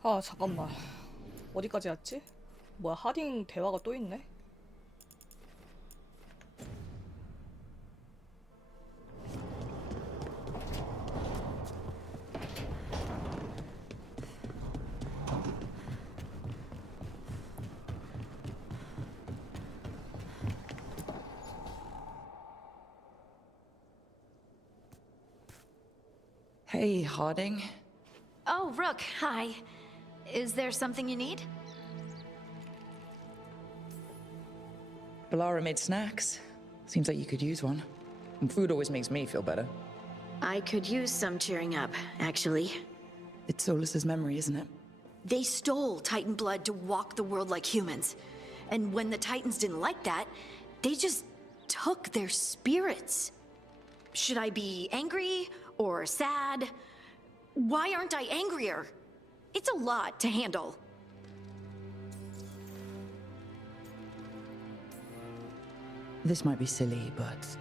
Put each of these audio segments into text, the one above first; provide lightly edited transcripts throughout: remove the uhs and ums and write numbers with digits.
아, 잠깐만. 어디까지 왔지? 뭐야, 하딩 대화가 또 있네? Hey, Harding. Oh, Rook, hi. Is there something you need? Balara made snacks. Seems like you could use one. And food always makes me feel better. I could use some cheering up, actually. It's Solus's memory, isn't it? They stole Titan blood to walk the world like humans. And when the Titans didn't like that, they just took their spirits. Should I be angry or sad? Why aren't I angrier? It's a lot to handle. This might be silly, but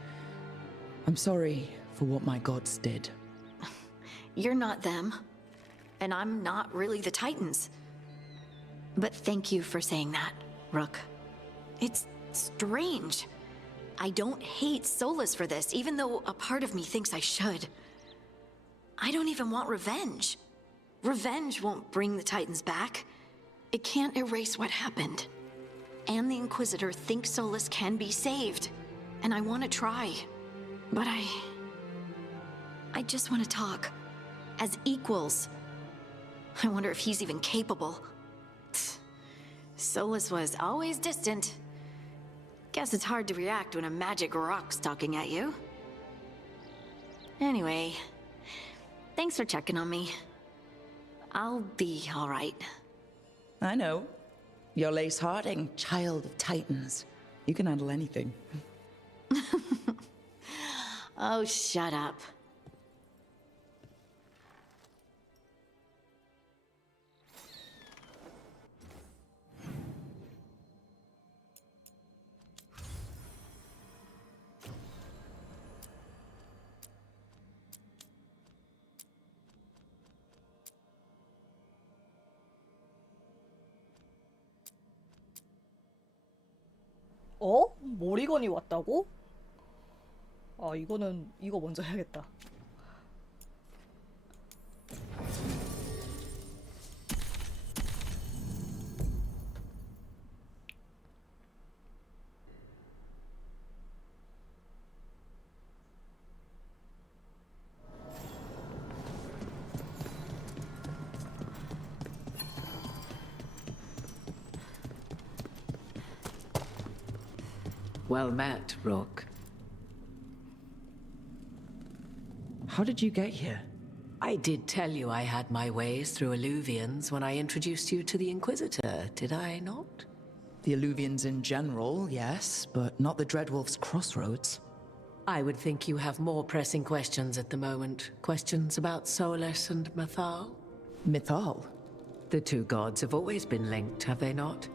I'm sorry for what my gods did. You're not them, and I'm not really the Titans. But thank you for saying that, Rook. It's strange. I don't hate Solus for this, even though a part of me thinks I should. I don't even want revenge. Revenge won't bring the Titans back. It can't erase what happened. And the Inquisitor thinks Solus can be saved. And I want to try. But I just want to talk. As equals. I wonder if he's even capable. Solus was always distant. Guess it's hard to react when a magic rock's talking at you. Anyway, thanks for checking on me. I'll be all right. I know. You're Lace Harding, child of Titans. You can handle anything. Oh, shut up. 어? 모리건이 왔다고? 아, 이거 먼저 해야겠다. Well met, Rook. How did you get here? I did tell you I had my ways through Illuvians when I introduced you to the Inquisitor, did I not? The Illuvians in general, yes, but not the Dreadwolf's crossroads. I would think you have more pressing questions at the moment. Questions about Solus and Mathal? Mythal? The two gods have always been linked, have they not?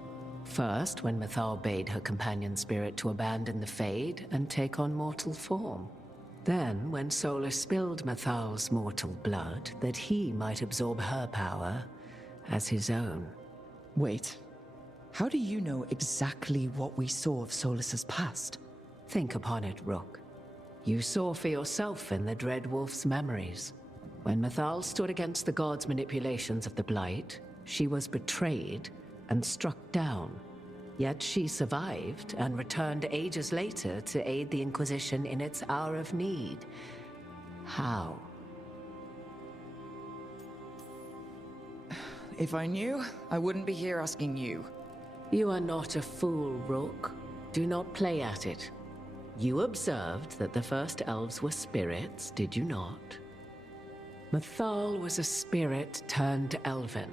First, when Mathal bade her companion spirit to abandon the Fade and take on mortal form. Then, when Solus spilled Mathal's mortal blood, that he might absorb her power as his own. Wait. How do you know exactly what we saw of Solus's past? Think upon it, Rook. You saw for yourself in the Dreadwolf's memories. When Mathal stood against the gods' manipulations of the Blight, she was betrayed and struck down. Yet she survived and returned ages later to aid the Inquisition in its hour of need. How? If I knew, I wouldn't be here asking you. You are not a fool, Rook. Do not play at it. You observed that the first elves were spirits, did you not? Mathal was a spirit turned elven.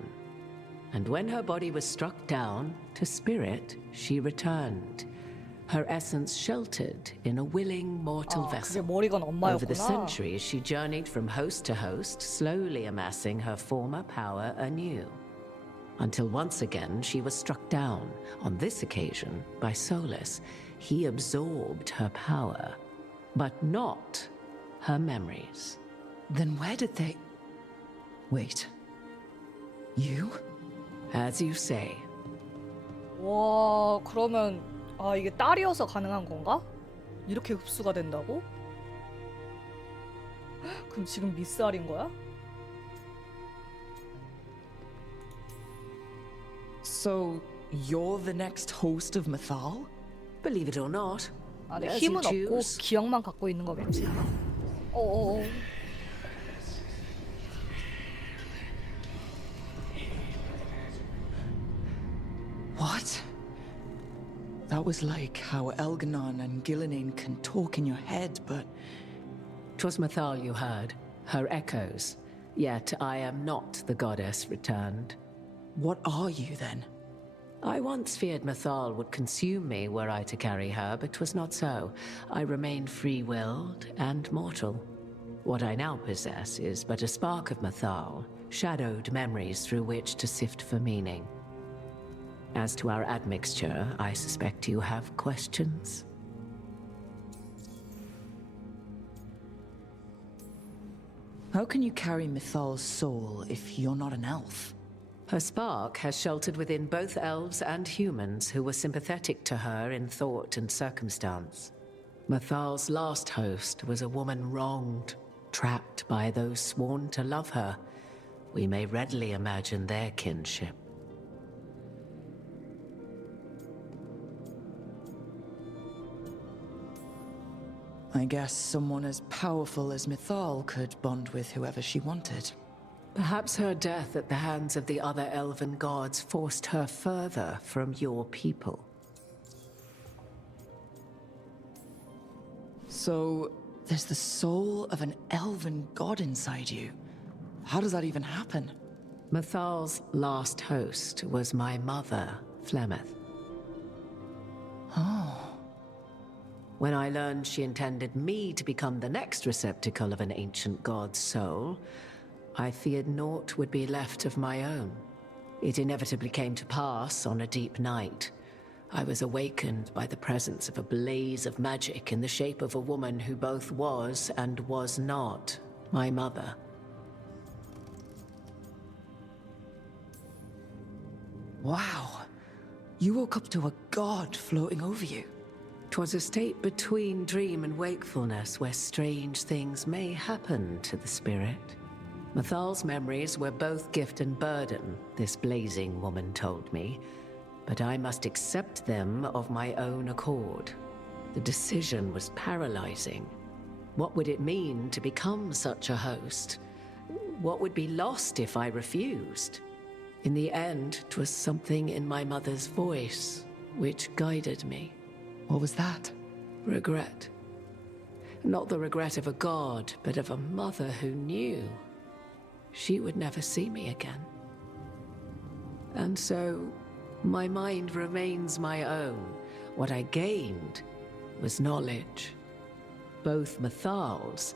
And when her body was struck down, to spirit she returned. Her essence sheltered in a willing mortal 아, 그게 vessel. 모리건 Over the 엄마였구나. centuries, she journeyed from host to host, slowly amassing her former power anew. Until once again she was struck down, on this occasion by Solus. He absorbed her power, but not her memories. Then where did they... Wait. You? As you say. 와, 그러면 아, 이게 딸이어서 가능한 건가? 이렇게 흡수가 된다고? 그럼 지금 미스알인 거야? So, you're the next host of Mythal? Believe it or not. 아, 네, as you 힘은 없고 choose. 기억만 갖고 있는 거겠지. 어어어. What? That was like how Elganon and Gillenane can talk in your head, but 'Twas Mythal you heard, her echoes. Yet I am not the goddess returned. what are you then? I once feared Mythal would consume me were I to carry her, but 'twas not so. I remain free-willed and mortal. What I now possess is but a spark of Mythal, shadowed memories through which to sift for meaning. As to our admixture, I suspect you have questions. How can you carry Mythal's soul if you're not an elf? Her spark has sheltered within both elves and humans who were sympathetic to her in thought and circumstance. Mythal's last host was a woman wronged, trapped by those sworn to love her. We may readily imagine their kinship. I guess someone as powerful as Mythal could bond with whoever she wanted. Perhaps her death at the hands of the other elven gods forced her further from your people. So, there's the soul of an elven god inside you. How does that even happen? Mythal's last host was my mother, Flemeth. Oh. When I learned she intended me to become the next receptacle of an ancient god's soul, I feared naught would be left of my own. It inevitably came to pass on a deep night. I was awakened by the presence of a blaze of magic in the shape of a woman who both was and was not my mother. Wow. You woke up to a god floating over you. 'Twas a state between dream and wakefulness where strange things may happen to the spirit. Mythal's memories were both gift and burden, this blazing woman told me, but I must accept them of my own accord. The decision was paralyzing. What would it mean to become such a host? What would be lost if I refused? In the end, 'twas something in my mother's voice which guided me. What was that? Regret. Not the regret of a god, but of a mother who knew she would never see me again. And so, my mind remains my own. What I gained was knowledge, both Mythal's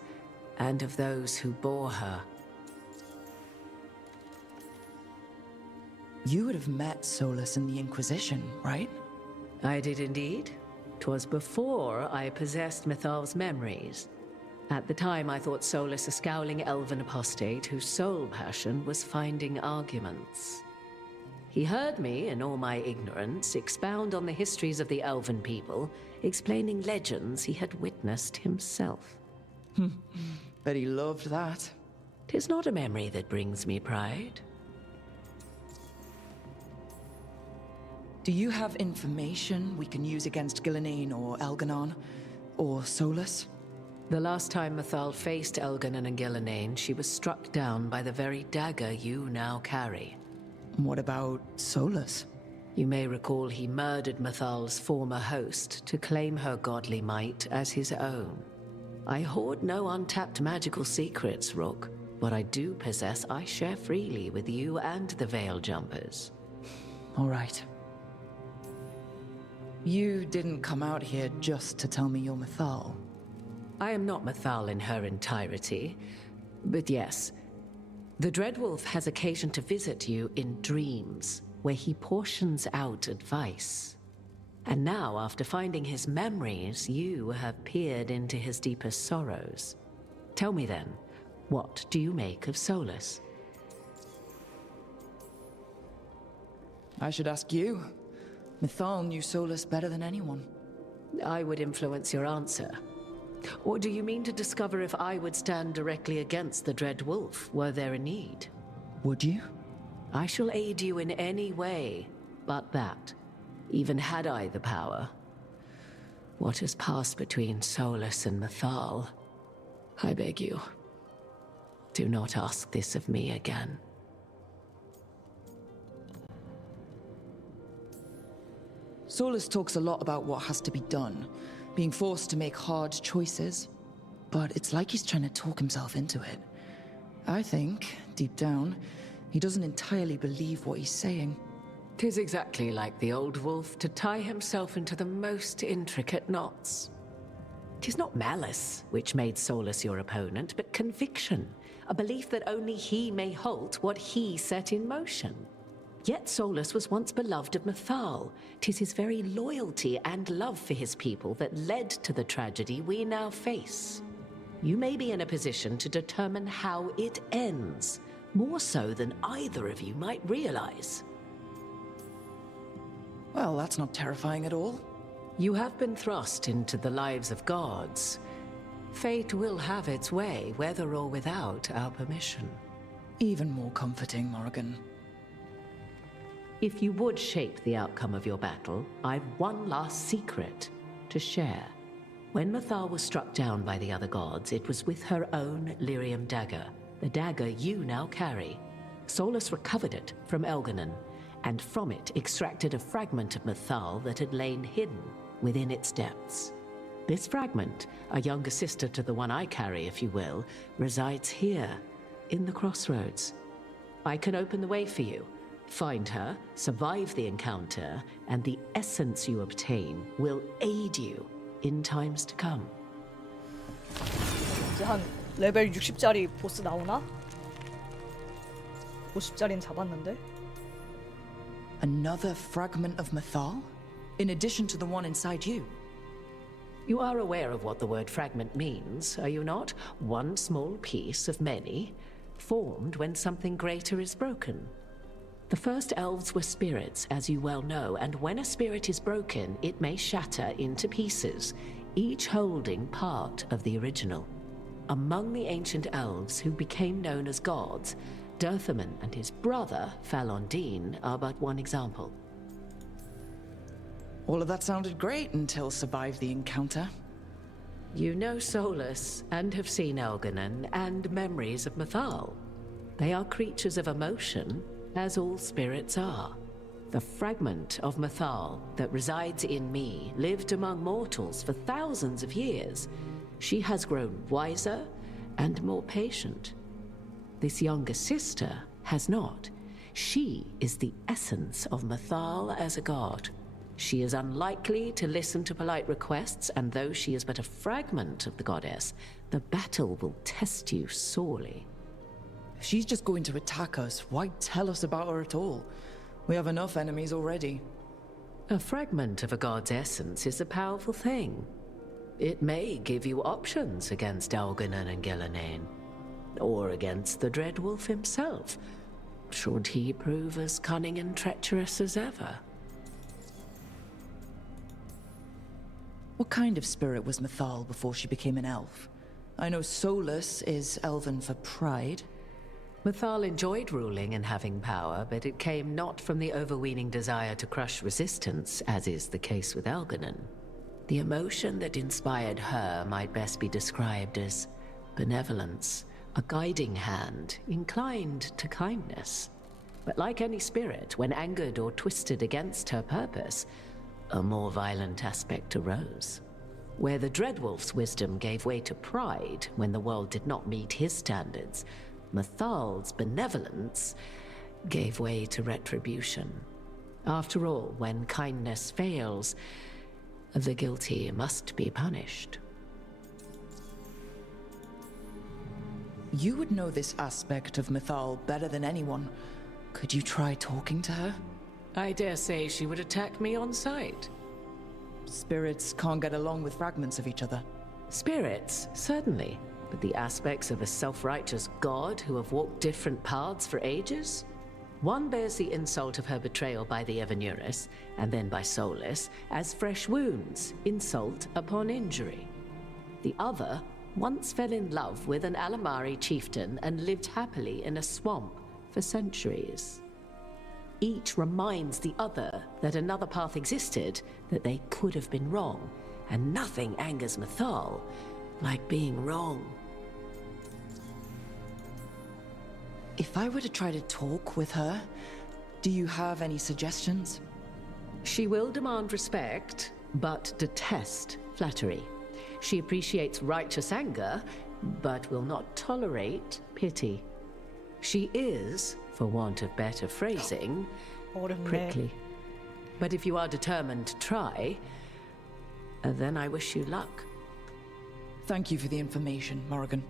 and of those who bore her. You would have met Solus in the Inquisition, right? I did indeed. 'Twas before I possessed Mythal's memories. At the time, I thought Solus a scowling elven apostate whose sole passion was finding arguments. He heard me, in all my ignorance, expound on the histories of the elven people, explaining legends he had witnessed himself. Bet he loved that. 'Tis not a memory that brings me pride. Do you have information we can use against Gillenane or Elganon? Or Solus? The last time Mythal faced Elganon and Gillenane, she was struck down by the very dagger you now carry. What about Solus? You may recall he murdered Mythal's former host to claim her godly might as his own. I hoard no untapped magical secrets, Rook. What I do possess, I share freely with you and the Veil Jumpers. All right. You didn't come out here just to tell me you're Mythal. I am not Mythal in her entirety, but yes, the Dreadwolf has occasion to visit you in dreams, where he portions out advice. And now, after finding his memories, you have peered into his deepest sorrows. Tell me then, what do you make of Solus? I should ask you. Mythal knew Solus better than anyone. I would influence your answer. Or do you mean to discover if I would stand directly against the Dread Wolf were there a need? Would you? I shall aid you in any way but that, even had I the power. What has passed between Solus and Mythal, I beg you, do not ask this of me again. Solus talks a lot about what has to be done, being forced to make hard choices. But it's like he's trying to talk himself into it. I think, deep down, he doesn't entirely believe what he's saying. 'Tis exactly like the old wolf to tie himself into the most intricate knots. 'Tis not malice which made Solus your opponent, but conviction, a belief that only he may halt what he set in motion. Yet Solus was once beloved of Mythal. 'Tis his very loyalty and love for his people that led to the tragedy we now face. You may be in a position to determine how it ends, more so than either of you might realize. Well, that's not terrifying at all. You have been thrust into the lives of gods. Fate will have its way, whether or without our permission. Even more comforting, Morrigan. If you would shape the outcome of your battle, I've one last secret to share. When Mythal was struck down by the other gods, it was with her own lyrium dagger, the dagger you now carry. Solus recovered it from Elganon, and from it extracted a fragment of Mythal that had lain hidden within its depths. This fragment, a younger sister to the one I carry, if you will, resides here, in the crossroads. I can open the way for you. Find her, survive the encounter, and the essence you obtain will aid you in times to come. 이제 한 레벨 60짜리 보스 나오나? 50짜리는 잡았는데? Another fragment of Mythal? In addition to the one inside you? You are aware of what the word fragment means, are you not? One small piece of many, formed when something greater is broken. The first elves were spirits, as you well know, and when a spirit is broken, it may shatter into pieces, each holding part of the original. Among the ancient elves who became known as gods, Dirthaman and his brother, Falondine, are but one example. All of that sounded great until survive the encounter. You know Solus, and have seen Elganon, and memories of Mythal. They are creatures of emotion, as all spirits are. The fragment of Mythal that resides in me lived among mortals for thousands of years. She has grown wiser and more patient. This younger sister has not. She is the essence of Mythal as a god. She is unlikely to listen to polite requests, and though she is but a fragment of the goddess, the battle will test you sorely. If she's just going to attack us, why tell us about her at all? We have enough enemies already. A fragment of a god's essence is a powerful thing. It may give you options against Elganon and Gillenane, or against the Dread Wolf himself, should he prove as cunning and treacherous as ever. What kind of spirit was Mythal before she became an elf? I know Solus is elven for pride. Mythal enjoyed ruling and having power, but it came not from the overweening desire to crush resistance, as is the case with Elganon. The emotion that inspired her might best be described as benevolence, a guiding hand, inclined to kindness. But like any spirit, when angered or twisted against her purpose, a more violent aspect arose. Where the Dreadwolf's wisdom gave way to pride when the world did not meet his standards, Mythal's benevolence gave way to retribution. After all, when kindness fails, the guilty must be punished. You would know this aspect of Mythal better than anyone. Could you try talking to her? I dare say she would attack me on sight. Spirits can't get along with fragments of each other. Spirits, certainly. But the aspects of a self-righteous god who have walked different paths for ages? One bears the insult of her betrayal by the Evanurus, and then by Solus, as fresh wounds, insult upon injury. The other once fell in love with an Alamari chieftain and lived happily in a swamp for centuries. Each reminds the other that another path existed, that they could have been wrong, and nothing angers Mythal like being wrong. If I were to try to talk with her, do you have any suggestions? She will demand respect, but detest flattery. She appreciates righteous anger, but will not tolerate pity. She is, for want of better phrasing, 어렵네. prickly. But if you are determined to try, then I wish you luck. Thank you for the information, Morrigan.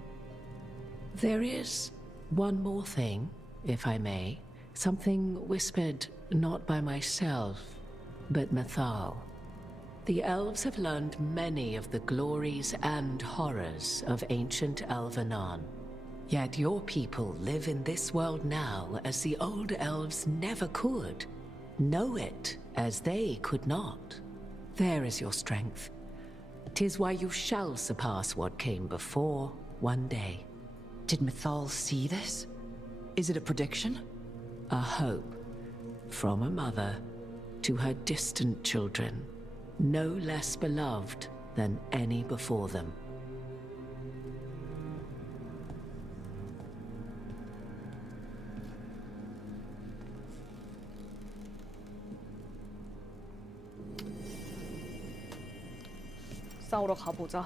There is one more thing, if I may. Something whispered not by myself, but Mythal. The elves have learned many of the glories and horrors of ancient Elvenan. Yet your people live in this world now as the old elves never could. Know it as they could not. There is your strength. 'Tis why you shall surpass what came before one day. Did Mythal see this? Is it a prediction? A hope from a mother to her distant children, no less beloved than any before them. 싸우러 가보자.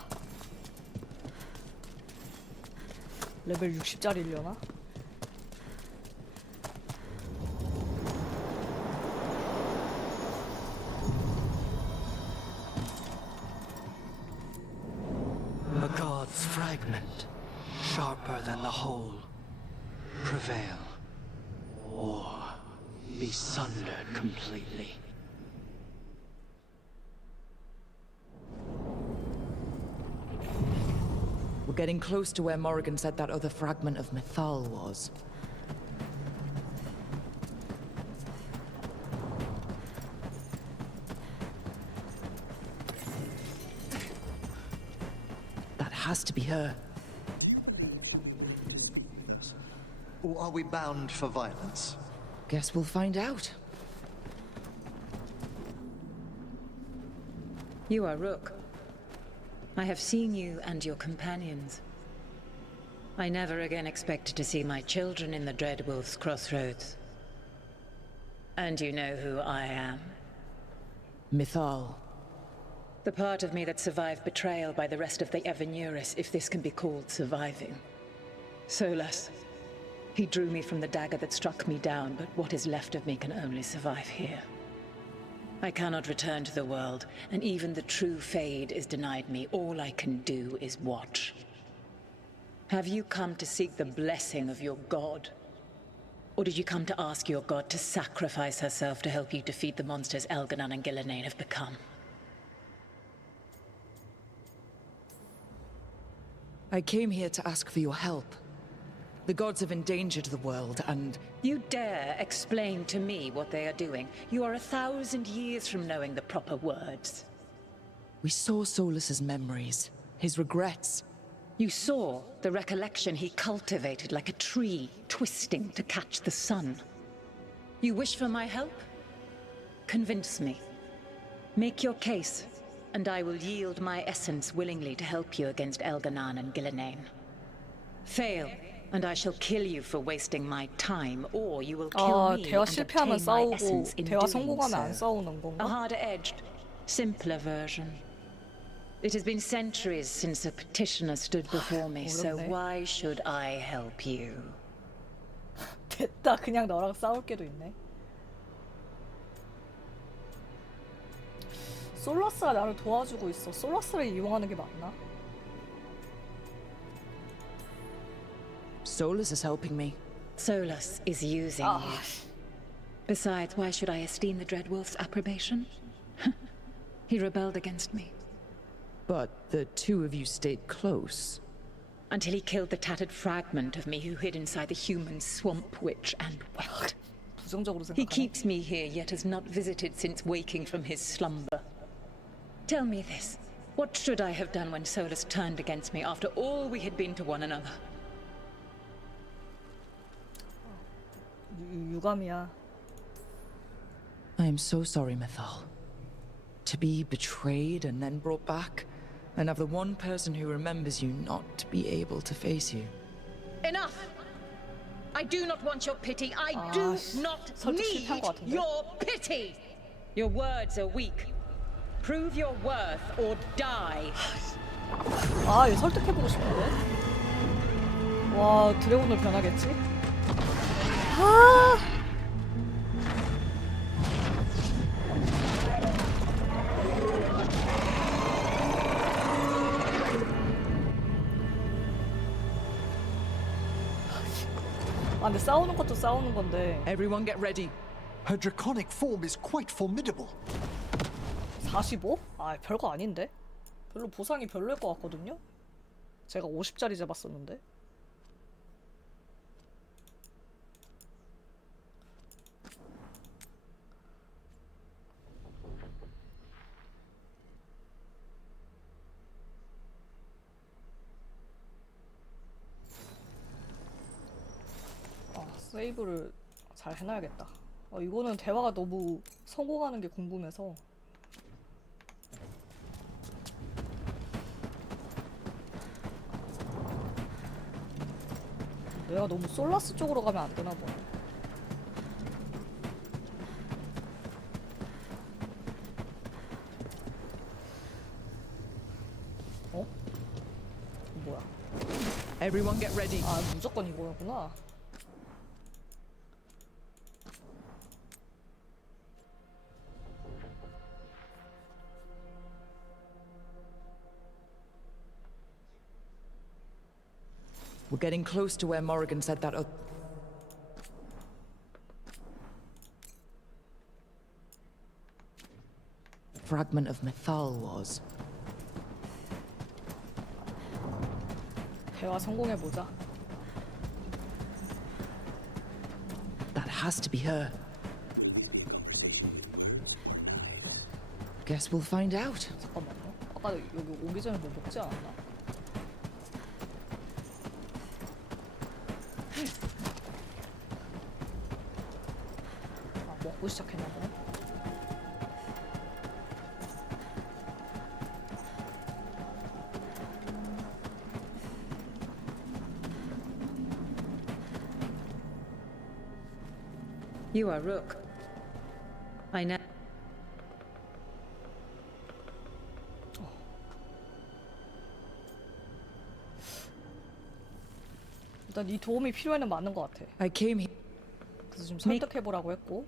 레벨 60짜리려나? A god's fragment, sharper than the whole. Prevail, or be sundered completely. We're getting close to where Morrigan said that other fragment of Mythal was. That has to be her. Or are we bound for violence? Guess we'll find out. You are Rook. I have seen you and your companions. I never again expected to see my children in the Dreadwolf's crossroads. And you know who I am. Mythal. The part of me that survived betrayal by the rest of the Evanurus, if this can be called surviving. Solus. He drew me from the dagger that struck me down, but what is left of me can only survive here. I cannot return to the world, and even the true Fade is denied me. All I can do is watch. Have you come to seek the blessing of your god? Or did you come to ask your god to sacrifice herself to help you defeat the monsters Elganan and Gillenane have become? I came here to ask for your help. The gods have endangered the world, and You dare explain to me what they are doing? You are 1,000 years from knowing the proper words. we saw Solus's memories, his regrets. You saw the recollection he cultivated like a tree, twisting to catch the sun. You wish for my help? Convince me. Make your case, and I will yield my essence willingly to help you against Elganan and Gillenane. Fail, and I shall kill you for wasting my time, or you will kill 아, me 대화 and 실패하면 obtain my 싸우고 essence in 대화 doing 성공하면 안 so. 싸우는 A 건가? harder-edged, simpler version. It has been centuries since a petitioner stood before me, so 어렵네. why should I help you? 됐다. 그냥 너랑 싸울 게도 있네. 솔라스가 나를 도와주고 있어. 솔라스를 이용하는 게 맞나? Solus is helping me. Solus is using 아, you. Besides, why should I esteem the Dreadwolf's approbation? He rebelled against me. But the two of you stayed close. Until he killed the tattered fragment of me who hid inside the human swamp witch and wept. 부정적으로 He 생각하네. keeps me here, yet has not visited since waking from his slumber. Tell me this. What should I have done when Solus turned against me after all we had been to one another? 유감이야. I am so sorry, Mythal. To be betrayed and then brought back, and have the one person who remembers you not be able to face you. Enough! I do not want your pity. I do not 설득 need 실패한 것 같은데? your pity! Your words are weak. Prove your worth or die. 아, 얘 설득해보고 싶은데? 와, 드래곤으로 변하겠지? 아! 아, 근데 싸우는 것도 싸우는 건데 Everyone get ready. Her draconic form is quite formidable. 45? 아, 별거 아닌데? 별로 보상이 별로일 것 같거든요? 제가 50짜리 잡았었는데. 세이브를 잘 해놔야겠다. 이거는 대화가 너무 성공하는 게 궁금해서. 내가 너무 솔라스 쪽으로 가면 안 되나 보네. 어? 뭐야? Everyone get ready. 아, 무조건 이거였구나. We're getting close to where Morrigan said that. Fragment of Mythal was. 대화 성공해보자. That has to be her. Guess we'll find out. 잠깐만요. 아까 여기 오기 전에 뭐 먹지 않았나? 아, 먹고 시작했나 보네. You are Rook. I know. 일단 네 도움이 필요해는 맞는 것 같아. I came here. 그래서 좀 설득해보라고 했고.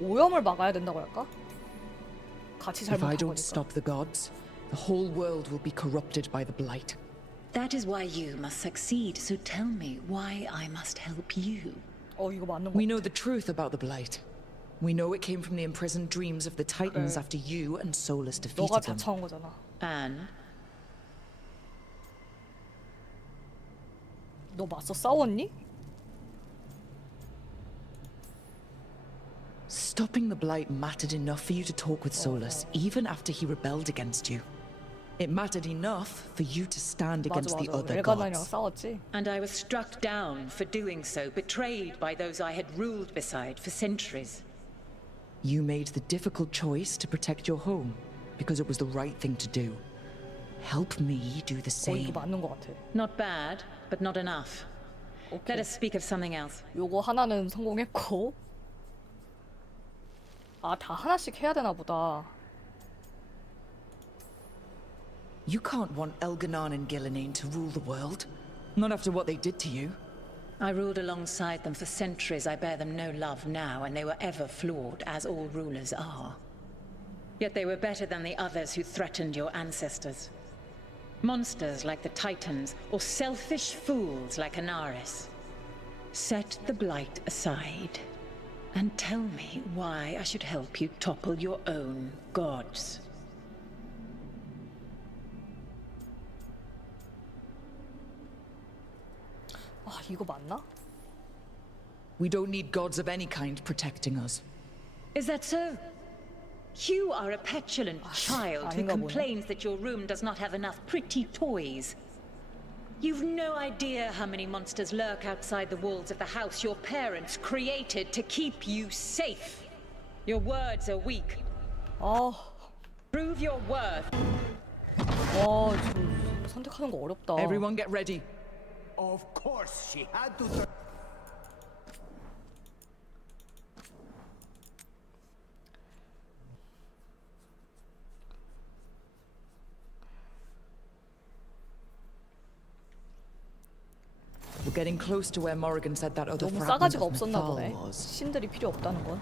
오염을 막아야 된다고 할까? 같이 If I 잘못한 don't 거니까. stop the gods, the whole world will be corrupted by the blight. That is why you must succeed, so tell me why I must help you. 이거 맞는 거 We 같아. know the truth about the blight. We know it came from the imprisoned dreams of the Titans after you and Solus defeated 너가 them. 자처한 거잖아. And 너 맞서 싸웠니? Stopping the blight mattered enough for you to talk with Solus, even after he rebelled against you. It mattered enough for you to stand 맞아, against the 맞아. other 벨가드랑 gods. 싸웠지. And I was struck down for doing so, betrayed by those I had ruled beside for centuries. You made the difficult choice to protect your home, because it was the right thing to do. Help me do the 이거 same. 맞는 것 같아. Not bad, but not enough. Let 오케이. us speak of something else. 요거 하나는 성공했고. 아, 다 하나씩 해야 되나 보다. You can't want Elganon and Gillenane to rule the world. Not after what they did to you. I ruled alongside them for centuries. I bear them no love now, and they were ever flawed, as all rulers are. Yet they were better than the others who threatened your ancestors. Monsters like the Titans, or selfish fools like Anaris. Set the blight aside, and tell me why I should help you topple your own gods. 아, 이거 맞나? We don't need gods of any kind protecting us. Is that so? You are a petulant child who 아닌가 보네. complains that your room does not have enough pretty toys. You've no idea how many monsters lurk outside the walls of the house your parents created to keep you safe. Your words are weak. 아, Prove your worth. 와, 지금 선택하는 거 어렵다. Everyone get ready. Of course, she had to. We're getting close to where Morrigan said that other 너무 fragment 싸가지가 of 없었나 Mythal 보네. was. 신들이 필요 없다는 건.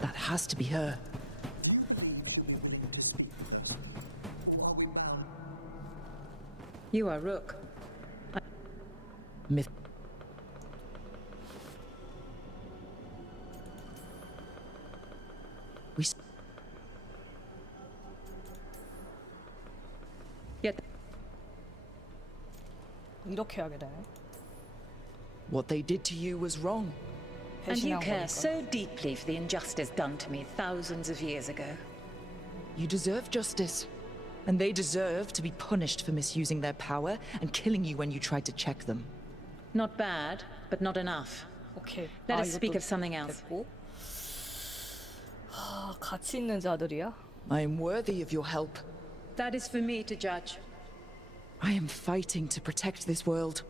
That has to be her. You are Rook. Myth. We. Yet 이렇게 하게 되네. What they did to you was wrong. and you 배신한 care 거니까. so deeply for the injustice done to me thousands of years ago. You deserve justice. And they deserve to be punished for misusing their power and killing you when you tried to check them. Not bad, but not enough. 오케이. Let 아, us speak 이것도 of something else. 됐고. 하, 가치 있는 자들이야? I am worthy of your help. That is for me to judge. I am fighting to protect this world.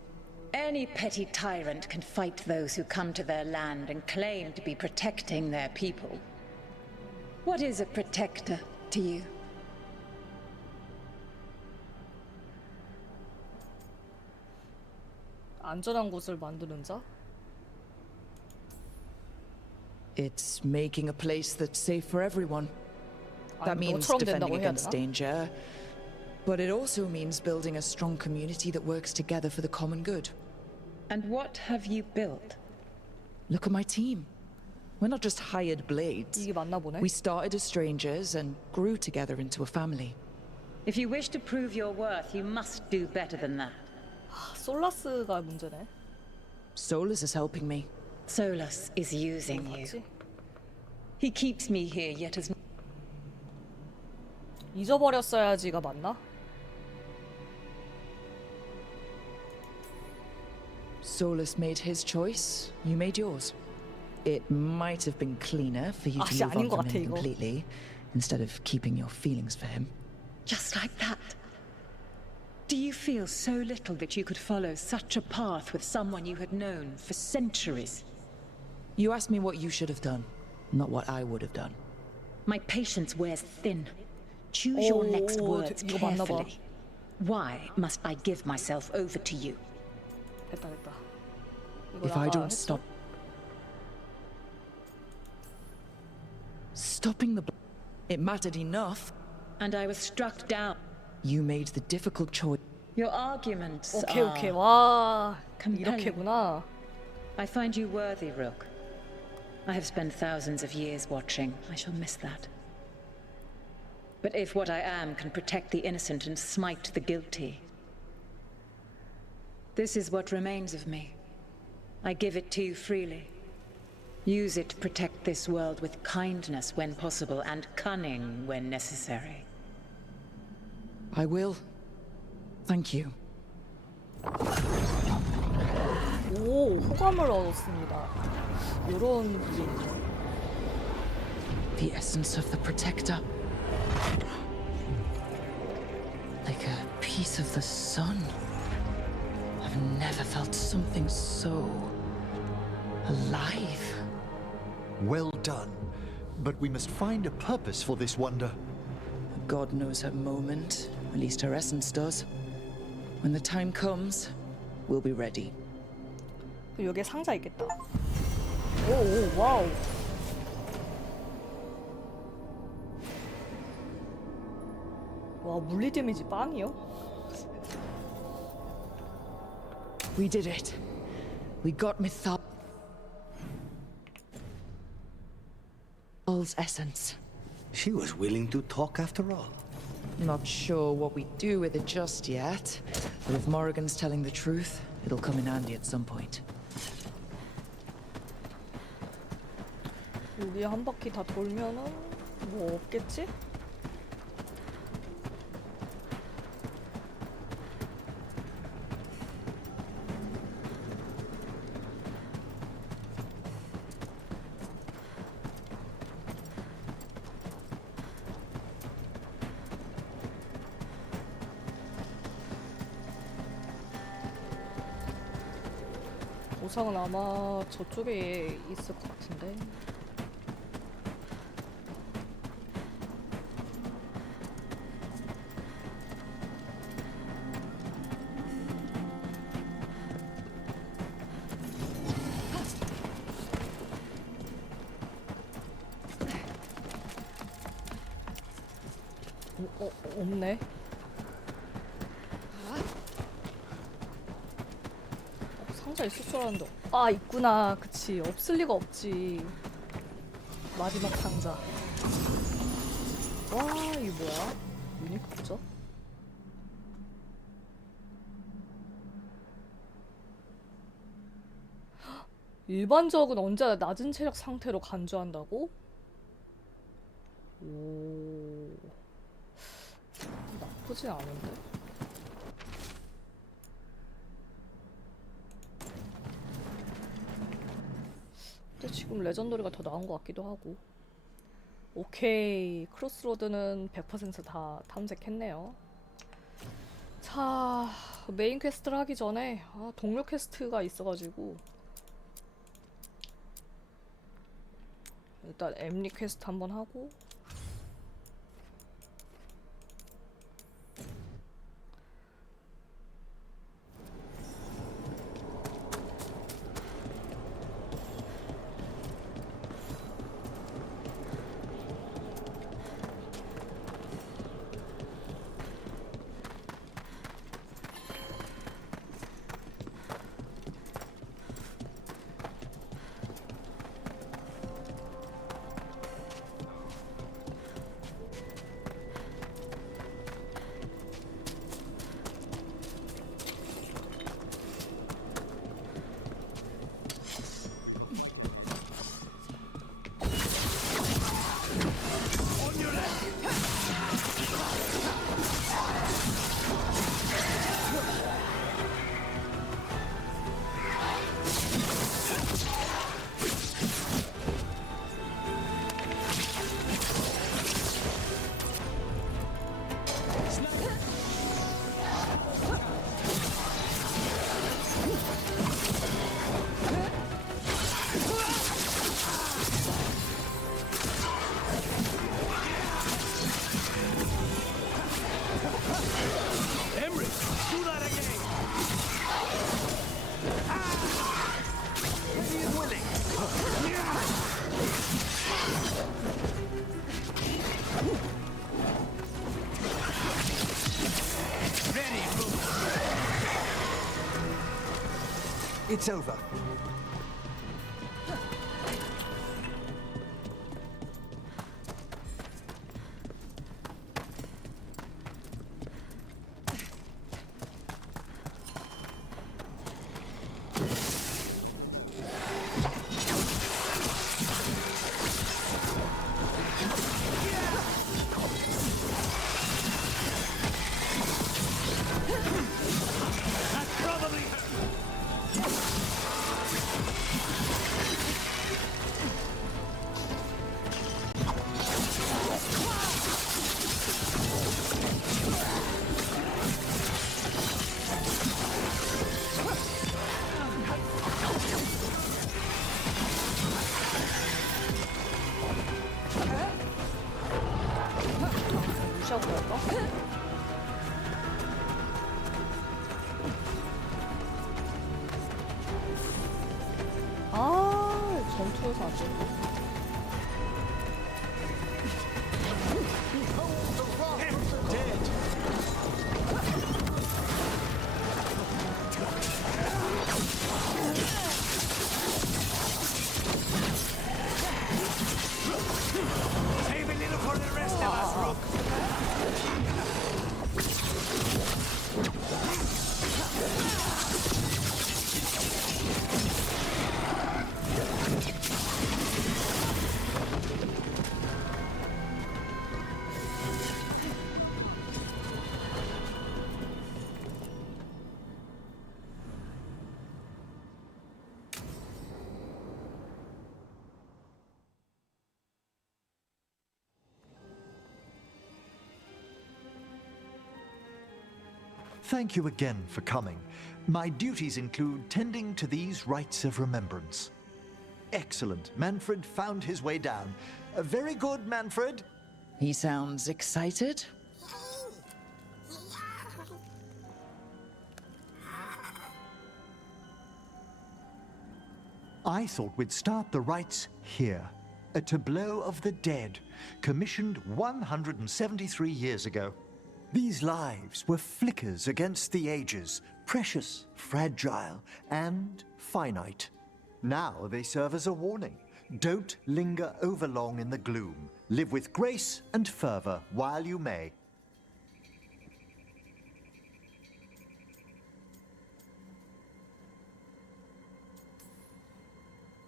Any petty tyrant can fight those who come to their land and claim to be protecting their people. What is a protector to you? 안전한 곳을 만드는 자? It's making a place that's safe for everyone. That 아니, means 너처럼 defending 된다고 해야 against 되나? danger. But it also means building a strong community that works together for the common good. And what have you built? Look at my team. We're not just hired blades. 이게 맞나 보네? We started as strangers and grew together into a family. If you wish to prove your worth, you must do better than that. 솔라스가 문제네. Solus is helping me. Solus is using you. 맞지? He keeps me here yet as 잊어버렸어야지가 맞나? Solus made his choice. You made yours. It might have been cleaner for you 아, to 진짜 move 아닌 on 것 from 같아, him 이거. completely, instead of keeping your feelings for him. just like that. Do you feel so little that you could follow such a path with someone you had known for centuries? You asked me what you should have done, not what I would have done. My patience wears thin. Choose your next words 이거 맞나 봐. carefully. Why must I give myself over to you? 됐다. 이거 If I 아까 don't 했어? stopping the it mattered enough. And I was struck down. You made the difficult choice. Your arguments 오케이 are... 오케이. 와, compelling. 이렇게구나. I find you worthy, Rook. I have spent thousands of years watching. I shall miss that. But if what I am can protect the innocent and smite the guilty, this is what remains of me. I give it to you freely. Use it to protect this world with kindness when possible and cunning when necessary. I will. Thank you. 오, 호감을 얻었습니다. 요런 게 The essence of the protector. Like a piece of the sun. I've never felt something so alive. Well done. But we must find a purpose for this wonder. God knows her moment. At least her essence does. When the time comes, we'll be ready. 여기에 상자 있겠다. 오, 와우. 와, 물리 데미지 빵이요? We did it. We got Mythal's essence. She was willing to talk after all. Not sure what we do with it just yet, but if Morrigan's telling the truth, it'll come in handy at some point. 여기 한 바퀴 다 돌면은 뭐 없겠지? 보상은 아마 저쪽에 있을 것 같은데. 없네. 상자 있을 줄 알았는데. 아, 있구나. 그치. 없을 리가 없지. 마지막 상자. 와, 이게 뭐야? 유니크죠? 일반 적은 언제나 낮은 체력 상태로 간주한다고? 오, 나쁘진 않은데? 근데 지금 레전더리가 더 나은 것 같기도 하고. 오케이, 크로스로드는 100% 다 탐색했네요. 자, 메인 퀘스트를 하기 전에 동료 퀘스트가 있어가지고 일단 엠리 퀘스트 한번 하고, It's over. 무시하고 갈까? 아, 전투에서 안 돼. Save a little for the rest of us, Rook. Thank you again for coming. My duties include tending to these rites of remembrance. Excellent. Manfred found his way down. Very good, Manfred. He sounds excited. I thought we'd start the rites here. A tableau of the dead, commissioned 173 years ago. These lives were flickers against the ages, precious, fragile, and finite. Now they serve as a warning. Don't linger overlong in the gloom. Live with grace and fervor while you may.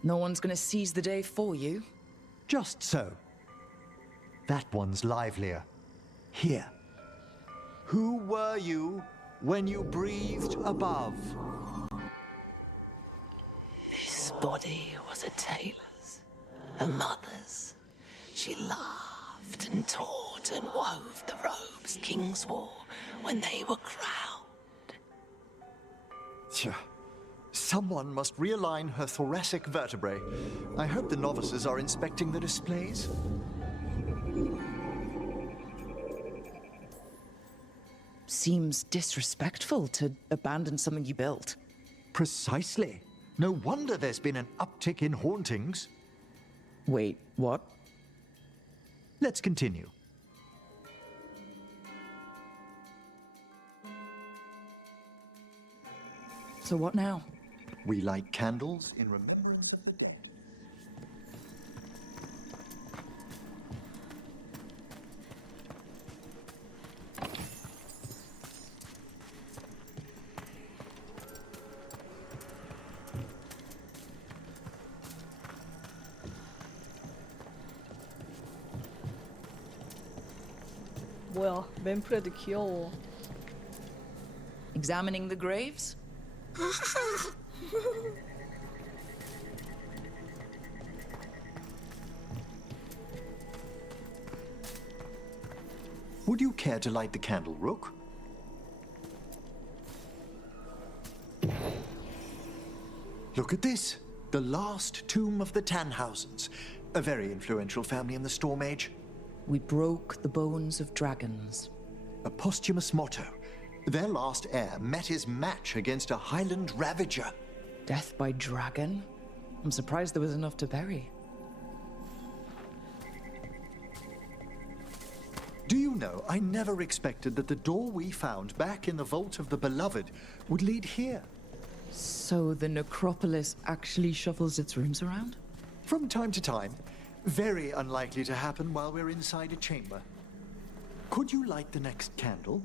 No one's gonna seize the day for you. Just so. That one's livelier. Here. Who were you when you breathed above? This body was a tailor's, a mother's. She laughed and taught and wove the robes kings wore when they were crowned. Tja. Someone must realign her thoracic vertebrae. I hope the novices are inspecting the displays. Seems disrespectful to abandon something you built. Precisely. No wonder there's been an uptick in hauntings. Wait, what? Let's continue. So what now? We light candles in remembrance of the dead. 뭐야, 맨프레드 귀여워. Examining the graves? Would you care to light the candle, Rook? Look at this. The last tomb of the Tannhausens. A very influential family in the Storm Age. We broke the bones of dragons. A posthumous motto. Their last heir met his match against a Highland Ravager. Death by dragon? I'm surprised there was enough to bury. Do you know, I never expected that the door we found back in the Vault of the Beloved would lead here. So the necropolis actually shuffles its rooms around? From time to time. Very unlikely to happen while we're inside a chamber. Could you light the next candle?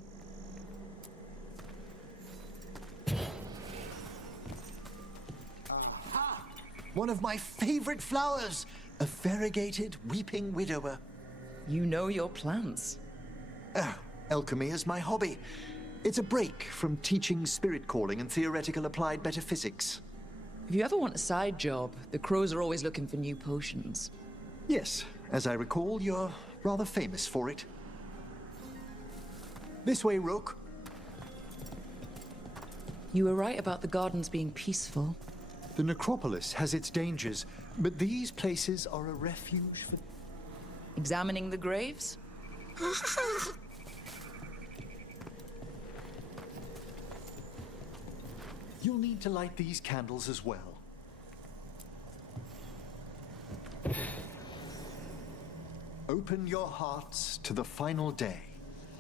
One of my favorite flowers! A variegated weeping widower. You know your plants. Oh, alchemy is my hobby. It's a break from teaching spirit calling and theoretical applied metaphysics. If you ever want a side job, the crows are always looking for new potions. Yes, as I recall, you're rather famous for it. This way, Rook. You were right about the gardens being peaceful. The necropolis has its dangers, but these places are a refuge for... Examining the graves? You'll need to light these candles as well. Open your hearts to the final day,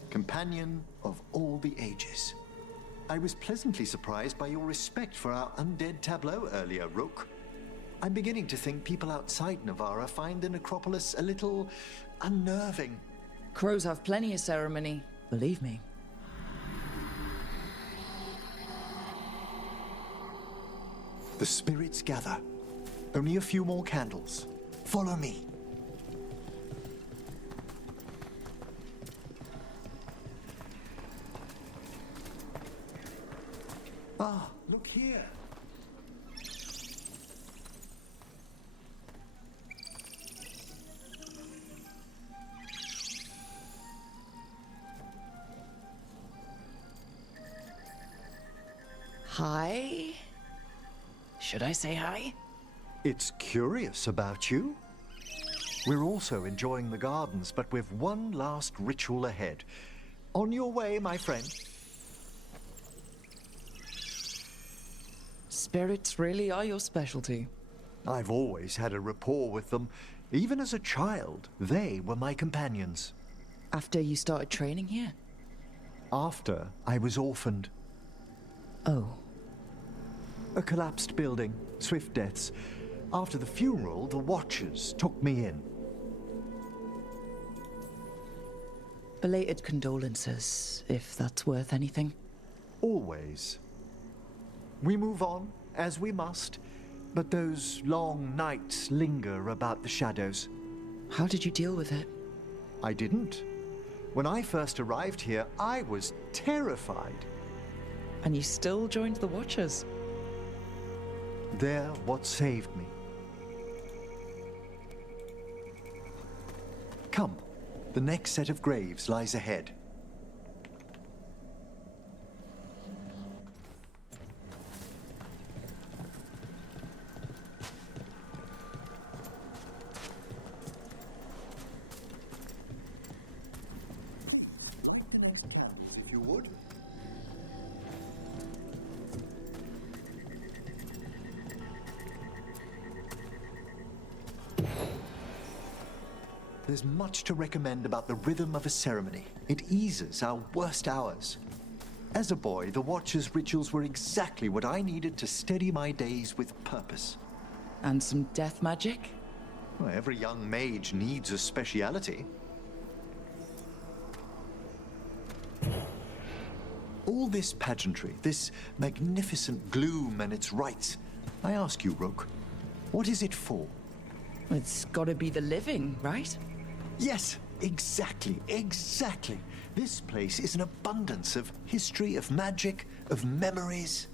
companion of all the ages. I was pleasantly surprised by your respect for our undead tableau earlier, Rook. I'm beginning to think people outside Navarra find the necropolis a little unnerving. Crows have plenty of ceremony, believe me. The spirits gather. Only a few more candles. Follow me. Ah, look here. Hi? Should I say hi? It's curious about you. We're also enjoying the gardens, but we've one last ritual ahead. On your way, my friend. Spirits really are your specialty. I've always had a rapport with them. Even as a child, they were my companions. After you started training here? After I was orphaned. Oh. A collapsed building, swift deaths. After the funeral, the Watchers took me in. Belated condolences, if that's worth anything. Always. We move on, as we must, but those long nights linger about the shadows. How did you deal with it? I didn't. When I first arrived here, I was terrified. And you still joined the Watchers? They're what saved me. Come, the next set of graves lies ahead. If you would. There's much to recommend about the rhythm of a ceremony. It eases our worst hours. As a boy, the Watcher's rituals were exactly what I needed to steady my days with purpose. And some death magic? Well, every young mage needs a speciality. All this pageantry, this magnificent gloom and its rites, I ask you, Rook, what is it for? It's gotta be the living, right? Yes, exactly. This place is an abundance of history, of magic, of memories.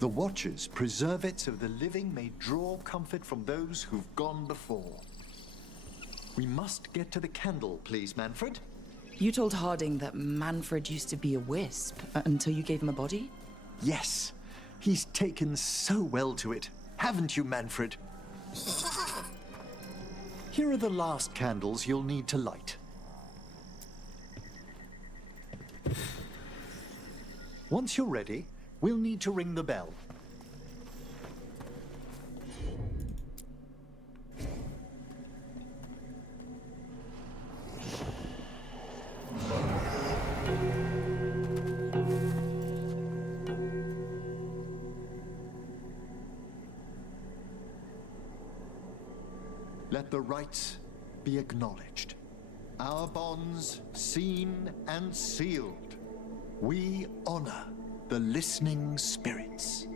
The Watchers preserve it so the living may draw comfort from those who've gone before. We must get to the candle, please, Manfred. You told Harding that Manfred used to be a wisp until you gave him a body? Yes, he's taken so well to it. Haven't you, Manfred? Here are the last candles you'll need to light. Once you're ready, we'll need to ring the bell. Let the rites be acknowledged. Our bonds seen and sealed. We honor the listening spirits.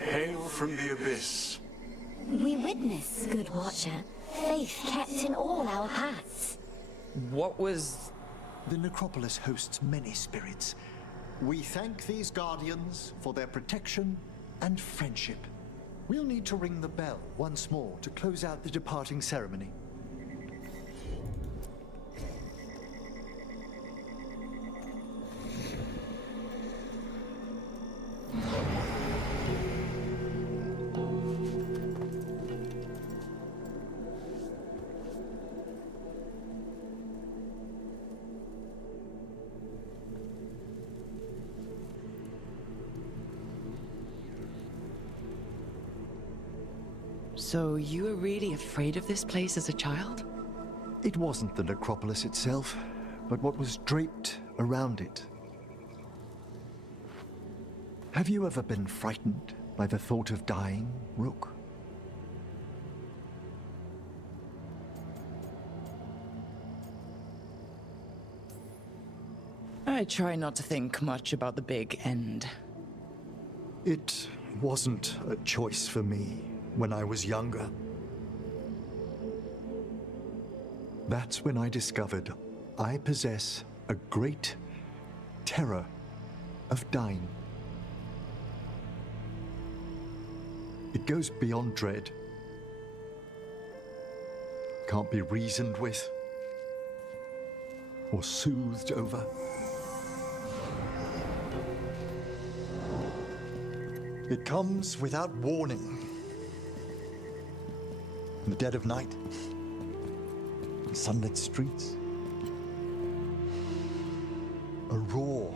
Hail from the abyss. We witness, good Watcher, faith kept in all our paths. What was... The necropolis hosts many spirits. We thank these guardians for their protection and friendship. We'll need to ring the bell once more to close out the departing ceremony. So you were really afraid of this place as a child? It wasn't the necropolis itself, but what was draped around it. Have you ever been frightened by the thought of dying, Rook? I try not to think much about the big end. It wasn't a choice for me when I was younger. That's when I discovered I possess a great terror of dying. It goes beyond dread. Can't be reasoned with. or soothed over. It comes without warning. In the dead of night, sunlit streets, a raw,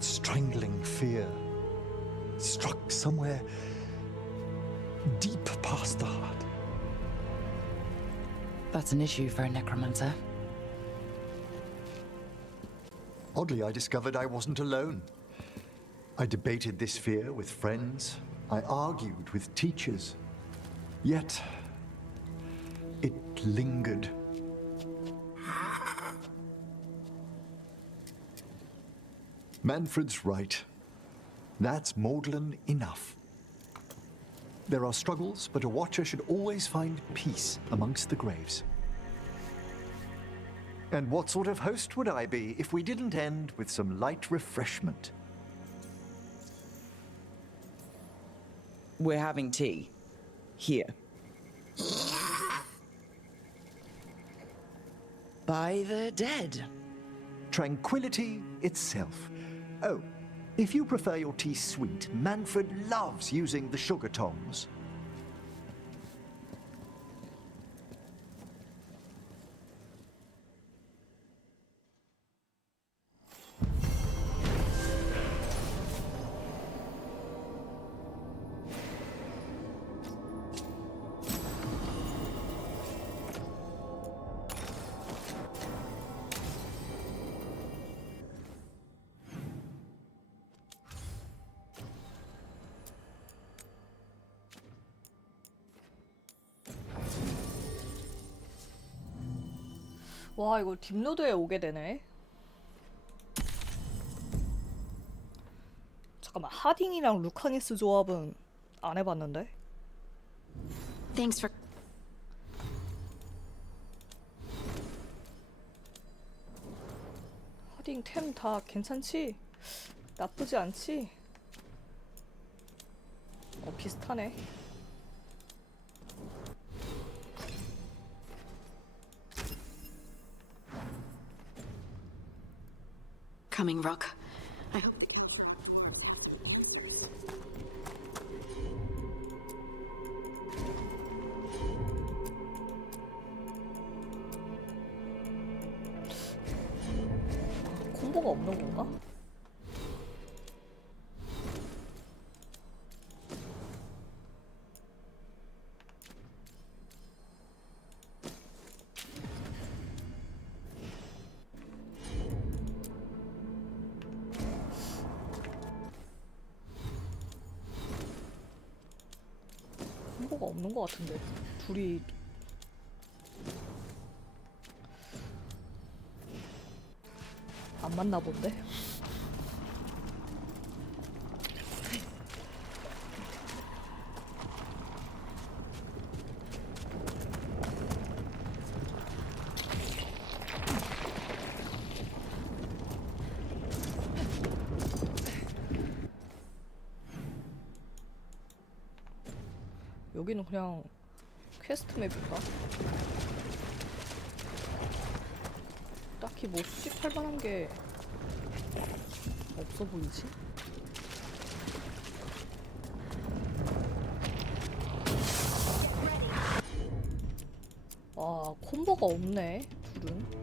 strangling fear struck somewhere deep past the heart. That's an issue for a necromancer. Oddly, I discovered I wasn't alone. I debated this fear with friends. I argued with teachers. Yet, it lingered. Manfred's right. That's maudlin enough. There are struggles, but a watcher should always find peace amongst the graves. And what sort of host would I be if we didn't end with some light refreshment? We're having tea. Here. By the dead. Tranquility itself. Oh, if you prefer your tea sweet, Manfred loves using the sugar tongs. 와, 이거 딥로드에 오게 되네. 잠깐만, 하딩이랑 루카니스 조합은 안 해봤는데? Thanks for. 하딩 템 다 괜찮지? 나쁘지 않지? 비슷하네. Coming, Rook. I hope the 콤보가 없는 건가? 콤보가 없는 것 같은데 둘이 안 맞나 본데? 여기는 그냥 퀘스트 맵인가? 딱히 뭐 수집할 만한 게 없어 보이지? 와, 콤보가 없네, 둘은.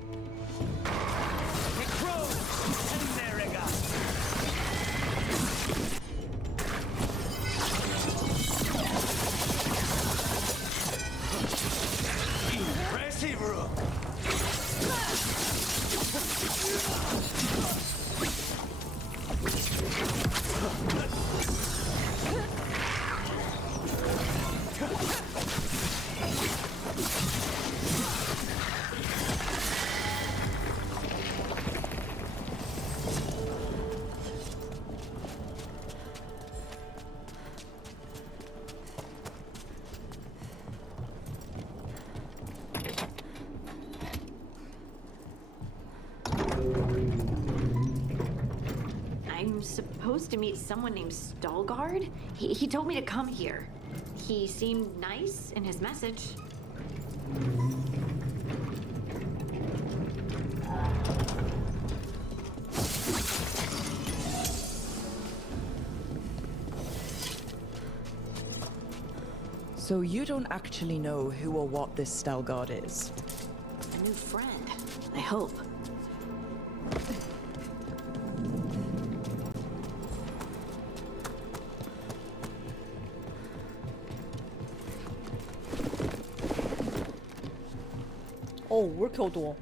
I'm supposed to meet someone named Stalgard. He told me to come here. He seemed nice in his message. So you don't actually know who or what this Stelgard is? A new friend, I hope. 왜 이렇게 어두워?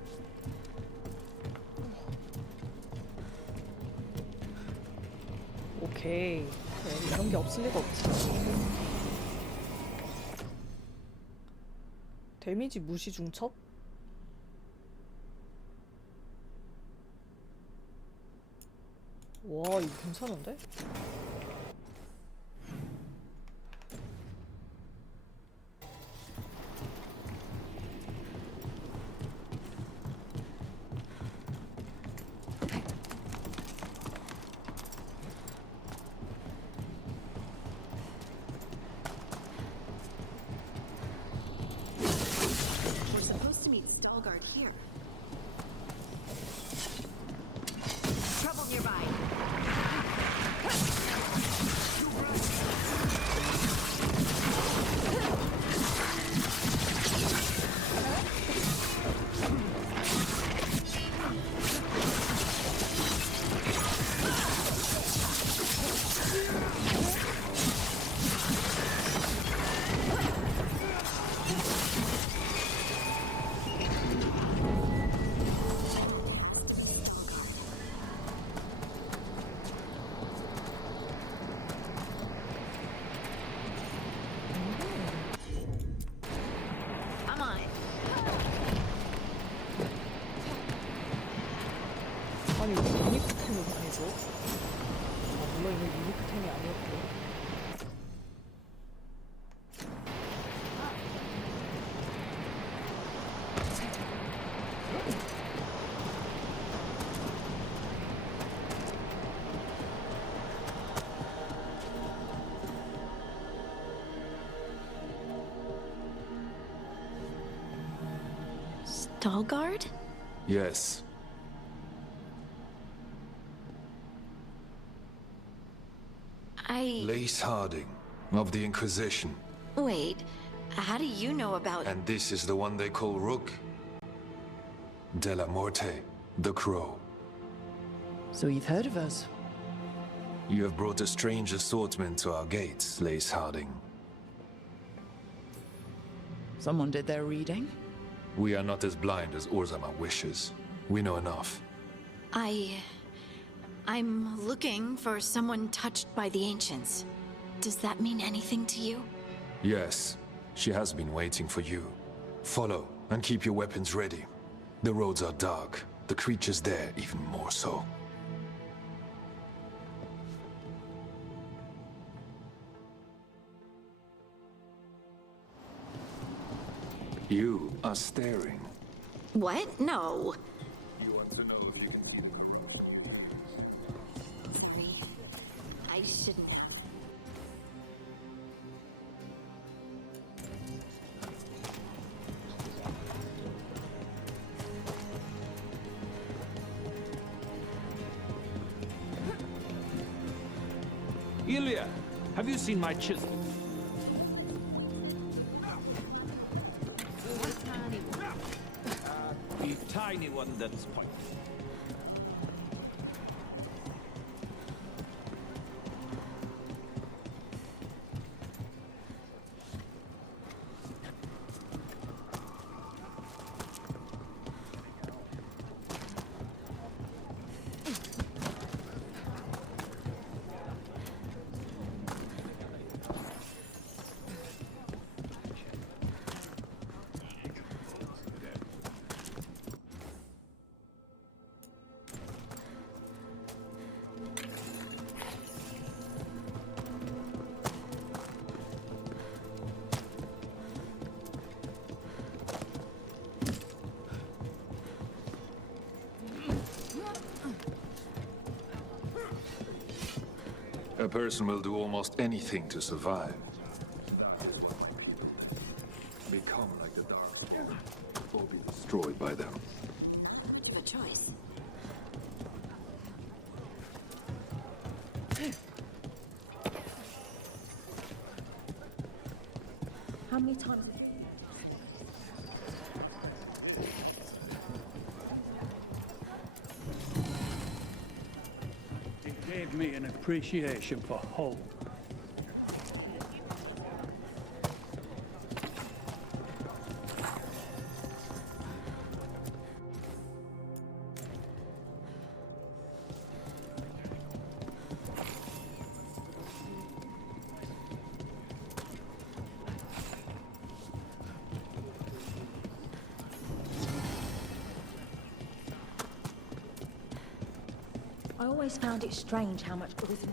오케이. 네, 이런 게 없을 리가 없지. 데미지 무시 중첩? 와, 이거 괜찮은데? Here. Trouble nearby. 아니 왜 유니크템을 많이 줘? 아 물론 이거 유니크템이 아니었고. Veilguard? Yes. Lace Harding, of the Inquisition. Wait, how do you know about... And this is the one they call Rook? De la Morte, the Crow. So you've heard of us? You have brought a strange assortment to our gates, Lace Harding. Someone did their reading? We are not as blind as Orzama wishes. We know enough. I'm looking for someone touched by the Ancients. Does that mean anything to you? Yes, she has been waiting for you. Follow, and keep your weapons ready. The roads are dark, the creatures there even more so. You are staring. What? No. You want to know if you can see? I shouldn't... Ilya, have you seen my chisel? The tiny one that's pointed. A person will do almost anything to survive. Become like the dark, or be destroyed by them. A choice. How many times? It gave me an appreciation for hope. I always found it strange how much charisma.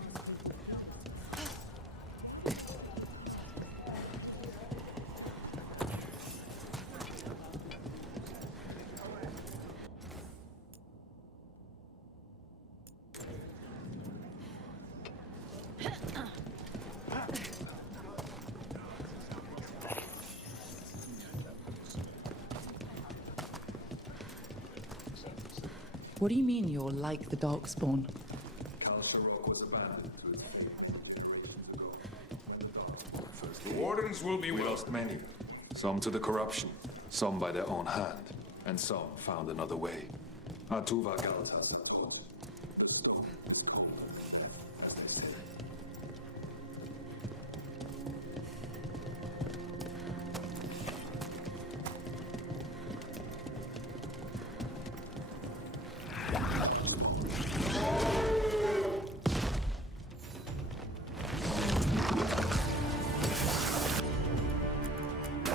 What do you mean you're like the Darkspawn? The wardens will be. We lost many. Some to the corruption, some by their own hand, and some found another way. Atuva Galtas. The stone is cold, as they say.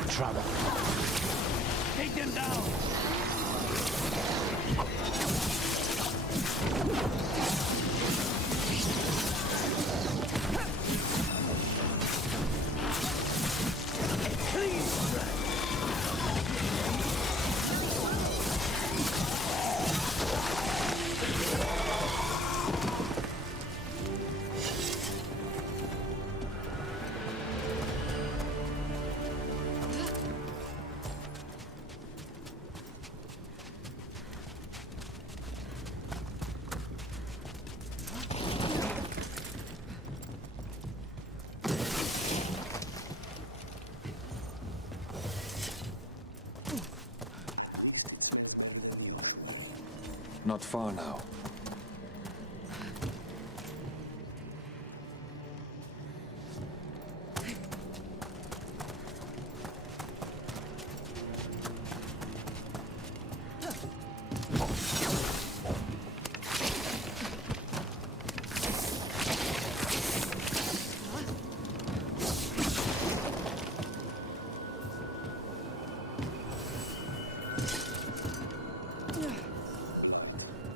Trouble. Take them down! Not far now.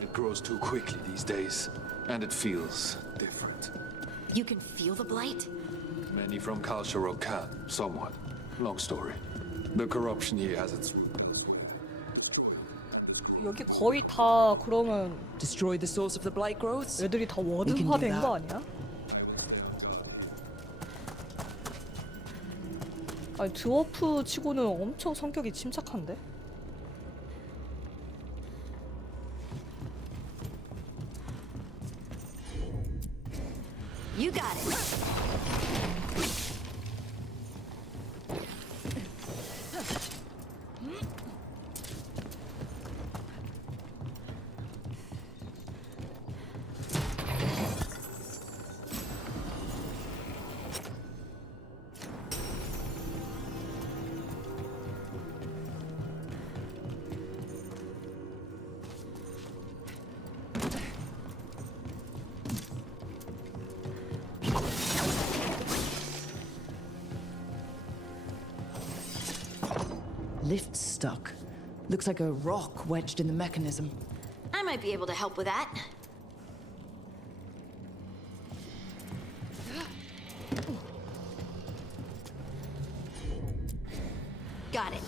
It grows too quickly these days, and it feels different. You can feel the blight? Many from Kalsharok can, somewhat. Long story. The corruption here has its... 여기 거의 다 그러면 Destroy the source of the blight growths? 애들이 다 can do 워든화된 that. 거 아니야? 아니 드워프 치고는 엄청 성격이 침착한데? You got it. Lift's stuck. Looks like a rock wedged in the mechanism. I might be able to help with that. Got it.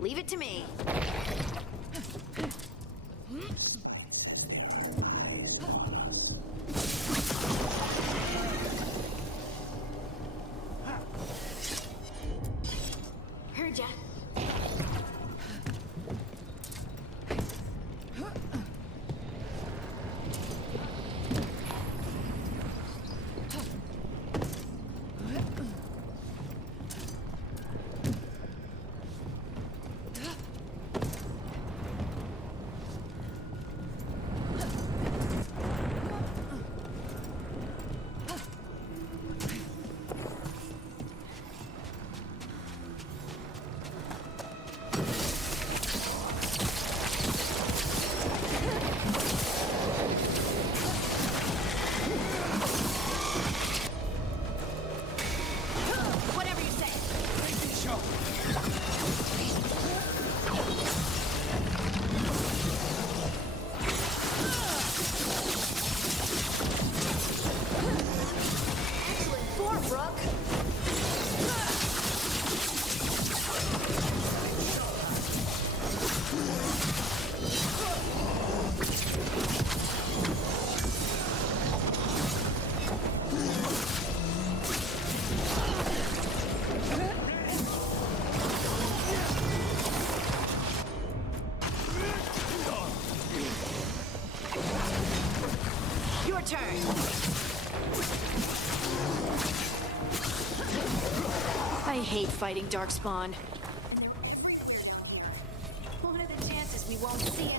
Leave it to me. Heard ya. Turn. I hate fighting Darkspawn. What are the chances we won't see it?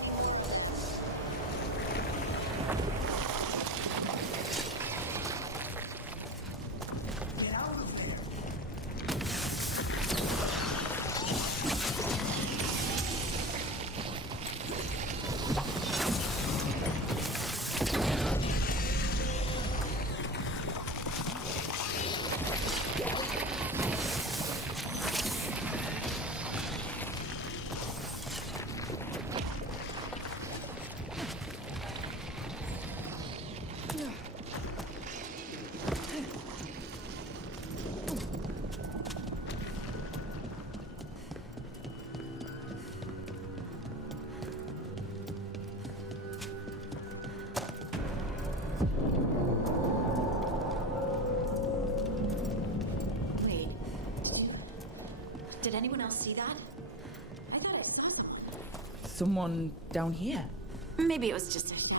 Did anyone else see that? I thought I saw someone. Someone down here? Maybe it was just a shadow.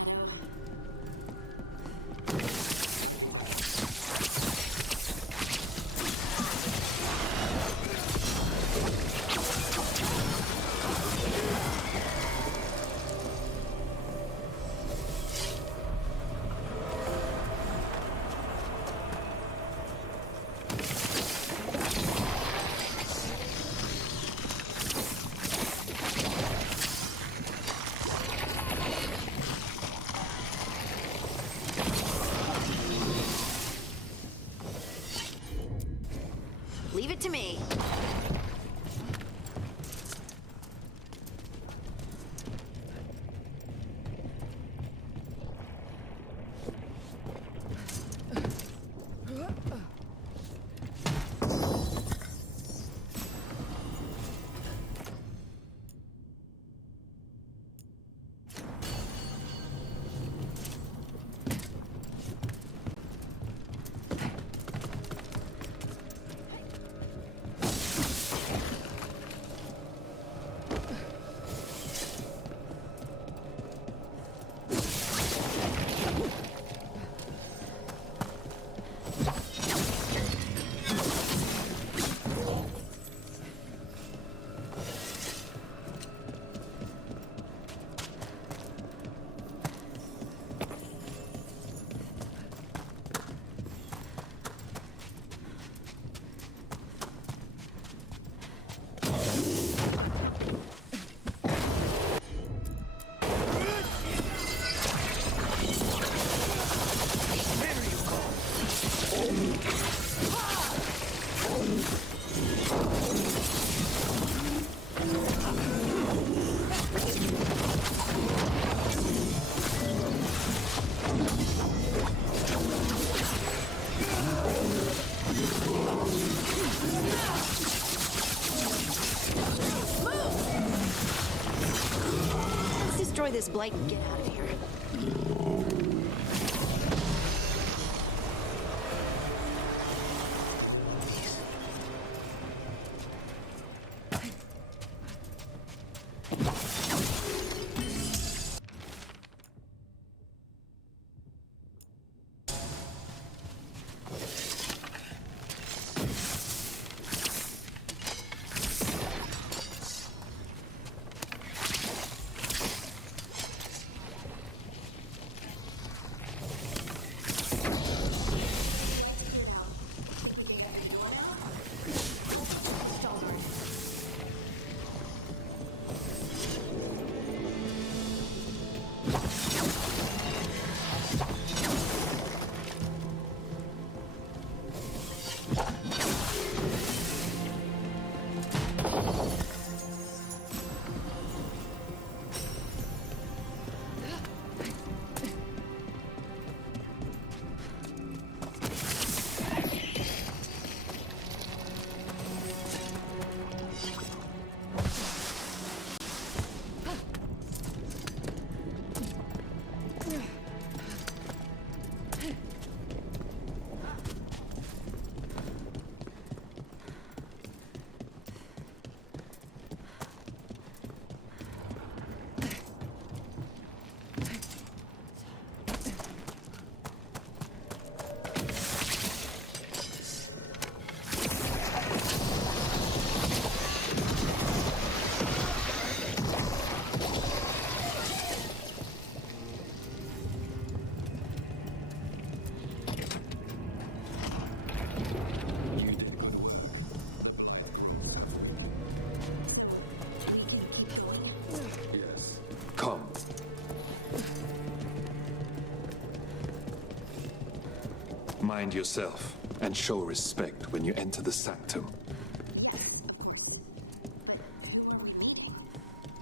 destroy this blight and get out of here. Mind yourself and show respect when you enter the sanctum.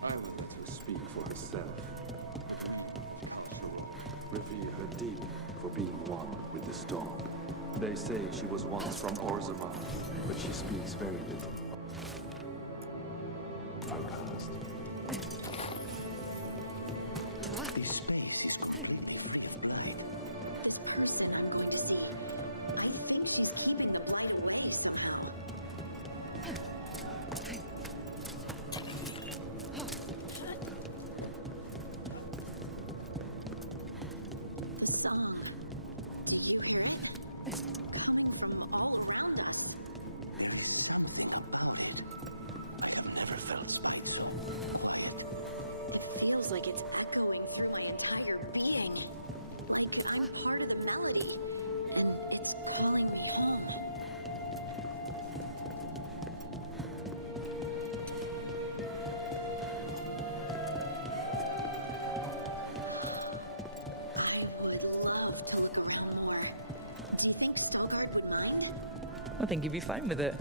I will let her speak for herself. Revere her deeply for being one with the storm. They say she was once from Orzama, but she speaks very little. Her past. Like it's my entire being. Like it's part of the melody. It's I think you'd be fine with it.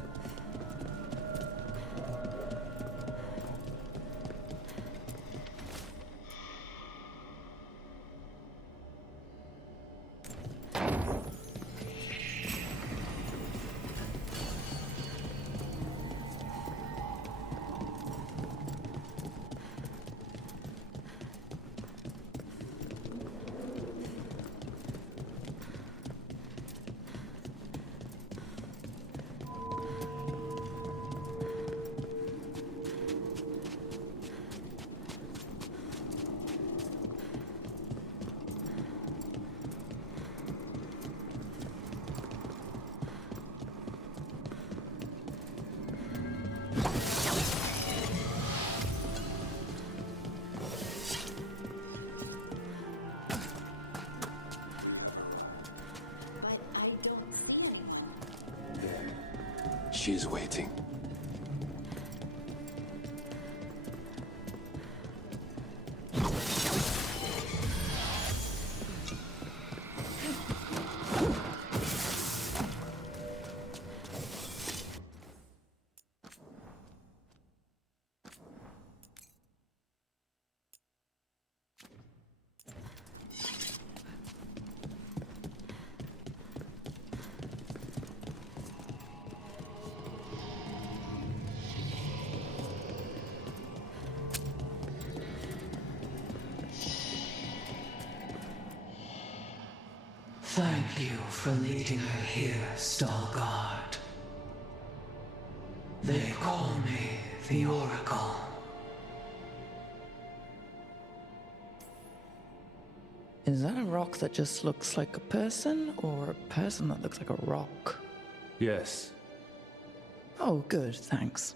She's waiting. Thank you for leading her here, Stalguard. They call me the Oracle. Is that a rock that just looks like a person, or a person that looks like a rock? Yes. Oh, good, thanks.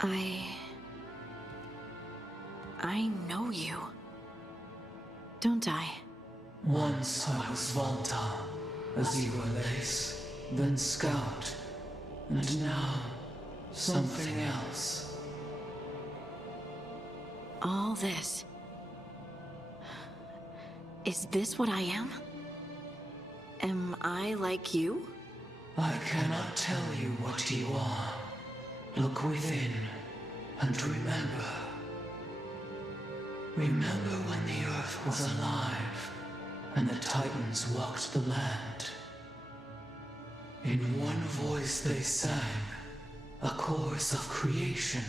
I know you. Don't I? Once I was Volta, as you were Lace, then Scout, and now something else. All this. Is this what I am? Am I like you? I cannot tell you what you are. Look within, and remember. Remember when the Earth was alive, and the Titans walked the land. In one voice they sang, a chorus of creation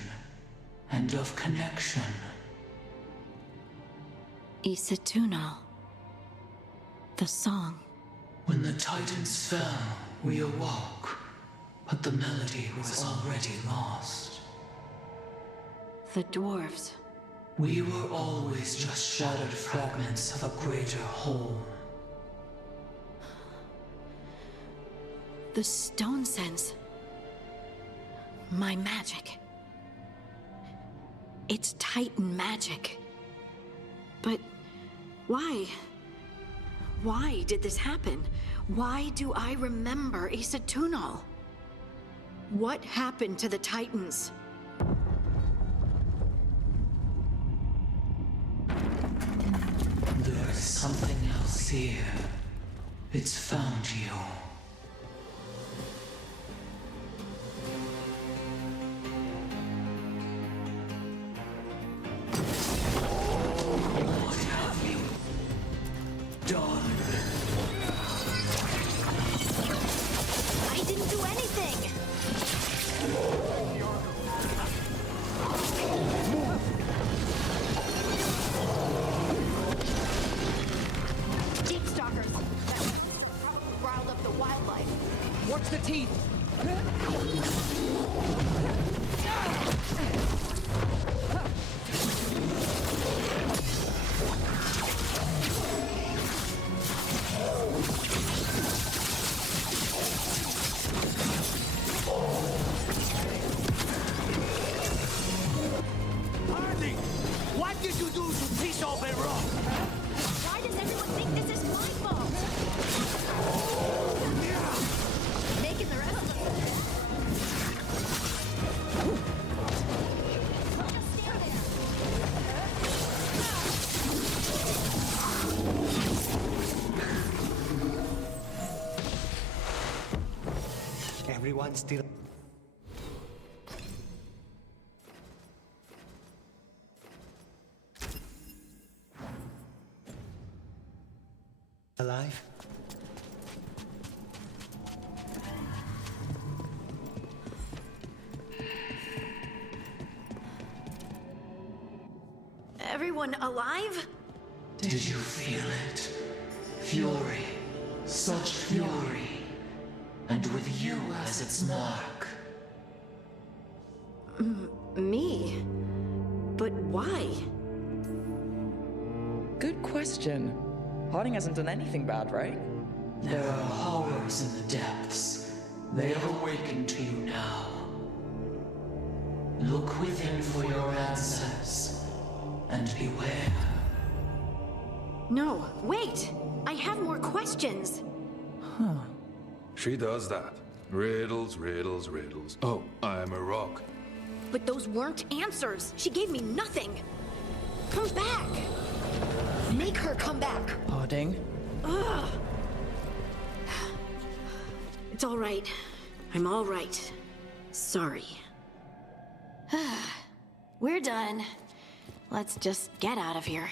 and of connection. Isatunal. The song. When the Titans fell, we awoke, but the melody was already lost. The dwarves. We were always just shattered fragments of a greater whole. The stone sense. My magic. It's Titan magic. But why? Why did this happen? Why do I remember Isatunal? What happened to the Titans? There's something else here. It's found you. What have you done? I didn't do anything! Deep stalkers. That probably riled up the wildlife. Watch the teeth. Hardy! What did you do to piss off a rock? Why does everyone think this is my fault? Making the rest of them. Just stand there. Everyone still... alive? Everyone alive? Did you feel it? Fury. Such fury. And with you as its mark. Me? But why? Good question. Harding hasn't done anything bad, right? There are horrors in the depths. They have awakened to you now. Look within for your answers. And beware. No, wait! I have more questions! She does that. Riddles, riddles, riddles. Oh, I'm a rock. But those weren't answers! She gave me nothing! Come back! Make her come back! Harding? Ugh. It's all right. I'm all right. Sorry. We're done. Let's just get out of here.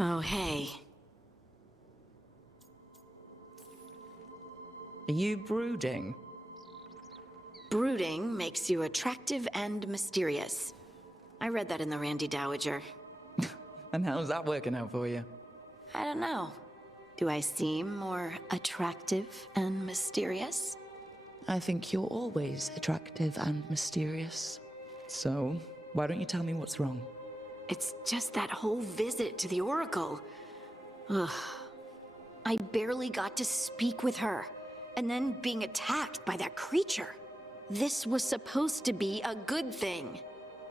Oh, hey. Are you brooding? Brooding makes you attractive and mysterious. I read that in the Randy Dowager. And how's that working out for you? I don't know. Do I seem more attractive and mysterious? I think you're always attractive and mysterious. So, why don't you tell me what's wrong? It's just that whole visit to the Oracle. Ugh. I barely got to speak with her, and then being attacked by that creature. This was supposed to be a good thing.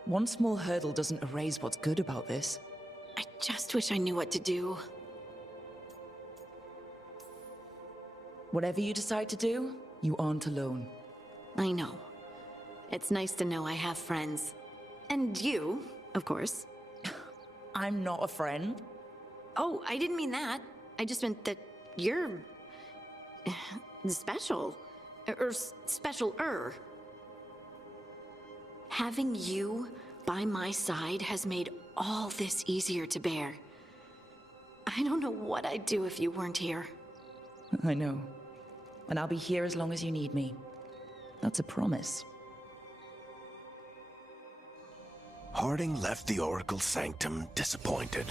One small hurdle doesn't erase what's good about this. I just wish I knew what to do. Whatever you decide to do, you aren't alone. I know. It's nice to know I have friends. And you, of course. I'm not a friend. Oh, I didn't mean that. I just meant that you're... special. Or special-er. Having you by my side has made all this easier to bear. I don't know what I'd do if you weren't here. I know. And I'll be here as long as you need me. That's a promise. Harding left the Oracle Sanctum disappointed.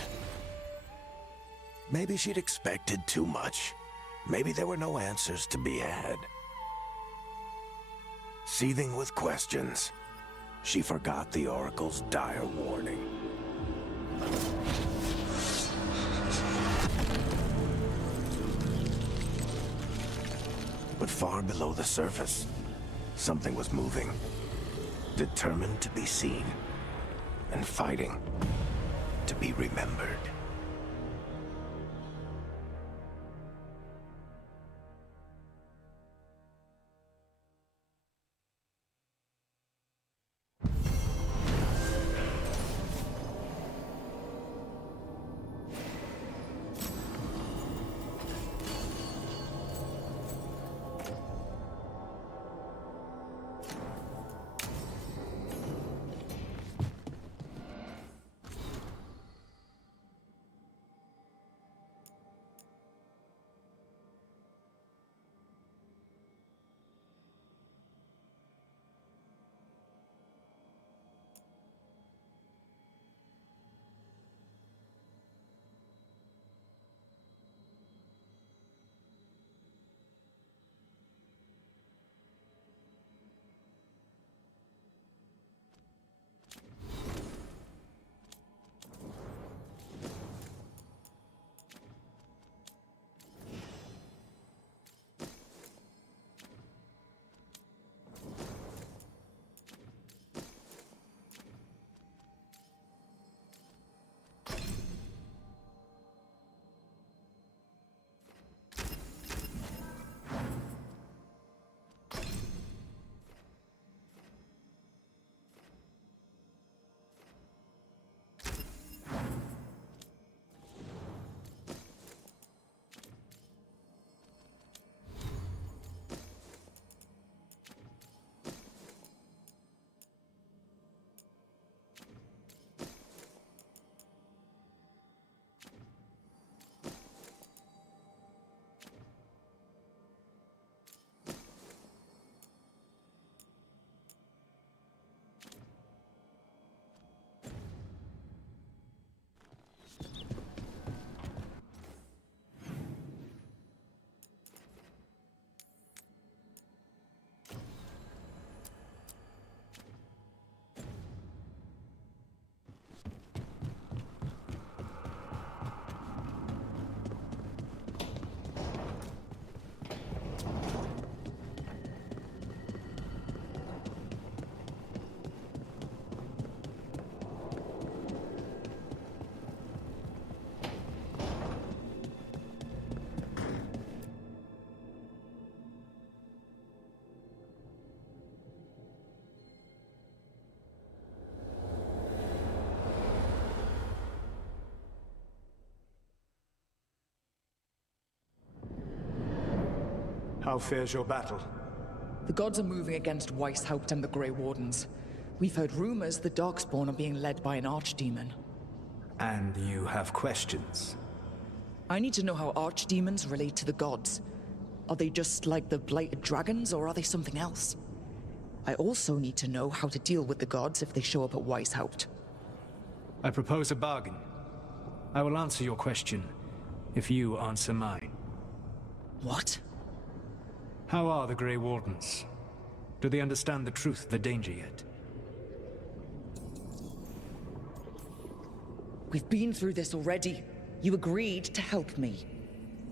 Maybe she'd expected too much. Maybe there were no answers to be had. Seething with questions, she forgot the Oracle's dire warning. But far below the surface, something was moving, determined to be seen, and fighting to be remembered. How fares your battle? The gods are moving against Weishaupt and the Grey Wardens. We've heard rumors the Darkspawn are being led by an archdemon. And you have questions? I need to know how archdemons relate to the gods. Are they just like the blighted dragons, or are they something else? I also need to know how to deal with the gods if they show up at Weishaupt. I propose a bargain. I will answer your question if you answer mine. What? How are the Grey Wardens? Do they understand the truth of the danger yet? We've been through this already. You agreed to help me.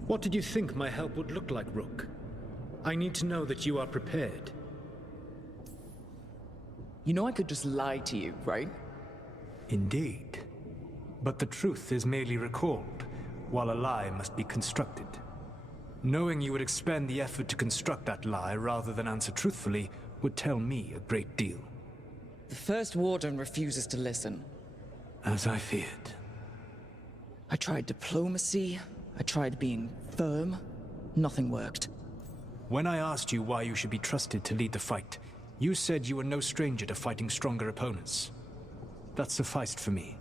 What did you think my help would look like, Rook? I need to know that you are prepared. You know I could just lie to you, right? Indeed. But the truth is merely recalled, while a lie must be constructed. Knowing you would expend the effort to construct that lie rather than answer truthfully would tell me a great deal. The First Warden refuses to listen. As I feared. I tried diplomacy, I tried being firm. Nothing worked. When I asked you why you should be trusted to lead the fight, you said you were no stranger to fighting stronger opponents. That sufficed for me.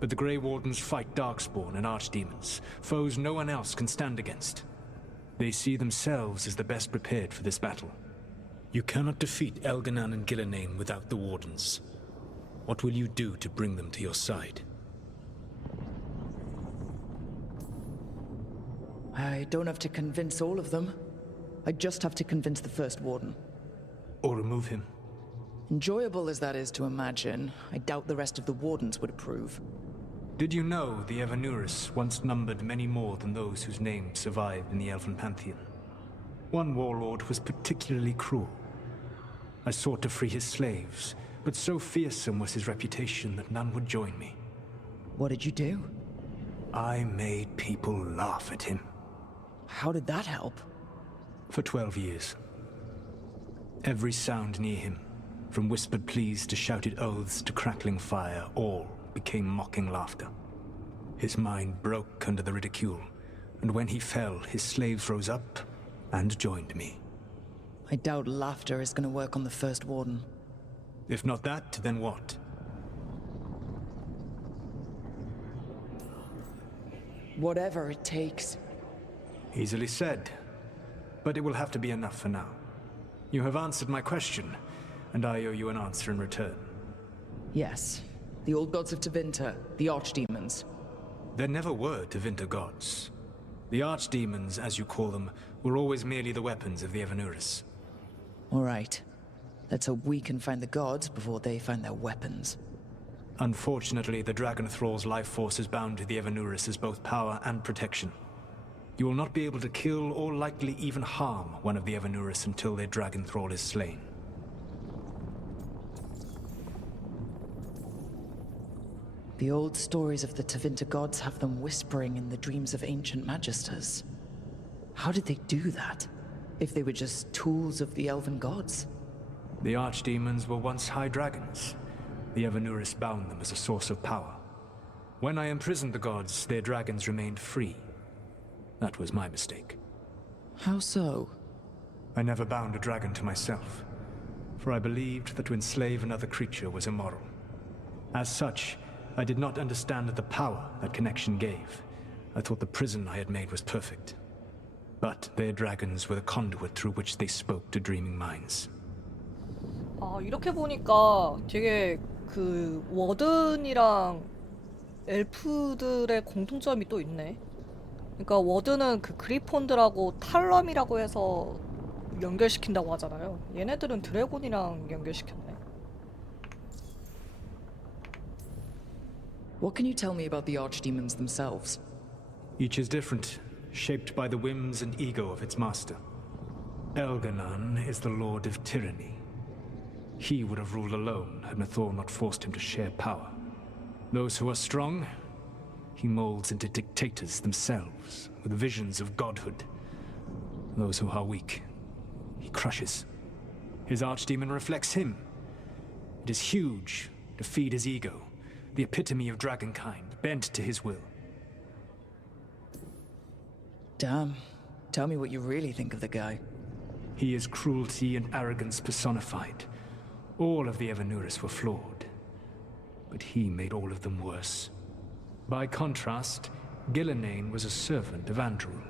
But the Grey Wardens fight Darkspawn and Archdemons, foes no one else can stand against. They see themselves as the best prepared for this battle. You cannot defeat Elganan and Gillenane without the Wardens. What will you do to bring them to your side? I don't have to convince all of them. I just have to convince the First Warden. Or remove him. Enjoyable as that is to imagine, I doubt the rest of the Wardens would approve. Did you know the Evanuris once numbered many more than those whose names survive in the Elven Pantheon? One warlord was particularly cruel. I sought to free his slaves, but so fearsome was his reputation that none would join me. What did you do? I made people laugh at him. How did that help? For 12 years. Every sound near him, from whispered pleas to shouted oaths to crackling fire, all became mocking laughter. His mind broke under the ridicule, and when he fell, his slaves rose up and joined me. I doubt laughter is going to work on the First Warden. If not that, then what? Whatever it takes. Easily said, but it will have to be enough for now. You have answered my question, and I owe you an answer in return. Yes. The old gods of Tevinter, the Archdemons. There never were Tevinter gods. The Archdemons, as you call them, were always merely the weapons of the Evanuris. All right. Let's hope we can find the gods before they find their weapons. Unfortunately, the Dragon Thrall's life force is bound to the Evanuris as both power and protection. You will not be able to kill or likely even harm one of the Evanuris until their Dragon Thrall is slain. The old stories of the Tevinter gods have them whispering in the dreams of ancient magisters. How did they do that, if they were just tools of the elven gods? The Archdemons were once high dragons. The Evanuris bound them as a source of power. When I imprisoned the gods, their dragons remained free. That was my mistake. How so? I never bound a dragon to myself, for I believed that to enslave another creature was immoral. As such, I did not understand the power that connection gave. I thought the prison I had made was perfect. But their dragons were the conduit through which they spoke to dreaming minds. 아, 이렇게 보니까 되게 그 워든이랑 엘프들의 공통점이 또 있네. 그러니까 워든은 그 그리폰들하고 탈럼이라고 해서 연결시킨다고 하잖아요. 얘네들은 드래곤이랑 연결시켰네. What can you tell me about the Archdemons themselves? Each is different, shaped by the whims and ego of its master. Elganan is the Lord of Tyranny. He would have ruled alone had Mathor not forced him to share power. Those who are strong, he molds into dictators themselves, with visions of godhood. Those who are weak, he crushes. His archdemon reflects him. It is huge to feed his ego, the epitome of dragonkind, bent to his will. Damn. Tell me what you really think of the guy. He is cruelty and arrogance personified. All of the Evanuris were flawed, but he made all of them worse. By contrast, Gillenane was a servant of Andrul,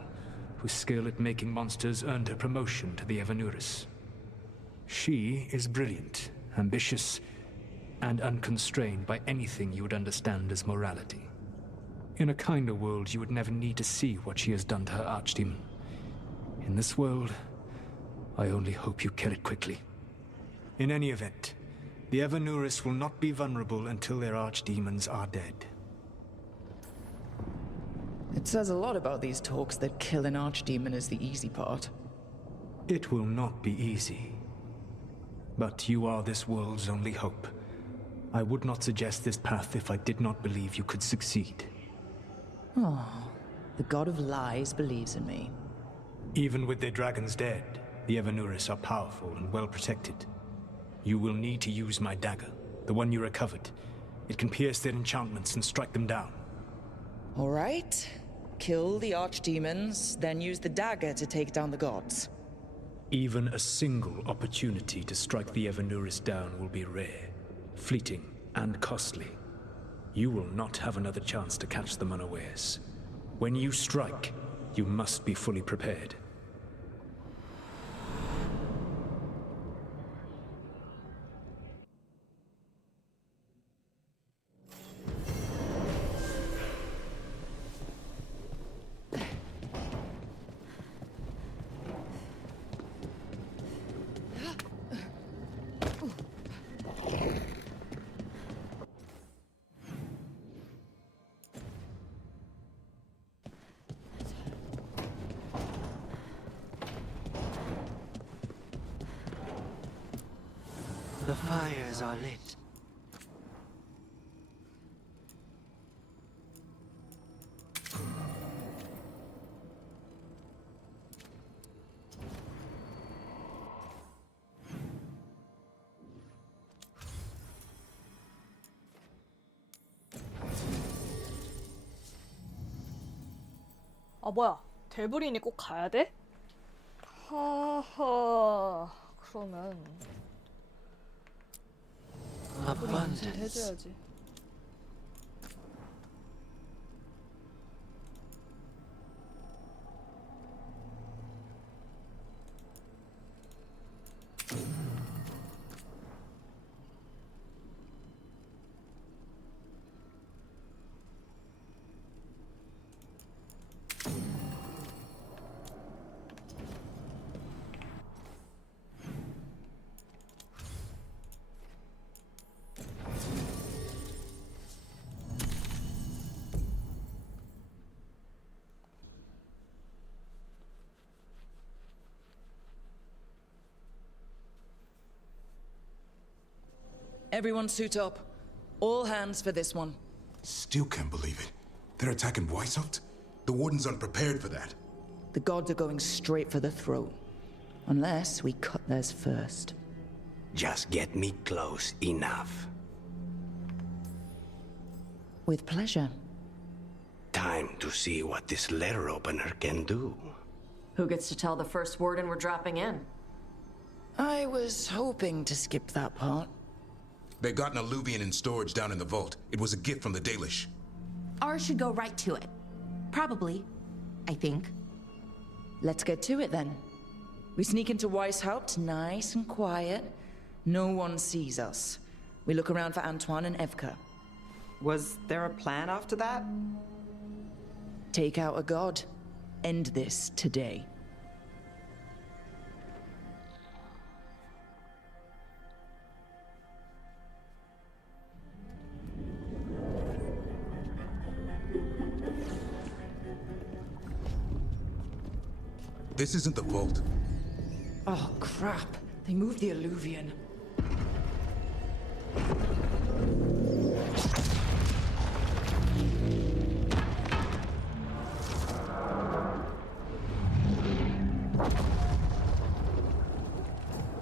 whose skill at making monsters earned her promotion to the Evanuris. She is brilliant, ambitious, and unconstrained by anything you would understand as morality. In a kinder world, you would never need to see what she has done to her archdemon. In this world, I only hope you kill it quickly. In any event, the Evanuris will not be vulnerable until their archdemons are dead. It says a lot about these talks that kill an archdemon is the easy part. It will not be easy. But you are this world's only hope. I would not suggest this path if I did not believe you could succeed. Oh, the god of lies believes in me. Even with their dragons dead, the Evanuris are powerful and well protected. You will need to use my dagger, the one you recovered. It can pierce their enchantments and strike them down. All right. Kill the archdemons, then use the dagger to take down the gods. Even a single opportunity to strike the Evanuris down will be rare, fleeting, and costly. You will not have another chance to catch them unawares. When you strike, you must be fully prepared. The fires are lit. 아 뭐야, 데브린이 꼭 가야 돼? 하하, 그러면 Abundance. 해줘야지. Everyone suit up. All hands for this one. Still can't believe it. They're attacking Weishaupt? The Warden's unprepared for that. The gods are going straight for the throat. Unless we cut theirs first. Just get me close enough. With pleasure. Time to see what this letter opener can do. Who gets to tell the first warden we're dropping in? I was hoping to skip that part. They got an alluvian in storage down in the vault. It was a gift from the Dalish. Ours should go right to it. Probably. I think. Let's get to it then. We sneak into Weishaupt, nice and quiet. No one sees us. We look around for Antoine and Evka. Was there a plan after that? Take out a god. End this today. This isn't the vault. Oh, crap. They moved the alluvian.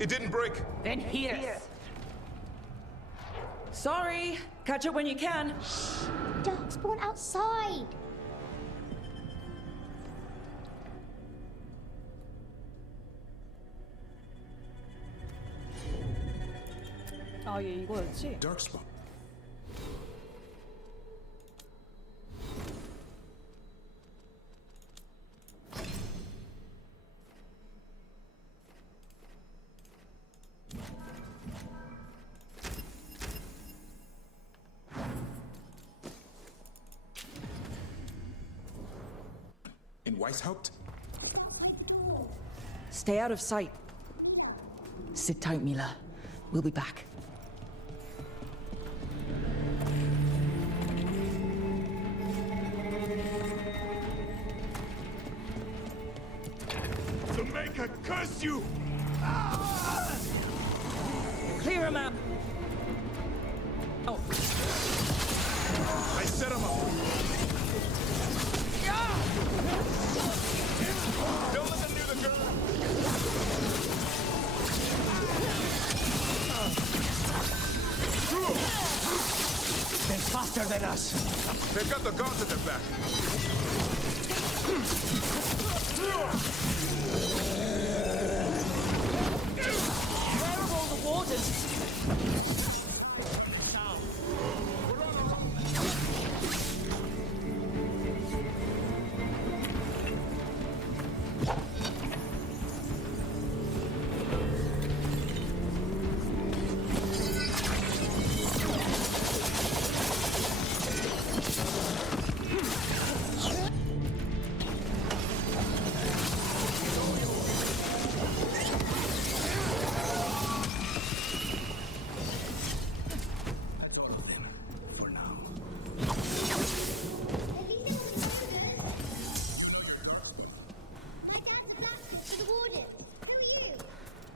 It didn't break. Then here. Sorry. Catch up when you can. Darkspawn outside. 아, 얘 이거였지? Darkspawn. In Weishaupt? Stay out of sight. Sit tight, Mila. We'll be back. The Maker curse you! Clear him up. Oh. I set him up. Don't let them do the girl. They're faster than us. They've got the guards at their back. Where are all the wardens?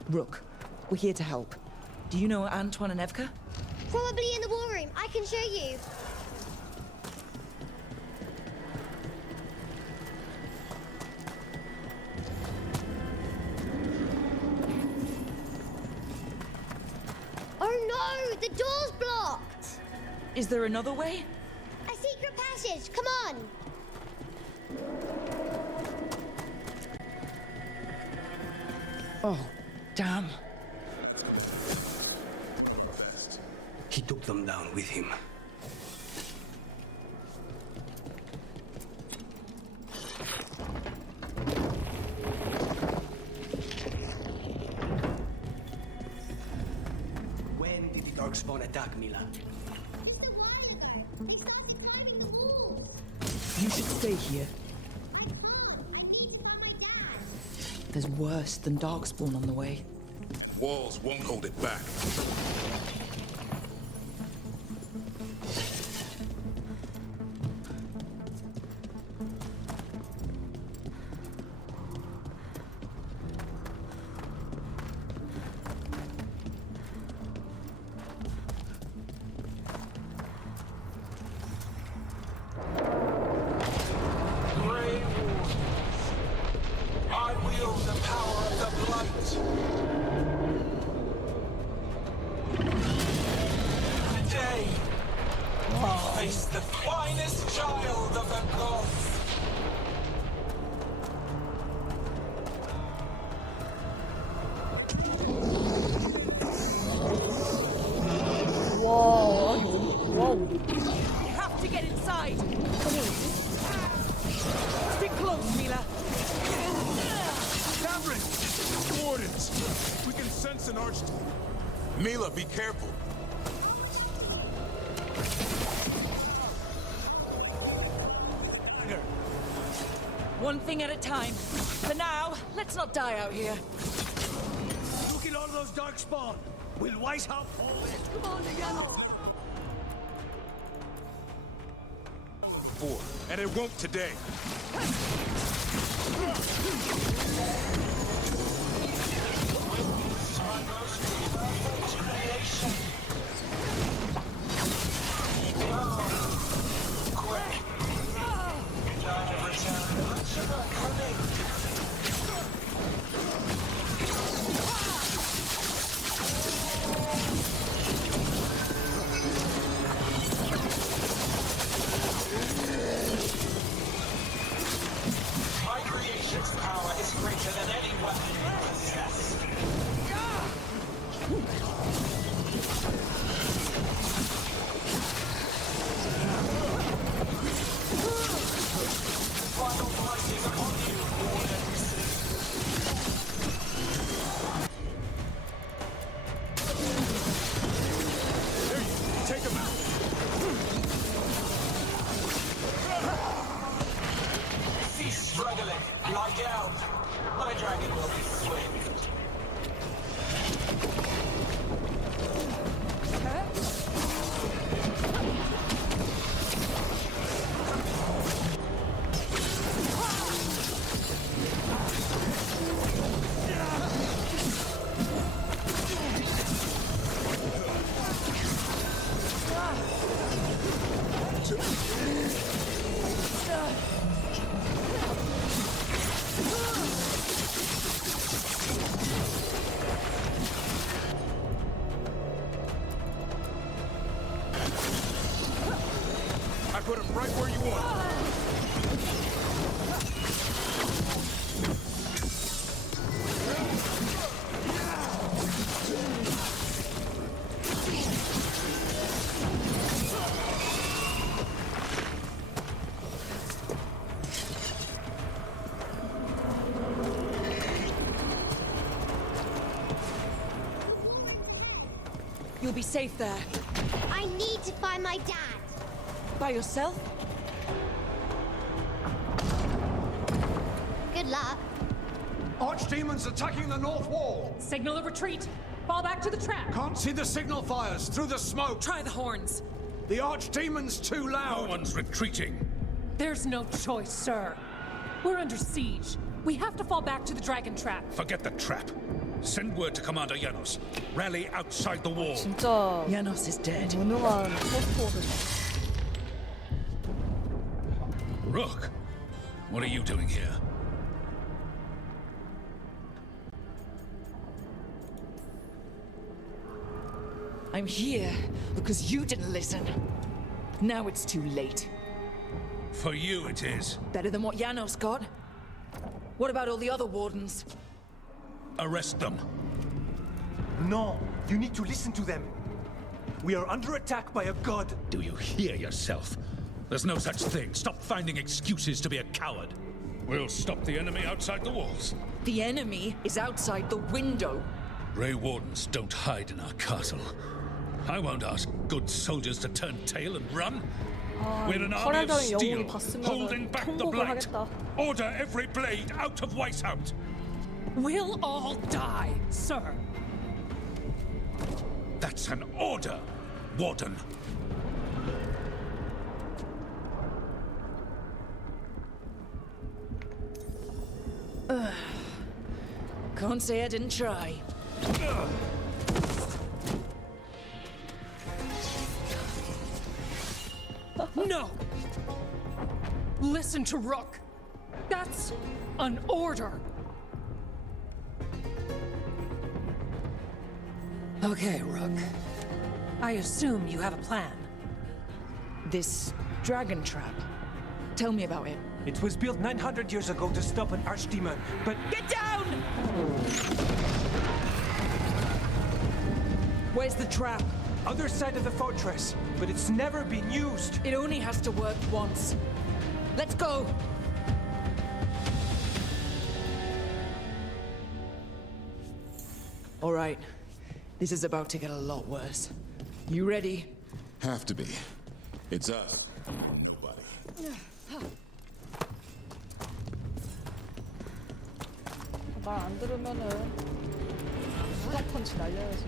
Rook, we're here to help. Do you know Antoine and Evka? Probably in the war room. I can show you. Oh no! The door's blocked! Is there another way? A secret passage! Come on! Oh, damn. He took them down with him. When did the Darkspawn attack, Mila? You should stay here. There's worse than Darkspawn on the way. Walls won't hold it back. I wield the power of the blight. Today, we face the finest child of the gods. 와, 아니, 와우. You have to get inside. Stick close, Mila. Cameron! Wardens! We can sense an arched... Mila, be careful. One thing at a time. For now, let's not die out here. You kill all those Darkspawn. Will Weishaupt hold it? Come on, Yano! 4, and it won't today. My creation's power is greater than any weapon you possess. Final fight is upon you, Wardens. There you take him out. Cease struggling. put him right where you want him. You'll be safe there. I need to find my dad. By yourself? Good luck. Archdemons attacking the north wall! Signal a retreat! Fall back to the trap! Can't see the signal fires through the smoke! Try the horns! The Archdemon's too loud! No one's retreating! There's no choice, sir. We're under siege. We have to fall back to the dragon trap. Forget the trap. Send word to Commander Janos. Rally outside the wall. 진짜 Janos is dead. 무능한 포스트워드. Rook, what are you doing here? I'm here because you didn't listen. Now it's too late. For you it is. Better than what Janos got? What about all the other wardens? Arrest them. No, you need to listen to them. We are under attack by a god. Do you hear yourself? There's no such thing. Stop finding excuses to be a coward. We'll stop the enemy outside the walls. The enemy is outside the window. Grey Wardens don't hide in our castle. I won't ask good soldiers to turn tail and run. We're an army of steel, holding back the blight. Order every blade out of Weishaupt. We'll all die, sir. That's an order, Warden. Can't say I didn't try. No! Listen to Rook. That's an order. Okay, Rook. I assume you have a plan. This dragon trap. Tell me about it. It was built 900 years ago to stop an archdemon, but... Get down! Where's the trap? Other side of the fortress, but it's never been used. It only has to work once. Let's go! All right. This is about to get a lot worse. You ready? Have to be. It's us. Nobody. 말 안 들으면은 수정 펀치 날려야지.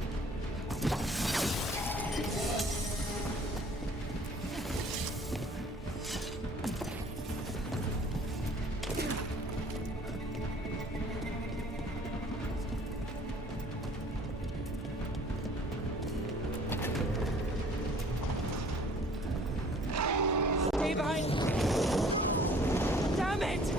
Stay behind. Damn it!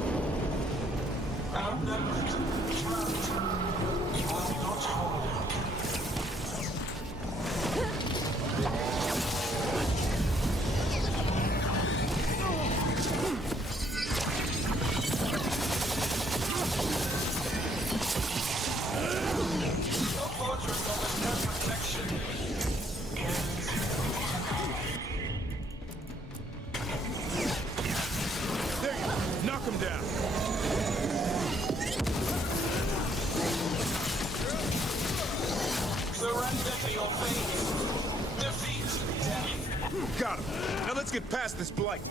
Knock him down. Surrender to your fate. Defeat death. Got him. Now let's get past this blight.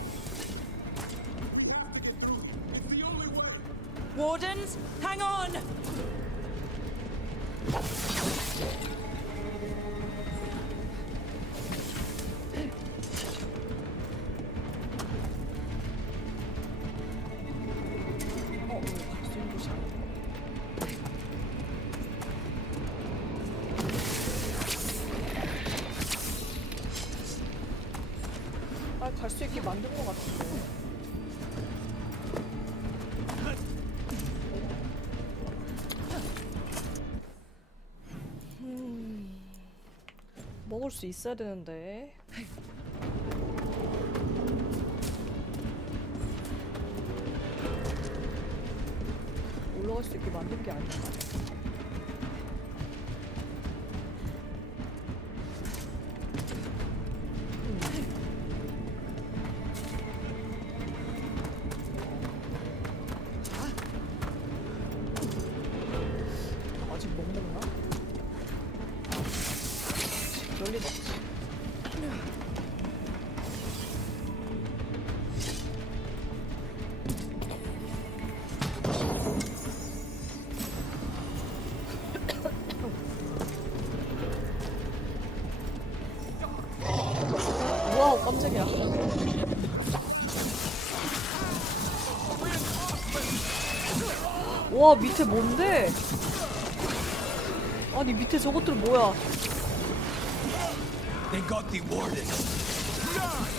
Wardens, hang on! 갈 수 있게 만든 것 같은데. 먹을 수 있어야 되는데. 올라갈 수 있게 만든 게 아닌가? 아직 못 먹나? 열리 먹지. 와우, 깜짝이야. 와, 밑에 뭔데? 아니, 밑에 저것들 뭐야? They got the warden.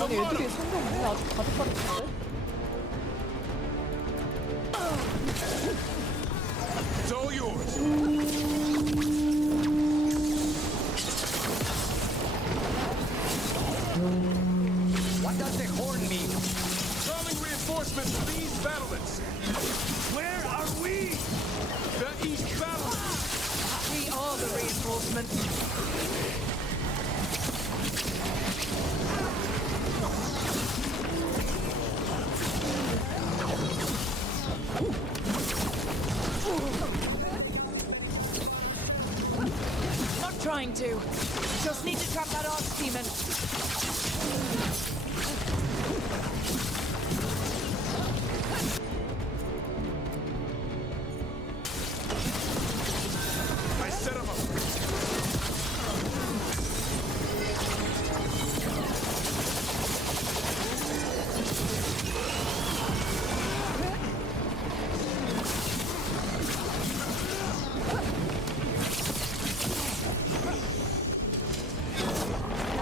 아니, 애들이 성경 문에 아주 가득 빠졌는데? It's all yours. What does the horn mean? Calling reinforcements to the east battlements. Where are we? The east battlements. We are the reinforcements. Not trying to. Just need to trap that archdemon. I set him up.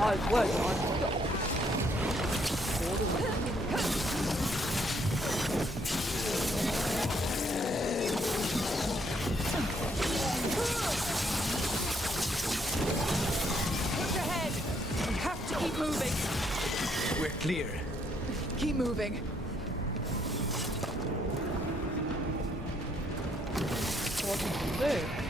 아, 뭐야, 이거. 아니, Push ahead. We have to keep moving. We're clear. Keep moving. 저거 뭔데?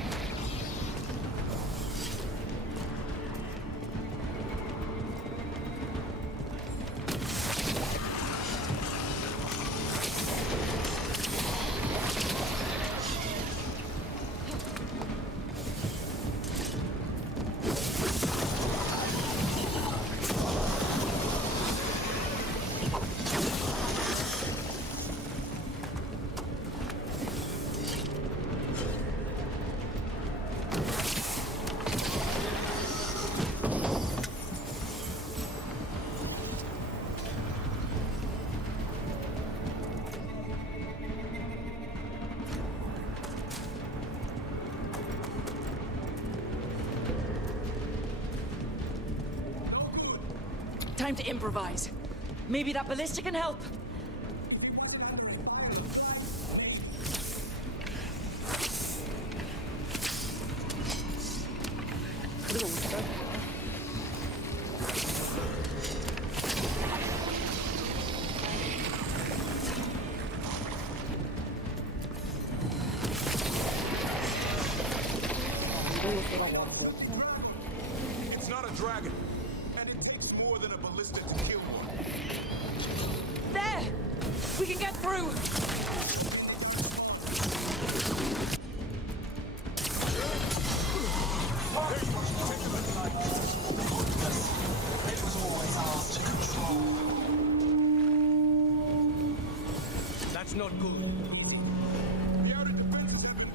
Time to improvise. Maybe that ballista can help. 그리고 웃자. 이걸로 쓰라고 하는 거였구나. It's not a dragon, and it takes more than a ballista to kill one. There! We can get through! It was always ours to control. That's not good. The outer defenses have been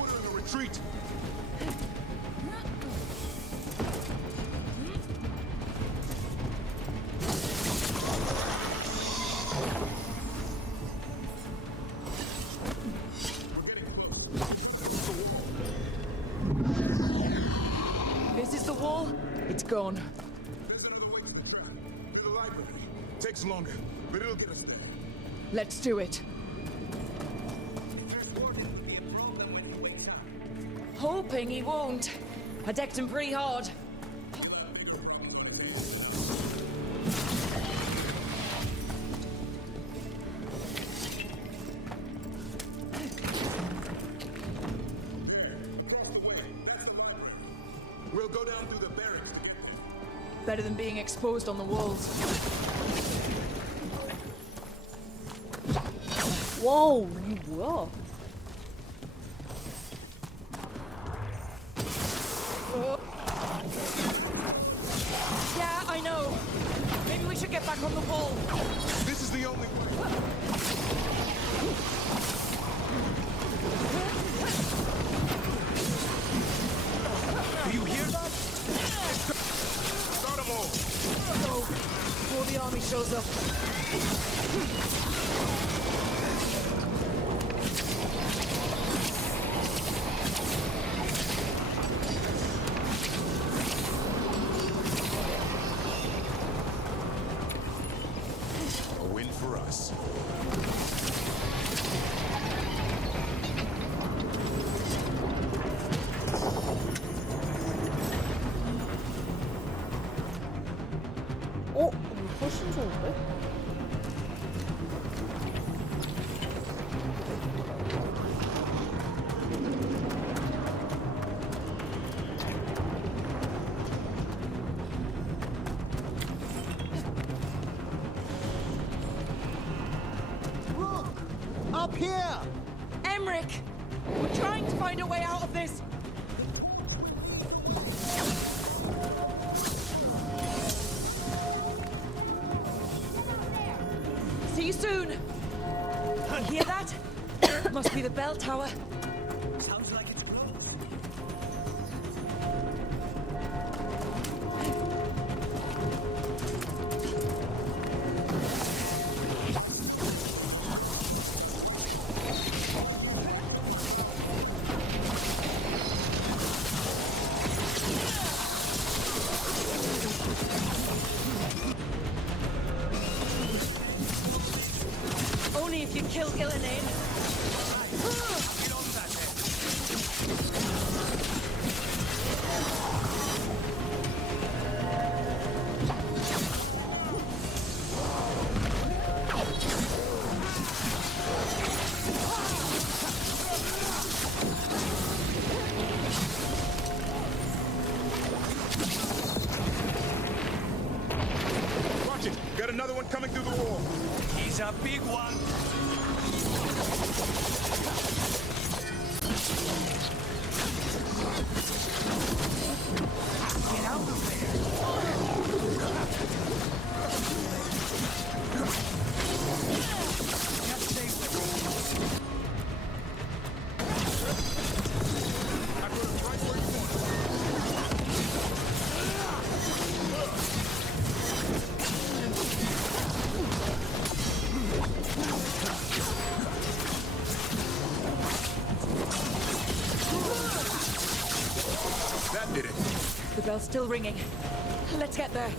ordering a retreat. This is the wall. It's gone. There's another way to the trap. Through the library. Takes longer, but it'll get us there. Let's do it. Hoping he won't. I decked him pretty hard. We'll go down through the barracks. Better than being exposed on the walls. 와우, 이게 뭐야? Yeah, I know. Maybe we should get back on the wall. This is the only way. Do you hear that? Start them all. Uh-oh. Before the army shows up. A win for us. 어? 훨씬 좋은데? Up here! Emmerich! We're trying to find a way out of this. See you soon. You hear that? Must be the bell tower. Sounds like it's close. Only if you kill Illinan. Get on that then. Watch it. Got another one coming through the wall. He's a big one. Get out of there. Just save the room. I put him right where you want him. That did it. The bell's still ringing. Let's get there.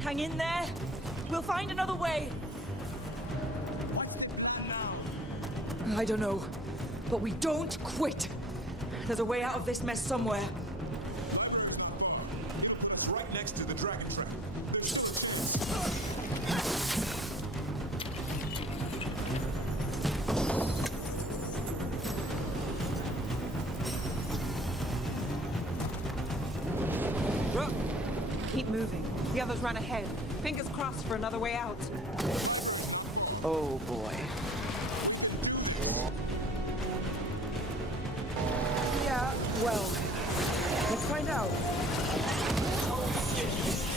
Hang in there. We'll find another way. I don't know, but we don't quit. There's a way out of this mess somewhere. It's right next to the dragon trap. Keep moving. The others ran ahead. Fingers crossed for another way out. Oh boy. Yeah, well, let's find out.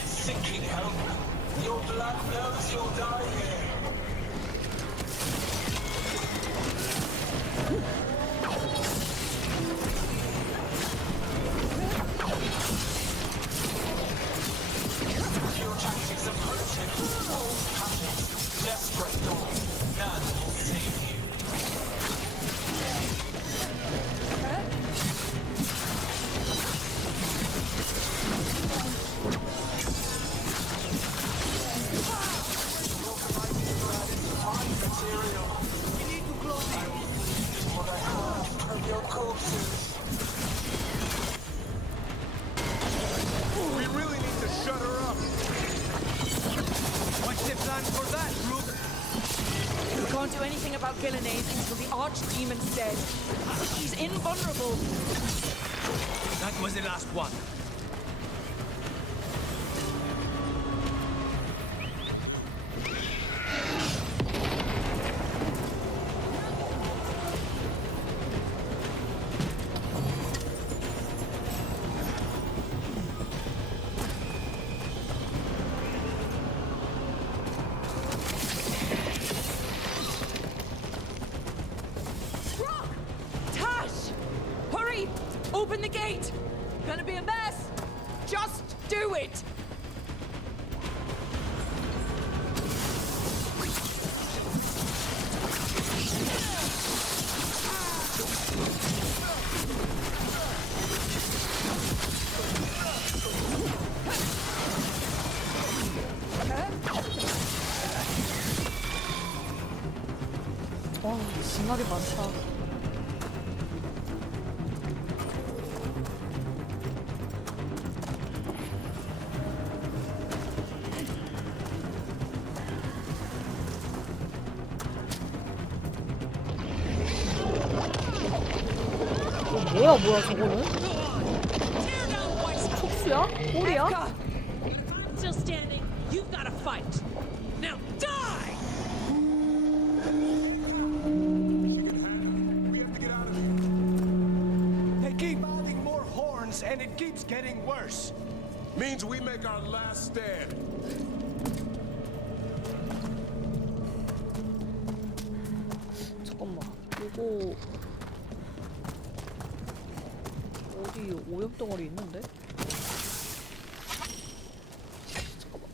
Sinking home. Your blood knows you'll die here. Your tactics approaching. Old habits. Desperate thoughts. None will save you. about Gillenase until the archdemon said she's invulnerable. That was the last one. Open the gate! Gonna be a mess! Just do it! 와, 진하게 많다. 뭐야 저거는? 촉수야? 꼬리야? Still standing. You've got to fight. Now die! They keep adding more horns and it keeps getting worse. Means we make our last stand. 잠깐만. 이거 어디 오염덩어리 있는데? 잠깐만.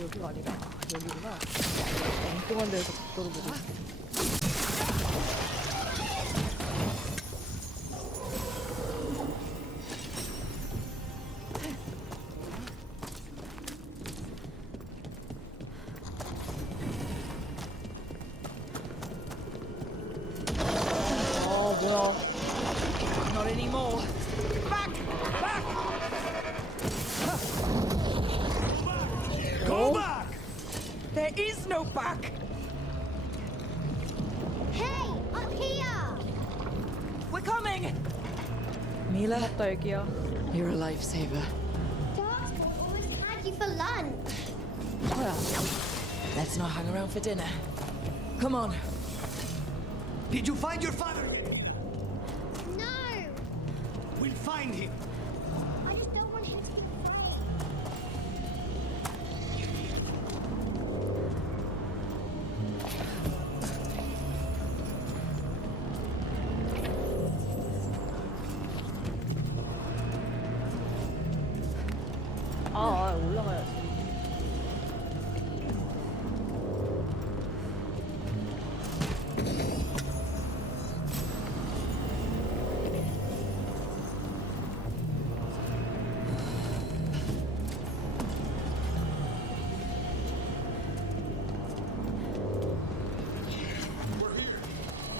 여기가 아니라 여기구나. 엉뚱한 데에서 각도를 보고 있어. Not anymore. Back! Back! Go back! There is no back! Hey, up here! We're coming! Mila, 맞다, 애기야. you're a lifesaver. Darkspawn always had you for lunch. Well, let's not hang around for dinner. Come on. Did you find your father? No! We'll find him. I just don't want him to be 올라가야지.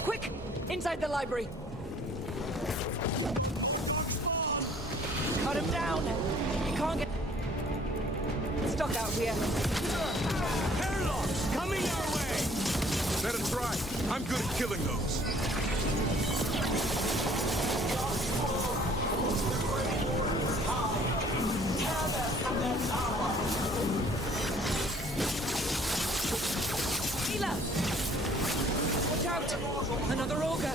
Quick! Inside the library! Cut him down! He can't get stuck out here. Airlocks coming our way! Let him try. I'm good at killing those. Mila! Watch out! Another ogre!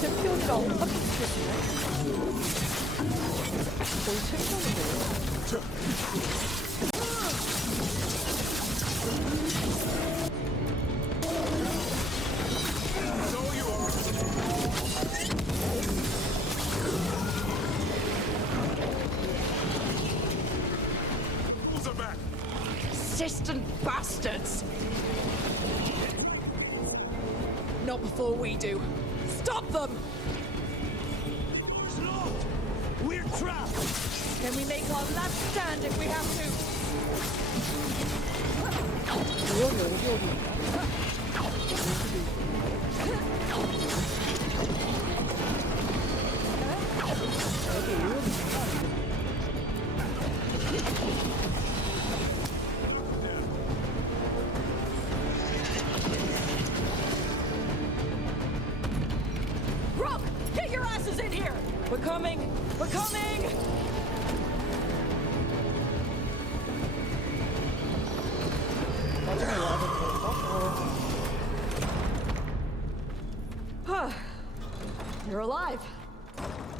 챔피언이랑 똑같이 생겼네. 거의 챔피언인데요. Persistent bastards! Not before we do. Stop them! We're trapped! Can we make our last stand if we have to? 여기 어디 있나? 여기 의욕이 있구나. Rook, get your asses in here! We're coming! We're coming! You're alive.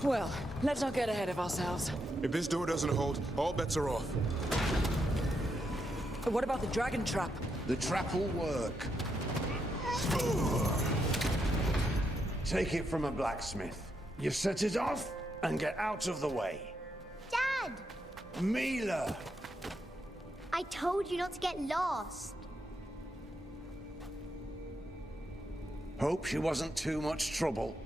Well, let's not get ahead of ourselves. If this door doesn't hold, all bets are off. What about the dragon trap? The trap will work. Take it from a blacksmith. You set it off and get out of the way. Dad! Mila! I told you not to get lost. Hope she wasn't too much trouble.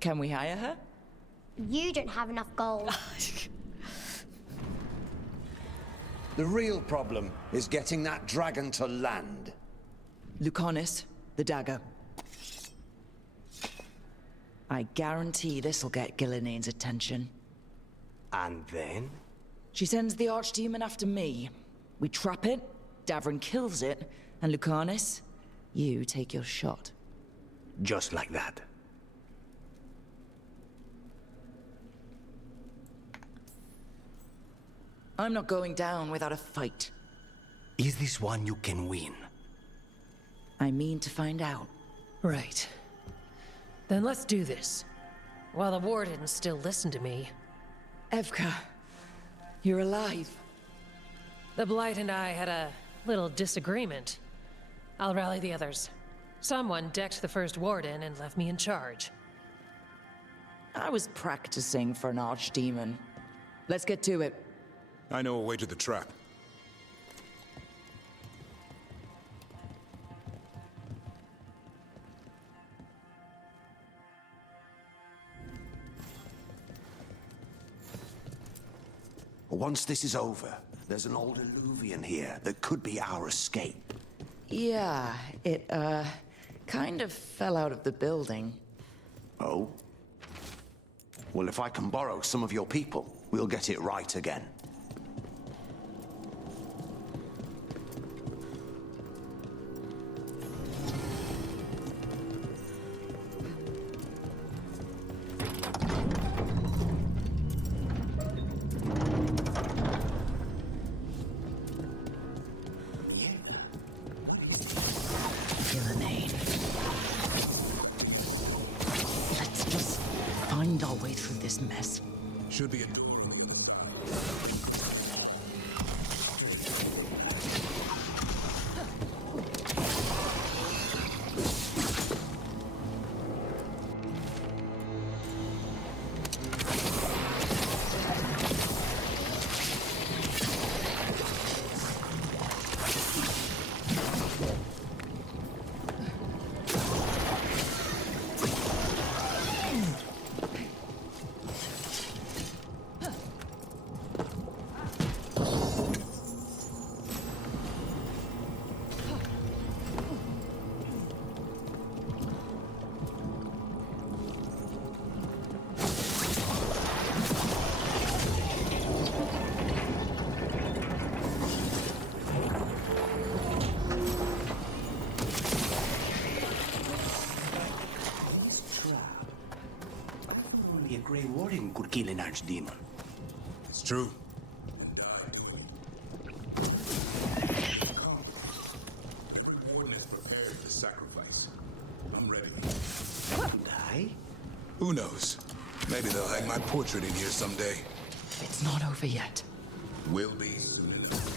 Can we hire her? You don't have enough gold. The real problem is getting that dragon to land. Lucanis, the dagger. I guarantee this'll get Gillinene's attention. And then? She sends the archdemon after me. We trap it, Davrin kills it, and Lucanis, you take your shot. Just like that. I'm not going down without a fight. Is this one you can win? I mean to find out. Right. Then let's do this. While the wardens still listen to me. Evka, you're alive. The Blight and I had a little disagreement. I'll rally the others. Someone decked the first warden and left me in charge. I was practicing for an archdemon. Let's get to it. I know a way to the trap. Once this is over, there's an old alluvion here that could be our escape. Yeah, it, kind of fell out of the building. Oh? Well, if I can borrow some of your people, we'll get it right again. Let's just find our way through this mess. Should be a door. Only a Grey Warden could kill an archdemon. It's true. Warden is prepared to sacrifice. I'm ready. Die? Who knows? Maybe they'll hang my portrait in here someday. It's not over yet. Will be soon enough.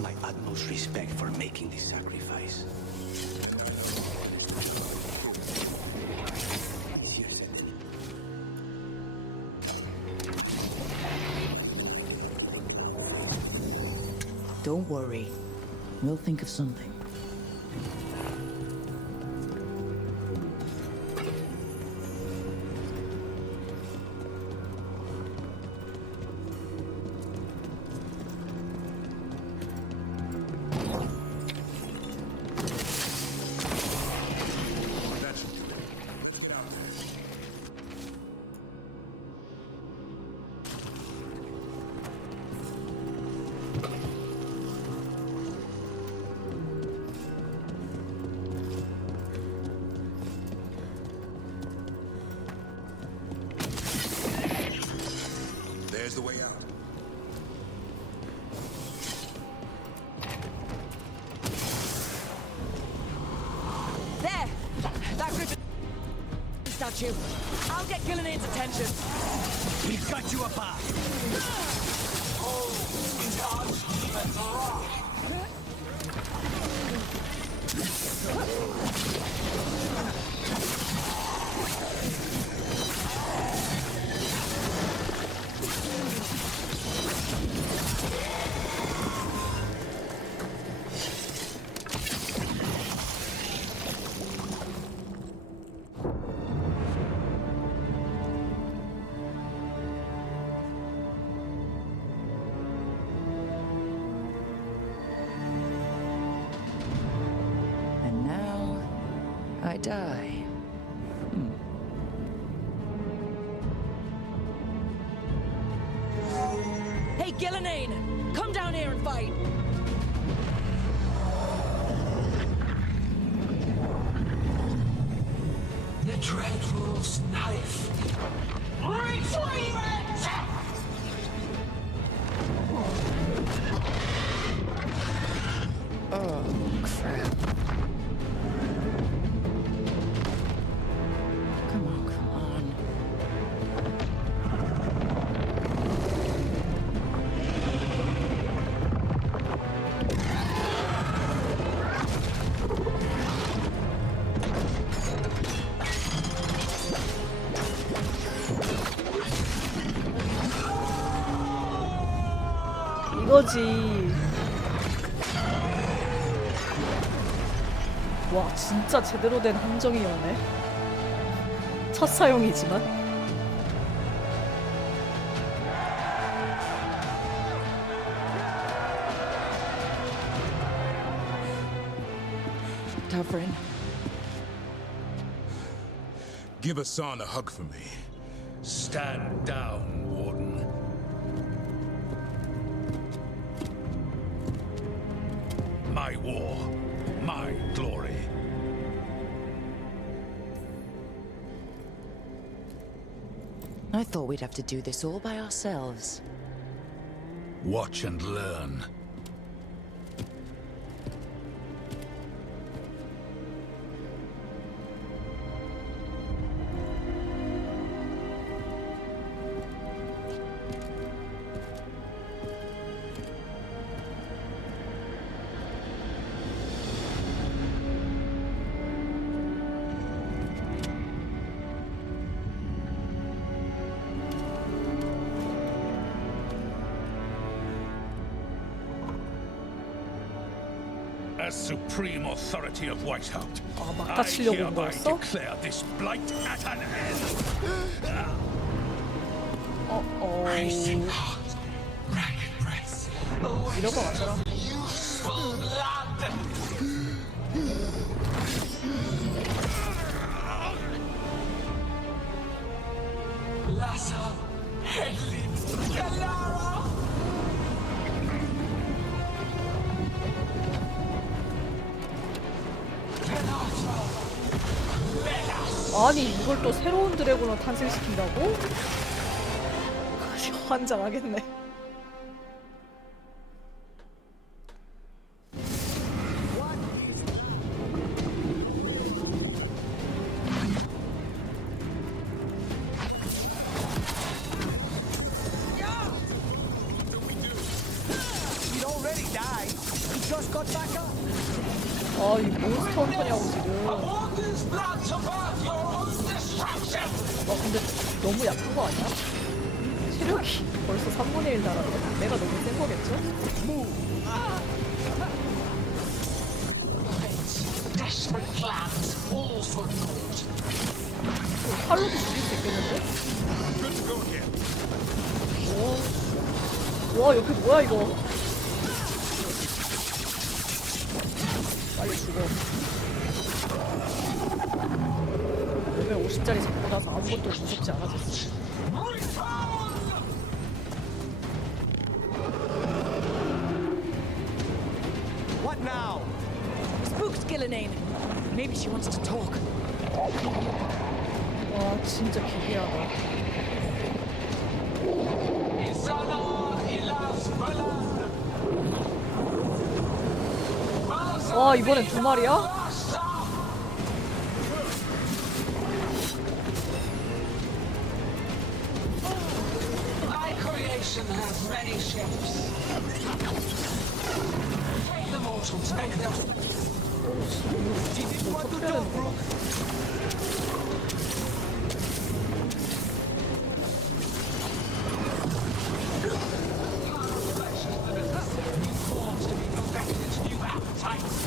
My utmost respect for making this sacrifice. Don't worry. We'll think of something. Where's the way out? There! That griffin statue. I'll get Gillinane's attention. We've got you apart. And now I die. Hey, Gillinane! Come down here and fight! The Dreadful's knife. Retrieve it! Oh, crap. Come on, come on. 이거지. 와, 진짜 제대로 된 함정이었네. 첫 사용이지만. Dovrin. Give Asan a hug for me. Stand down, Warden. My war, my glory. I thought we'd have to do this all by ourselves. Watch and learn. As supreme authority of Whiteout, 막타 I 치려고 온 hereby 거였어? declare this blight at an end. Racing heart, ragged breath. 이러고 왔더라. Useful blood. Lassa, Headley, Galara. 아니, 이걸 또 새로운 드래곤을 탄생시킨다고? 환장하겠네. He'd already died. He just got back up. 아, 이 몬스터 헌터냐고 지금. 와, 근데 너무 약한 거 아니야? 체력이 벌써 3분의 1 달았네. 내가 너무 센 거겠죠? 팔로도 죽일 수 있겠는데? 오. 와, 여기 뭐야 이거? 빨리 죽어. 레벨 50짜리 잡고 나서 아무것도 무섭지 않아졌어. What now? Spooked Gillinane. Maybe she wants to talk. 와, 진짜 기괴하다. 와, 이번엔 두 마리야? My creation has many shapes. Take the mortals, make them. Dis-moi tout donc, Brooke.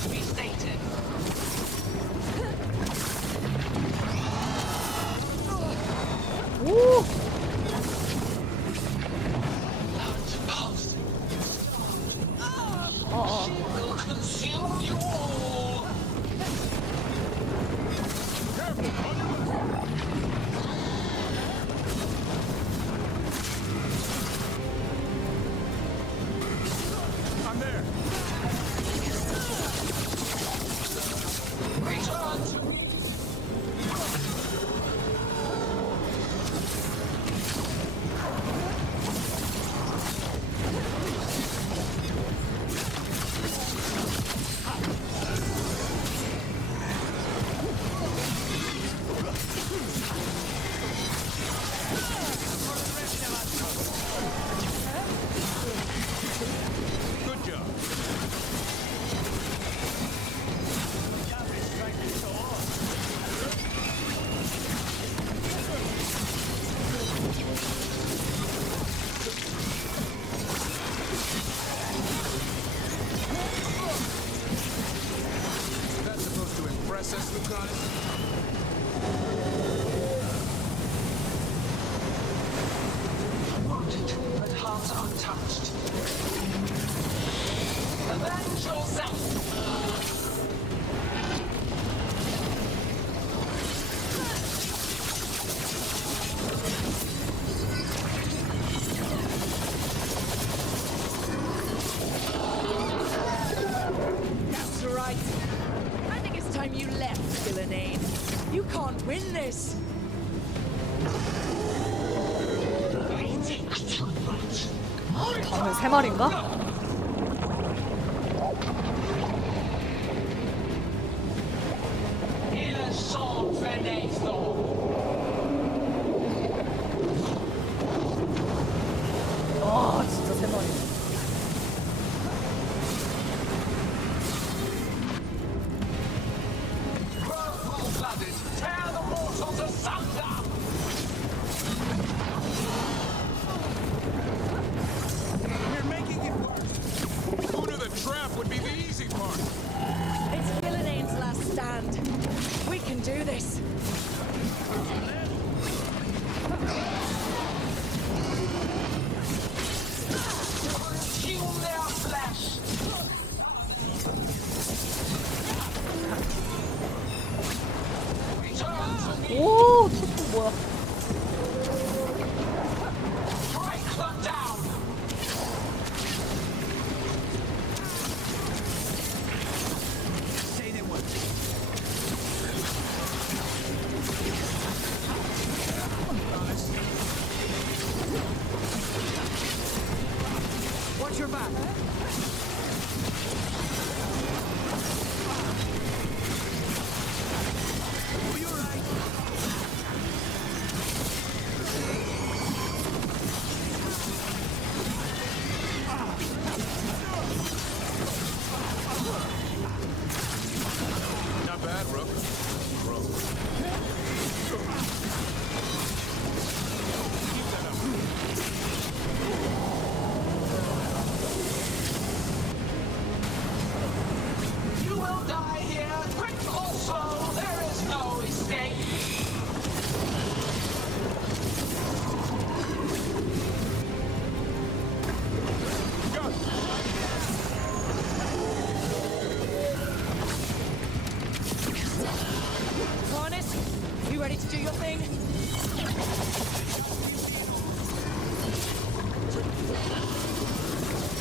To be stated. Woo! Will consume you all. I'm there. Return to me. Good job. That's supposed to impress us, Lucanus? Wounded, but heart untouched. Avenge yourself! That's right. I think it's time you left, Villainane. You can't win this. 다음에 세 마리인가? Il son fenêtre. 와, 진짜 세 마리. Full-blooded, tear the mortals asunder! We're making it work. Who knew the trap would be the easy part? It's Villanane's last stand. We can do this. Consume their flesh! 오, 투투 뭐야? Strike them down! Say they would. Watch your back. Will you right? Not bad, Rook. Keep that up. You will die here, quick or slow. There is no escape. Go. Harness, you ready to do your thing?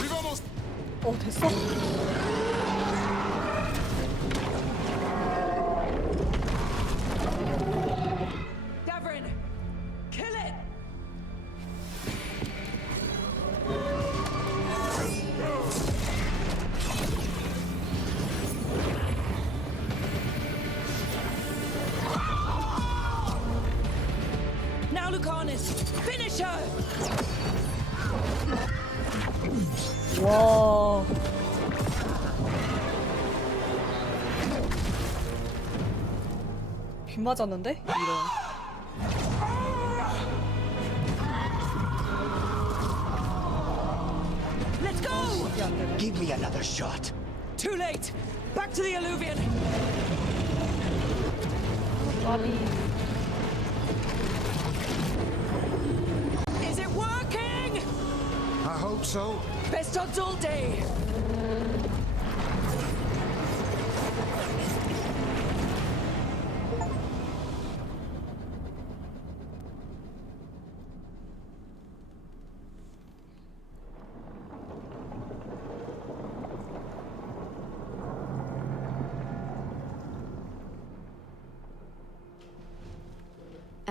We've almost. 됐어? Davrin, kill it! this! Finish her! 와. 비 맞았는데? 이런. Let's go! Give me another shot. Too late! Back to the alluvion! Is it working? I hope so. Best odds all day!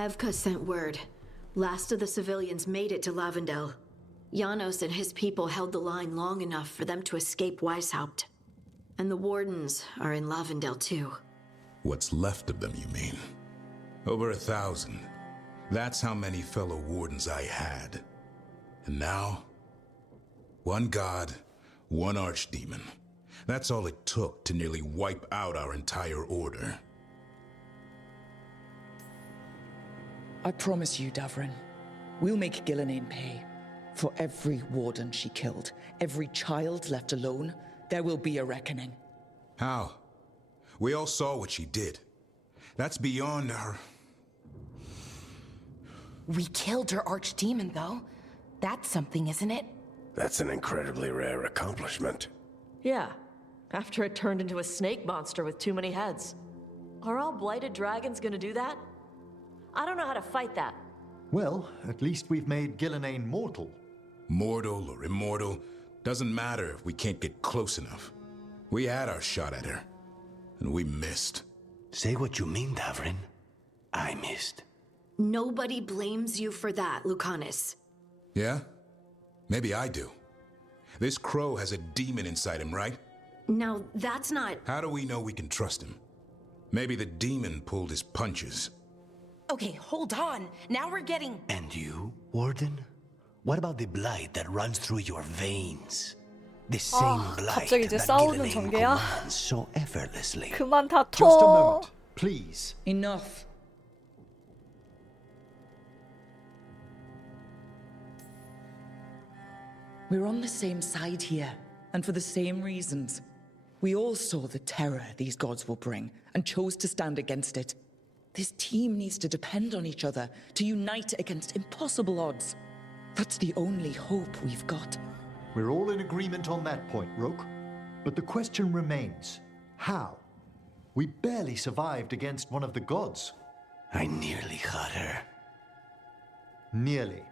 Evka sent word. Last of the civilians made it to Lavendel. Janos and his people held the line long enough for them to escape Weishaupt. And the wardens are in Lavendel too. What's left of them, you mean? Over 1,000. That's how many fellow wardens I had. And now, one god, one archdemon. That's all it took to nearly wipe out our entire order. I promise you, Davrin, we'll make Gillenane pay. For every warden she killed, every child left alone, there will be a reckoning. How? We all saw what she did. That's beyond our... We killed her archdemon, though. That's something, isn't it? That's an incredibly rare accomplishment. Yeah, after it turned into a snake monster with too many heads. Are all blighted dragons gonna do that? I don't know how to fight that. Well, at least we've made Gillenane mortal. Mortal or immortal, doesn't matter if we can't get close enough. We had our shot at her, and we missed. Say what you mean, Davrin. I missed. Nobody blames you for that, Lucanus. Yeah? Maybe I do. This crow has a demon inside him, right? Now, that's not... How do we know we can trust him? Maybe the demon pulled his punches. Okay, hold on. Now we're getting... And you, Warden? What about the blight that runs through your veins? The same blight 갑자기 이제 that 싸우는 Gillenane 전개야? commands so effortlessly. 그만 Just a 다퉈. moment, please. Enough. We're on the same side here, and for the same reasons. We all saw the terror these gods will bring, and chose to stand against it. This team needs to depend on each other, to unite against impossible odds. That's the only hope we've got. We're all in agreement on that point, Roke. But the question remains, how? We barely survived against one of the gods. I nearly got her. Nearly.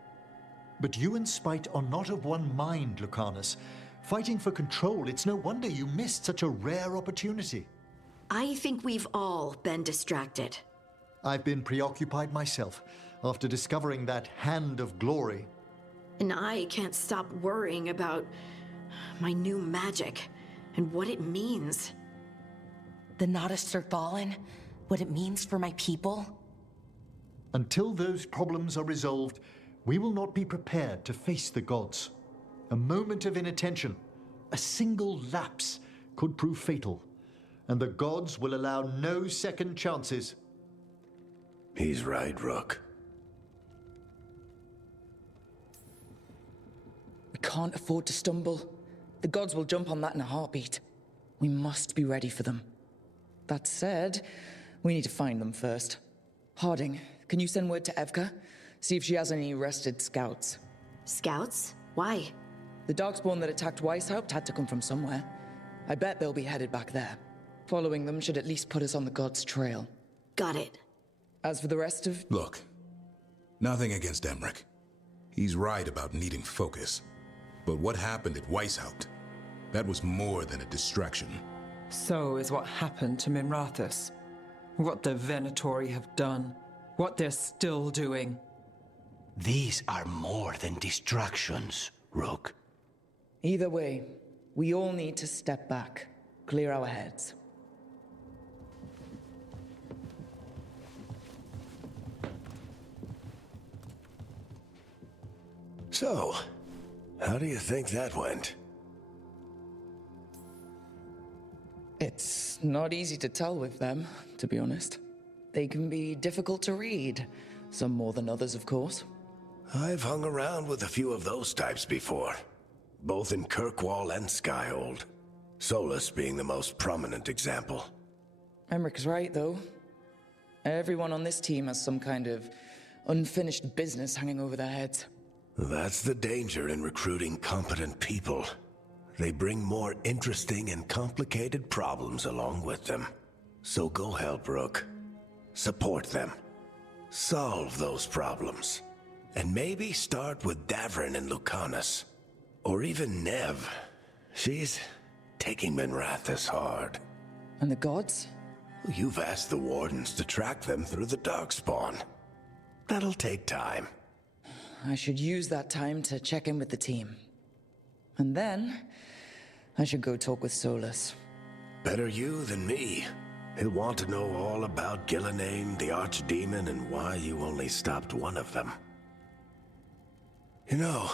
But you and Spite are not of one mind, Lucanus. Fighting for control, it's no wonder you missed such a rare opportunity. I think we've all been distracted. I've been preoccupied myself after discovering that hand of glory. And I can't stop worrying about my new magic and what it means. The Nodists are fallen? What it means for my people? Until those problems are resolved, we will not be prepared to face the gods. A moment of inattention, a single lapse, could prove fatal, and the gods will allow no second chances. He's right, Rook. We can't afford to stumble. The gods will jump on that in a heartbeat. We must be ready for them. That said, we need to find them first. Harding, can you send word to Evka? See if she has any rested scouts. Scouts? Why? The Darkspawn that attacked Weishaupt had to come from somewhere. I bet they'll be headed back there. Following them should at least put us on the gods' trail. Got it. As for the rest of... Look, nothing against Emmerich. He's right about needing focus. But what happened at Weishaupt? That was more than a distraction. So is what happened to Minrathous. What the Venatori have done. What they're still doing. These are more than distractions, Rook. Either way, we all need to step back, clear our heads. So, how do you think that went? It's not easy to tell with them, to be honest. They can be difficult to read. Some more than others, of course. I've hung around with a few of those types before, both in Kirkwall and Skyhold. Solus being the most prominent example. Emmeric's right, though. Everyone on this team has some kind of unfinished business hanging over their heads. That's the danger in recruiting competent people. They bring more interesting and complicated problems along with them. So go help Rook. Support them. Solve those problems. And maybe start with Davrin and Lucanus. Or even Nev. She's taking Minrathous hard. And the gods? You've asked the Wardens to track them through the Darkspawn. That'll take time. I should use that time to check in with the team. And then, I should go talk with Solus. Better you than me. He'll want to know all about Gillenane, the Archdemon, and why you only stopped one of them. You know,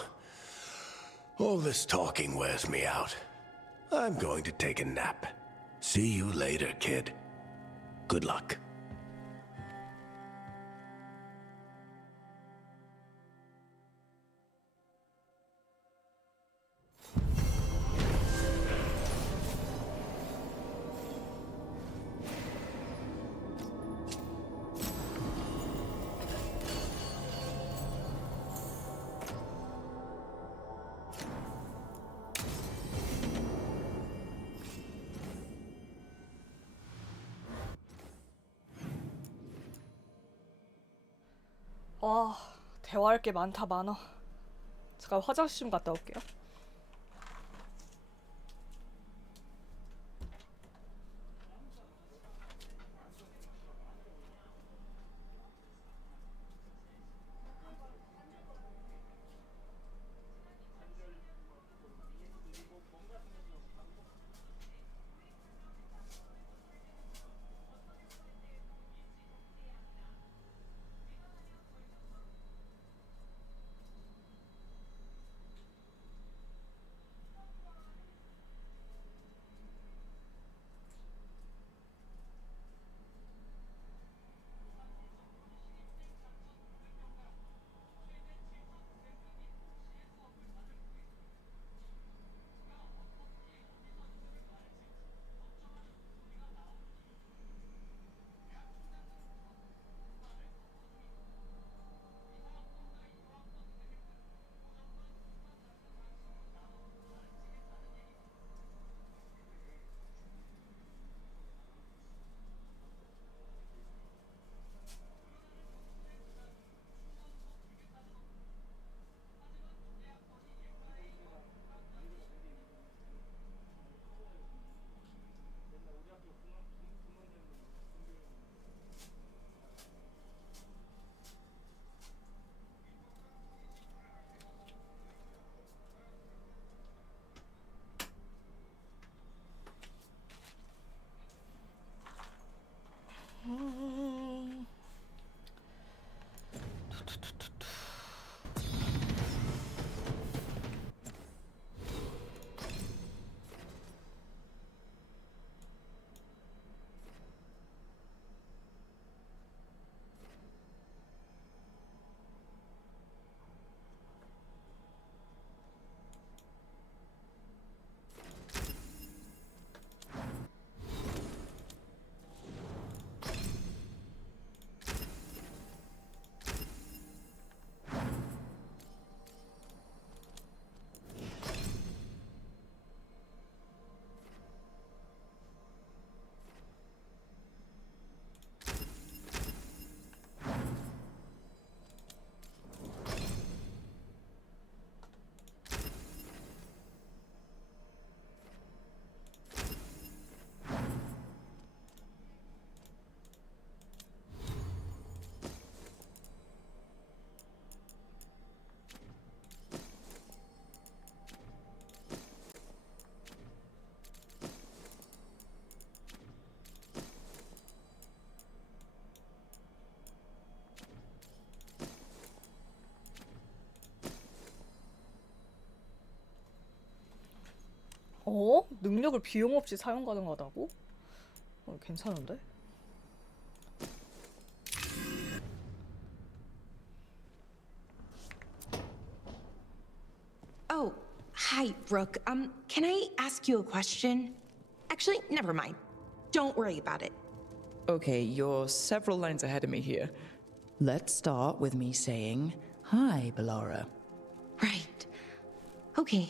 all this talking wears me out. I'm going to take a nap. See you later, kid. Good luck. 와, 대화할 게 많다 많아. 잠깐 화장실 좀 갔다 올게요. 어? 능력을 비용 없이 사용 가능하다고? 괜찮은데? Oh, hi, Rook. Can I ask you a question? Actually, never mind. Don't worry about it. Okay, you're several lines ahead of me here. Let's start with me saying, hi, Bellara. Right. Okay.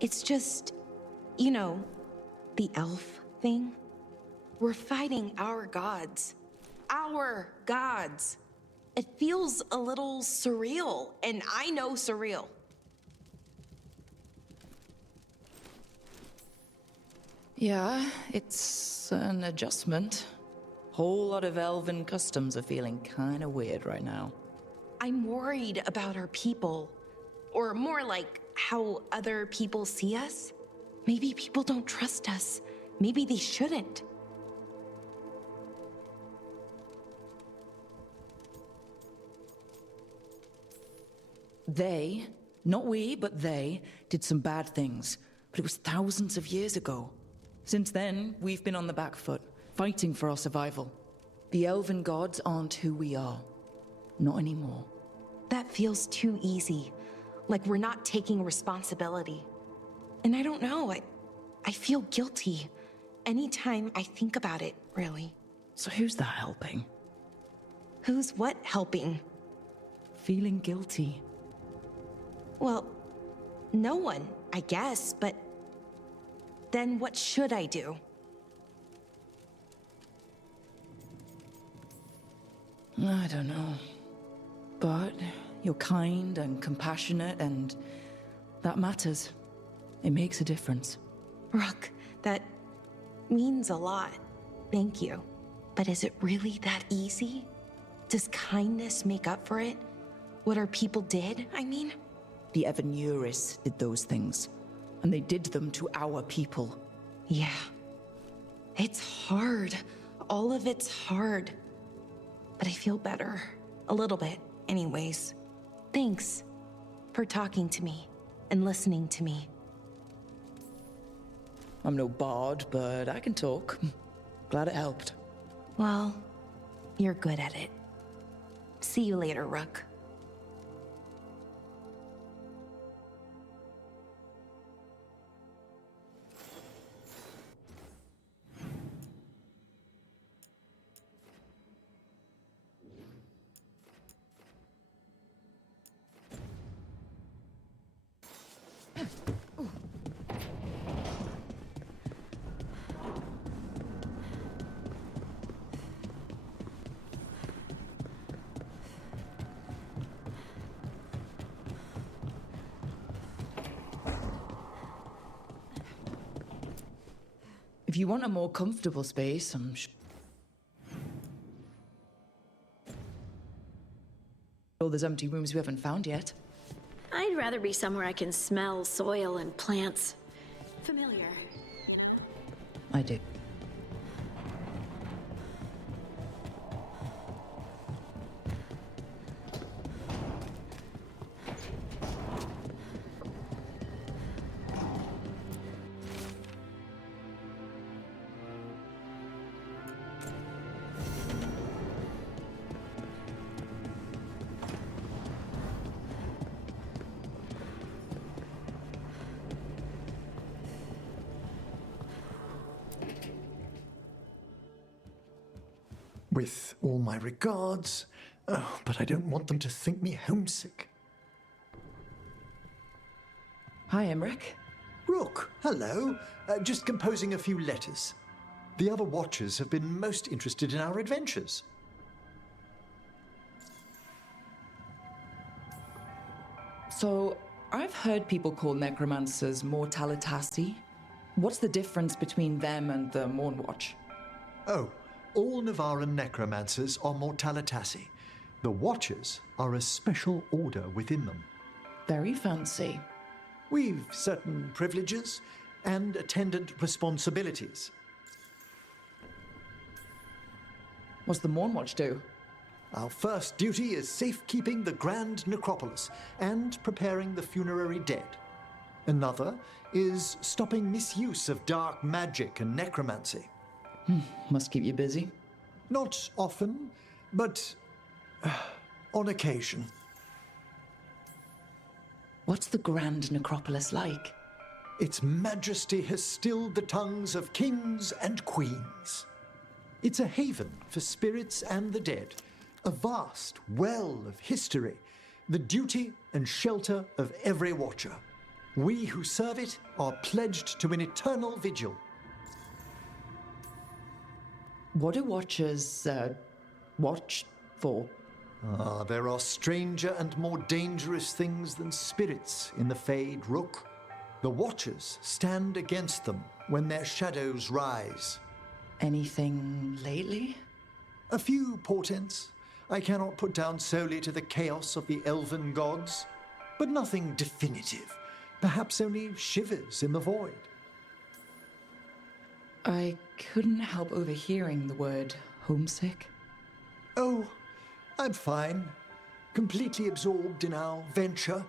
It's just, you know, the elf thing. We're fighting our gods. Our gods. It feels a little surreal, and I know surreal. Yeah, it's an adjustment. Whole lot of elven customs are feeling kinda weird right now. I'm worried about our people. Or more like how other people see us. Maybe people don't trust us. Maybe they shouldn't. They, not we, but they, did some bad things. But it was thousands of years ago. Since then, we've been on the back foot, fighting for our survival. The elven gods aren't who we are. Not anymore. That feels too easy. Like we're not taking responsibility. And I don't know, I feel guilty. Anytime I think about it, really. So who's that helping? Who's what helping? Feeling guilty. Well, no one, I guess, but then what should I do? I don't know. But you're kind and compassionate, and that matters. It makes a difference. Rook, that means a lot. Thank you. But is it really that easy? Does kindness make up for it? What our people did, I mean? The Evanuris did those things, and they did them to our people. Yeah. It's hard. All of it's hard. But I feel better. A little bit, anyways. Thanks for talking to me and listening to me. I'm no bard, but I can talk. Glad it helped. Well, you're good at it. See you later, Rook. If you want a more comfortable space, I'm sure there's empty rooms we haven't found yet. I'd rather be somewhere I can smell soil and plants. Familiar. I do. With all my regards. Oh, but I don't want them to think me homesick. Hi, Emmerich. Rook, hello. Just composing a few letters. The other Watchers have been most interested in our adventures. So, I've heard people call necromancers mortalitasi. What's the difference between them and the Mornwatch? Oh, all Navaran necromancers are mortalitasi. The Watchers are a special order within them. Very fancy. We've certain privileges and attendant responsibilities. What's the Mornwatch do? Our first duty is safekeeping the Grand Necropolis and preparing the funerary dead. Another is stopping misuse of dark magic and necromancy. Must keep you busy. Not often, but on occasion. What's the Grand Necropolis like? Its majesty has stilled the tongues of kings and queens. It's a haven for spirits and the dead, a vast well of history, the duty and shelter of every watcher. We who serve it are pledged to an eternal vigil. What do watchers, watch for? There are stranger and more dangerous things than spirits in the Fade Rook. The Watchers stand against them when their shadows rise. Anything lately? A few portents I cannot put down solely to the chaos of the elven gods, but nothing definitive. Perhaps only shivers in the void. I couldn't help overhearing the word homesick. Oh, I'm fine. Completely absorbed in our venture.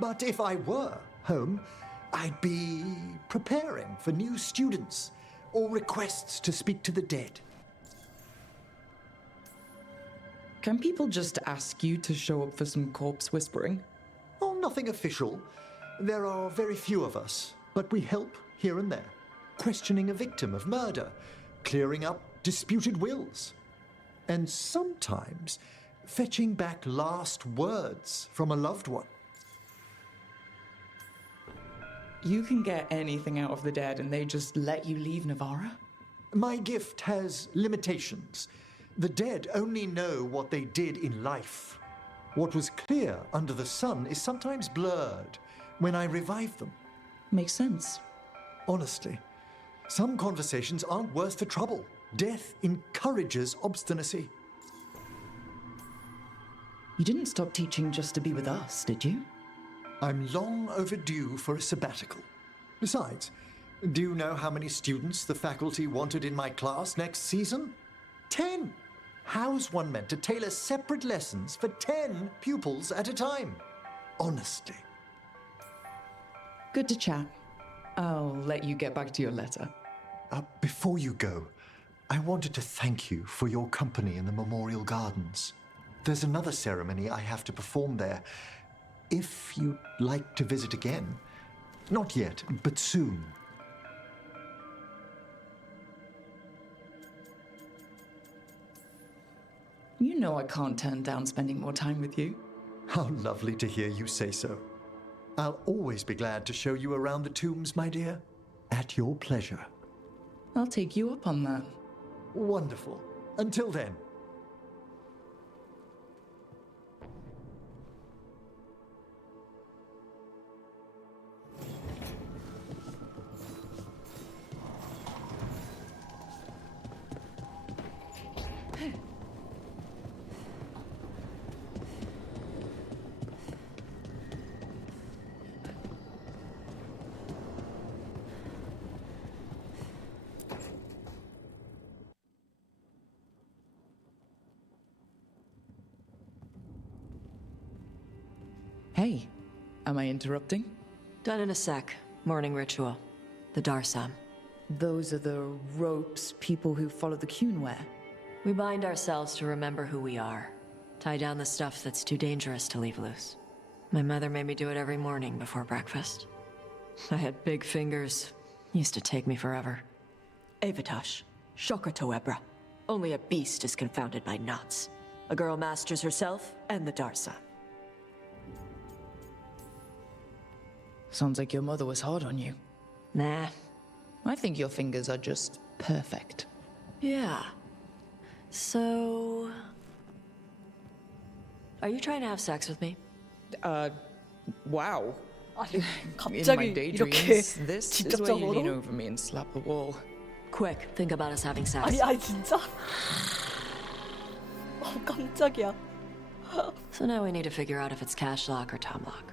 But if I were home, I'd be preparing for new students or requests to speak to the dead. Can people just ask you to show up for some corpse whispering? Oh, nothing official. There are very few of us, but we help here and there. Questioning a victim of murder, clearing up disputed wills, and sometimes fetching back last words from a loved one. You can get anything out of the dead and they just let you leave Navarra? My gift has limitations. The dead only know what they did in life. What was clear under the sun is sometimes blurred when I revive them. Makes sense. Honestly, some conversations aren't worth the trouble. Death encourages obstinacy. You didn't stop teaching just to be with us, did you? I'm long overdue for a sabbatical. Besides, do you know how many students the faculty wanted in my class next season? 10! How's one meant to tailor separate lessons for 10 pupils at a time? Honestly. Good to chat. I'll let you get back to your letter. Before you go, I wanted to thank you for your company in the Memorial Gardens. There's another ceremony I have to perform there. If you'd like to visit again. Not yet, but soon. You know I can't turn down spending more time with you. How lovely to hear you say so. I'll always be glad to show you around the tombs, my dear. At your pleasure. I'll take you up on that. Wonderful. Until then. Hey, am I interrupting? Done in a sec. Morning ritual. The Darsam. Those are the ropes people who follow the Qun wear. We bind ourselves to remember who we are. Tie down the stuff that's too dangerous to leave loose. My mother made me do it every morning before breakfast. I had big fingers. Used to take me forever. Avatash. Shokotoebra. Only a beast is confounded by knots. A girl masters herself and the Darsam. Sounds like your mother was hard on you. Nah. I think your fingers are just perfect. Yeah. So... Are you trying to have sex with me? Wow. 아니, In my 갑자기 이렇게 daydreams, this is where you lean 직접적으로? over me and slap the wall. Quick, think about us having sex. 아니 진짜? 깜짝이야. So now we need to figure out if it's Cashlock or Tomlock.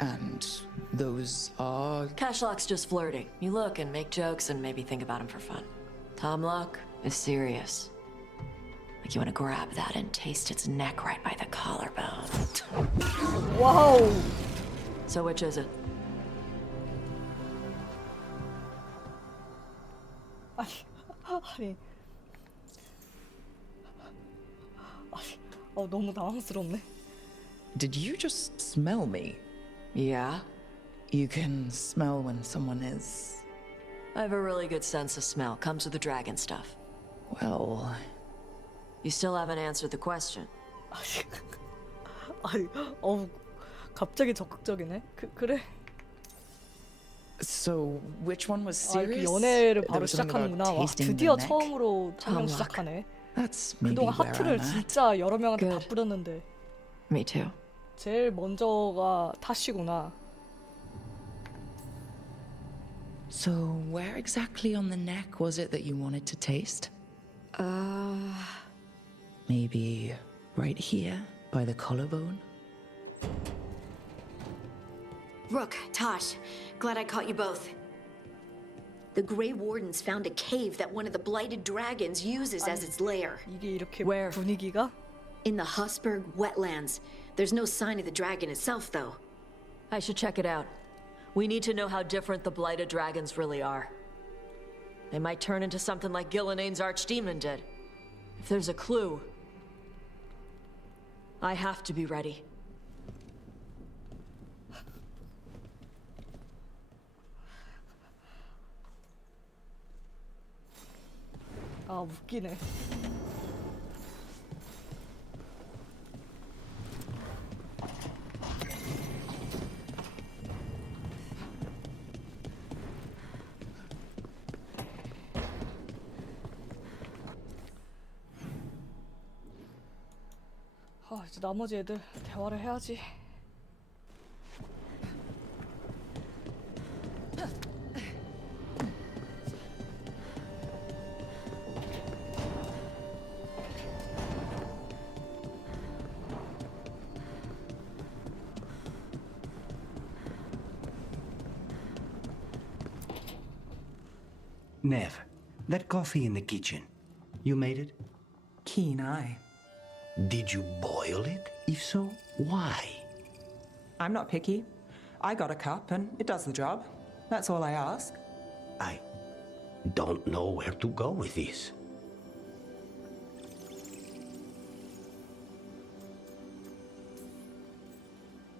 And those are... Cashlock's just flirting. You look and make jokes and maybe think about him for fun. Tomlock is serious. Like you want to grab that and taste its neck right by the collarbone. Wow. So which is it? 아니 너무 당황스럽네. Did you just smell me? Yeah? You can smell when someone is... I have a really good sense of smell. Comes with the dragon stuff. Well... You still haven't answered the question. 아니, 갑자기 적극적이네. 그래. So, which one was 그 serious? 연애를 There 바로 was something about 시작하는구나. 와, tasting 드디어 the neck? 처음으로 한명 시작하네. That's maybe 그동안 where 하트를 I'm at. 진짜 여러 명한테 다 뿌렸는데. Me too. 제일 먼저가 타시구나. So, where exactly on the neck was it that you wanted to taste? Maybe right here, by the collarbone? Rook, Tosh, glad I caught you both. The Grey Wardens found a cave that one of the blighted dragons uses as its lair. 이게 이렇게 Where? 분위기가? In the Hussberg wetlands. There's no sign of the dragon itself, though. I should check it out. We need to know how different the blighted dragons really are. They might turn into something like Gillenane's archdemon did. If there's a clue, I have to be ready. 웃기네. 이제 나머지 애들 대화를 해야지. Nev, that coffee in the kitchen, you made it? Keen eye. Did you boil it? If so, why? I'm not picky. I got a cup and it does the job. That's all I ask. I don't know where to go with this.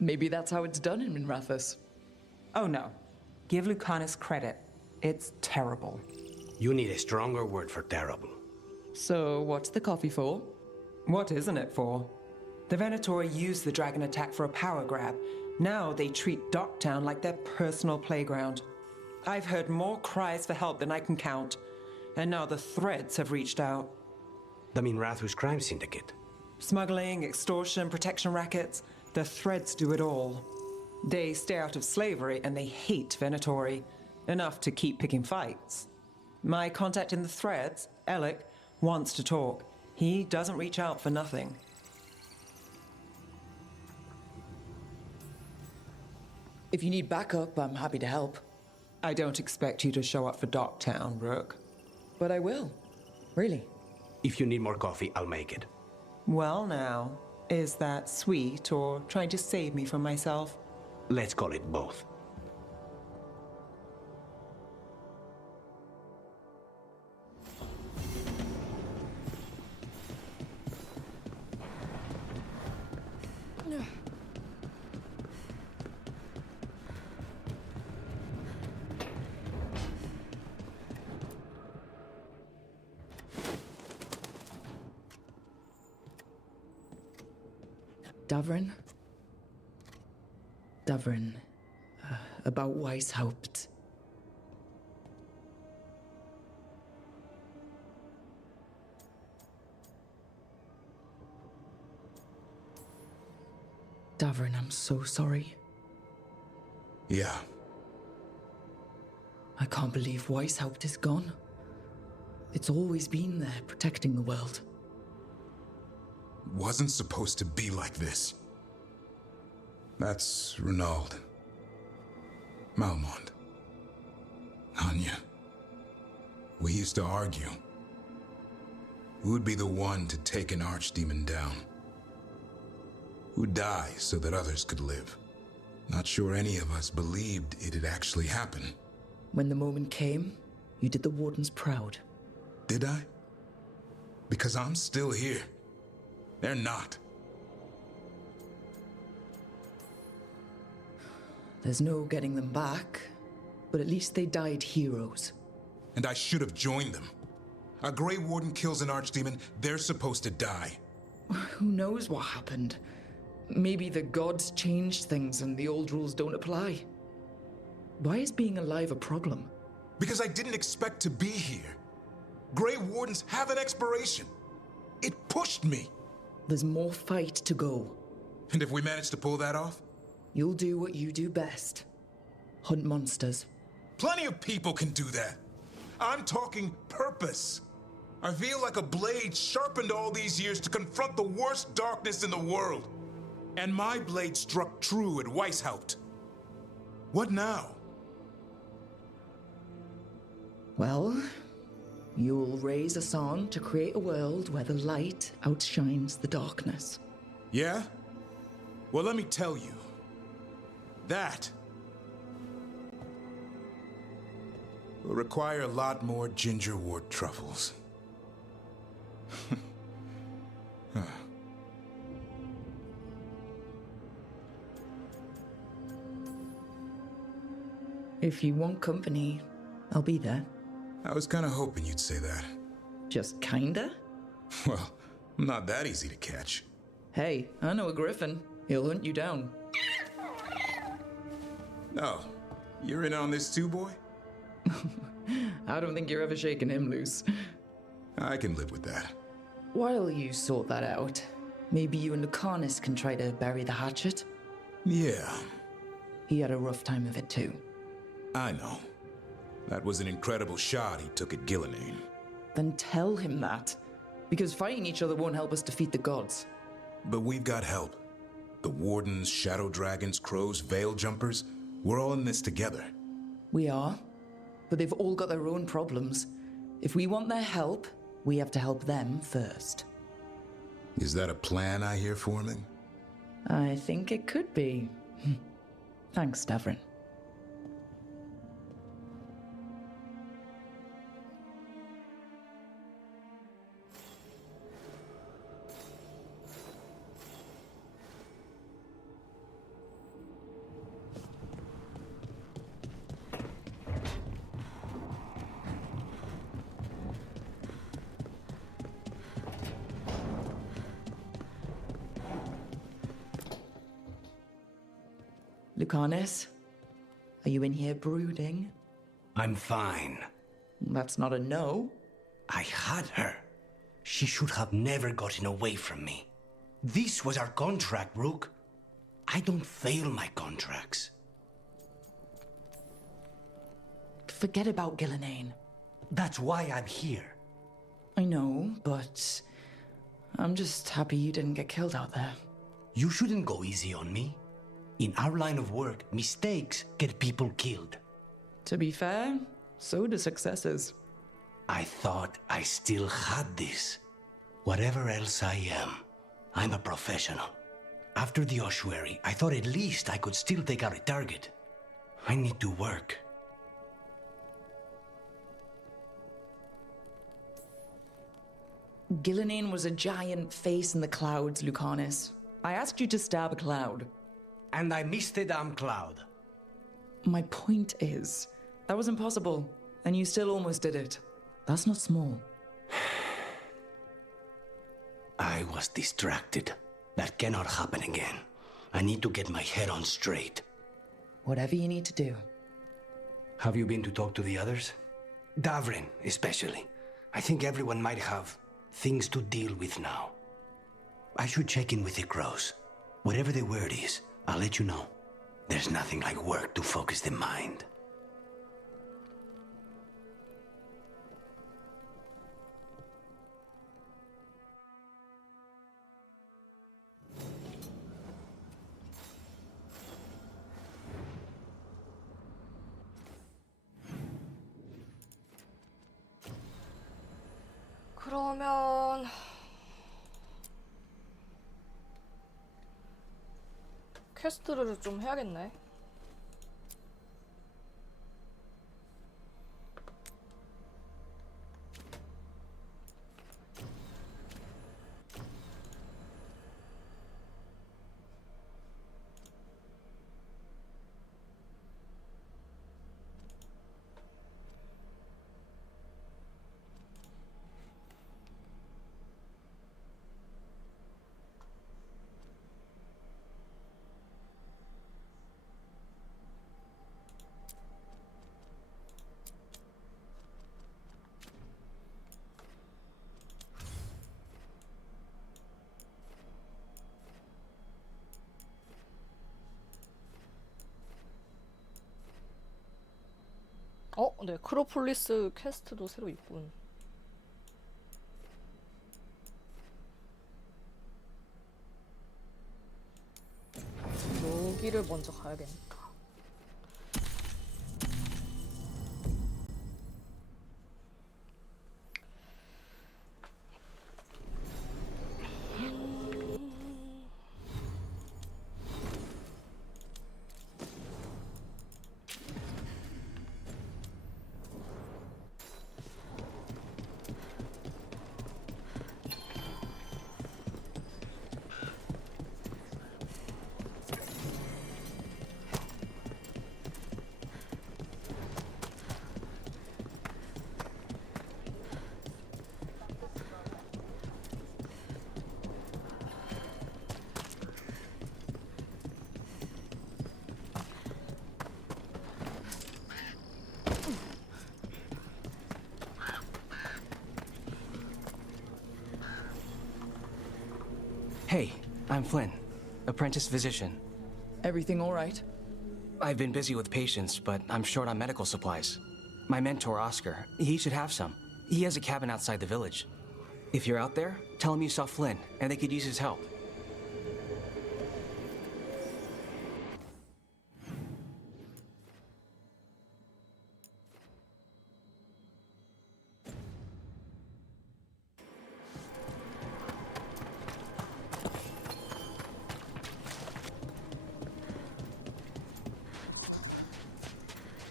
Maybe that's how it's done in Minrathous. Oh no. Give Lucanus credit. It's terrible. You need a stronger word for terrible. So, what's the coffee for? What isn't it for? The Venatori used the dragon attack for a power grab. Now they treat Docktown like their personal playground. I've heard more cries for help than I can count. And now the Threads have reached out. The Minrathous crime syndicate. Smuggling, extortion, protection rackets. The Threads do it all. They stay out of slavery and they hate Venatori. Enough to keep picking fights. My contact in the Threads, Alec, wants to talk. He doesn't reach out for nothing. If you need backup, I'm happy to help. I don't expect you to show up for Docktown, Rook. But I will. Really. If you need more coffee, I'll make it. Well now, is that sweet or trying to save me from myself? Let's call it both. Davrin, about Weishaupt. Davrin, I'm so sorry. Yeah. I can't believe Weishaupt is gone. It's always been there, protecting the world. Wasn't supposed to be like this. That's Renaud. Malmond. Anya. We used to argue. Who'd be the one to take an archdemon down? Who'd die so that others could live? Not sure any of us believed it'd actually happen. When the moment came, You did the Wardens proud. Did I? Because I'm still here. They're not. There's no getting them back, but at least they died heroes. And I should have joined them. A Grey Warden kills an Archdemon, they're supposed to die. Who knows what happened? Maybe the gods changed things and the old rules don't apply. Why is being alive a problem? Because I didn't expect to be here. Grey Wardens have an expiration. It pushed me. There's more fight to go. And if we manage to pull that off? You'll do what you do best. Hunt monsters. Plenty of people can do that. I'm talking purpose. I feel like a blade sharpened all these years to confront the worst darkness in the world. And my blade struck true at Weishaupt. What now? Well, you'll raise a song to create a world where the light outshines the darkness. Yeah? Well, let me tell you. That will require a lot more gingerwort truffles. If you want company, I'll be there. I was kind of hoping you'd say that. Just kinda? Well, I'm not that easy to catch. Hey, I know a griffin. He'll hunt you down. No. You're in on this too, boy? I don't think you're ever shaking him loose. I can live with that. While you sort that out, maybe you and Lucanus can try to bury the hatchet? Yeah. He had a rough time of it too. I know. That was an incredible shot he took at Gillenane. Then tell him that. Because fighting each other won't help us defeat the gods. But we've got help. The Wardens, Shadow Dragons, Crows, Veil Jumpers, we're all in this together. We are. But they've all got their own problems. If we want their help, we have to help them first. Is that a plan I hear forming? I think it could be. Thanks, Davrin. Lucanus, are you in here brooding? I'm fine. That's not a no. I had her. She should have never gotten away from me. This was our contract, Rook. I don't fail my contracts. Forget about Gillenane. That's why I'm here. I know, but I'm just happy you didn't get killed out there. You shouldn't go easy on me. In our line of work, mistakes get people killed. To be fair, so do successes. I thought I still had this. Whatever else I am, I'm a professional. After the ossuary, I thought at least I could still take out a target. I need to work. Gillenane was a giant face in the clouds, Lucanus. I asked you to stab a cloud. And I missed the damn cloud. My point is, that was impossible, and you still almost did it. That's not small. I was distracted. That cannot happen again. I need to get my head on straight. Whatever you need to do. Have you been to talk to the others? Davrin, especially. I think everyone might have things to deal with now. I should check in with the Crows. Whatever the word is, I'll let you know. There's nothing like work to focus the mind. 그러면 퀘스트를 좀 해야겠네. 네. 크로폴리스 퀘스트도 새로 있군. 여기를 먼저 가야겠다. Hey, I'm Flynn, apprentice physician. Everything all right? I've been busy with patients, but I'm short on medical supplies. My mentor, Oscar, he should have some. He has a cabin outside the village. If you're out there, tell him you saw Flynn, and they could use his help.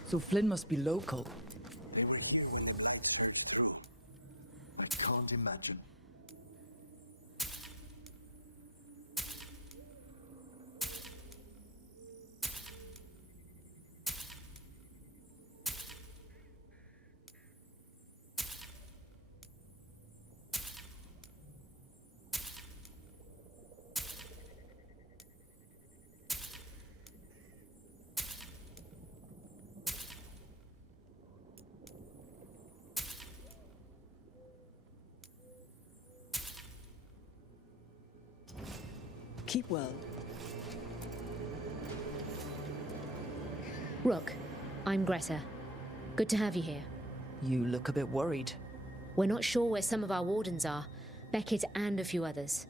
So Flynn must be local. I can't imagine. Keep well. Rook, I'm Greta. Good to have you here. You look a bit worried. We're not sure where some of our wardens are, Beckett and a few others.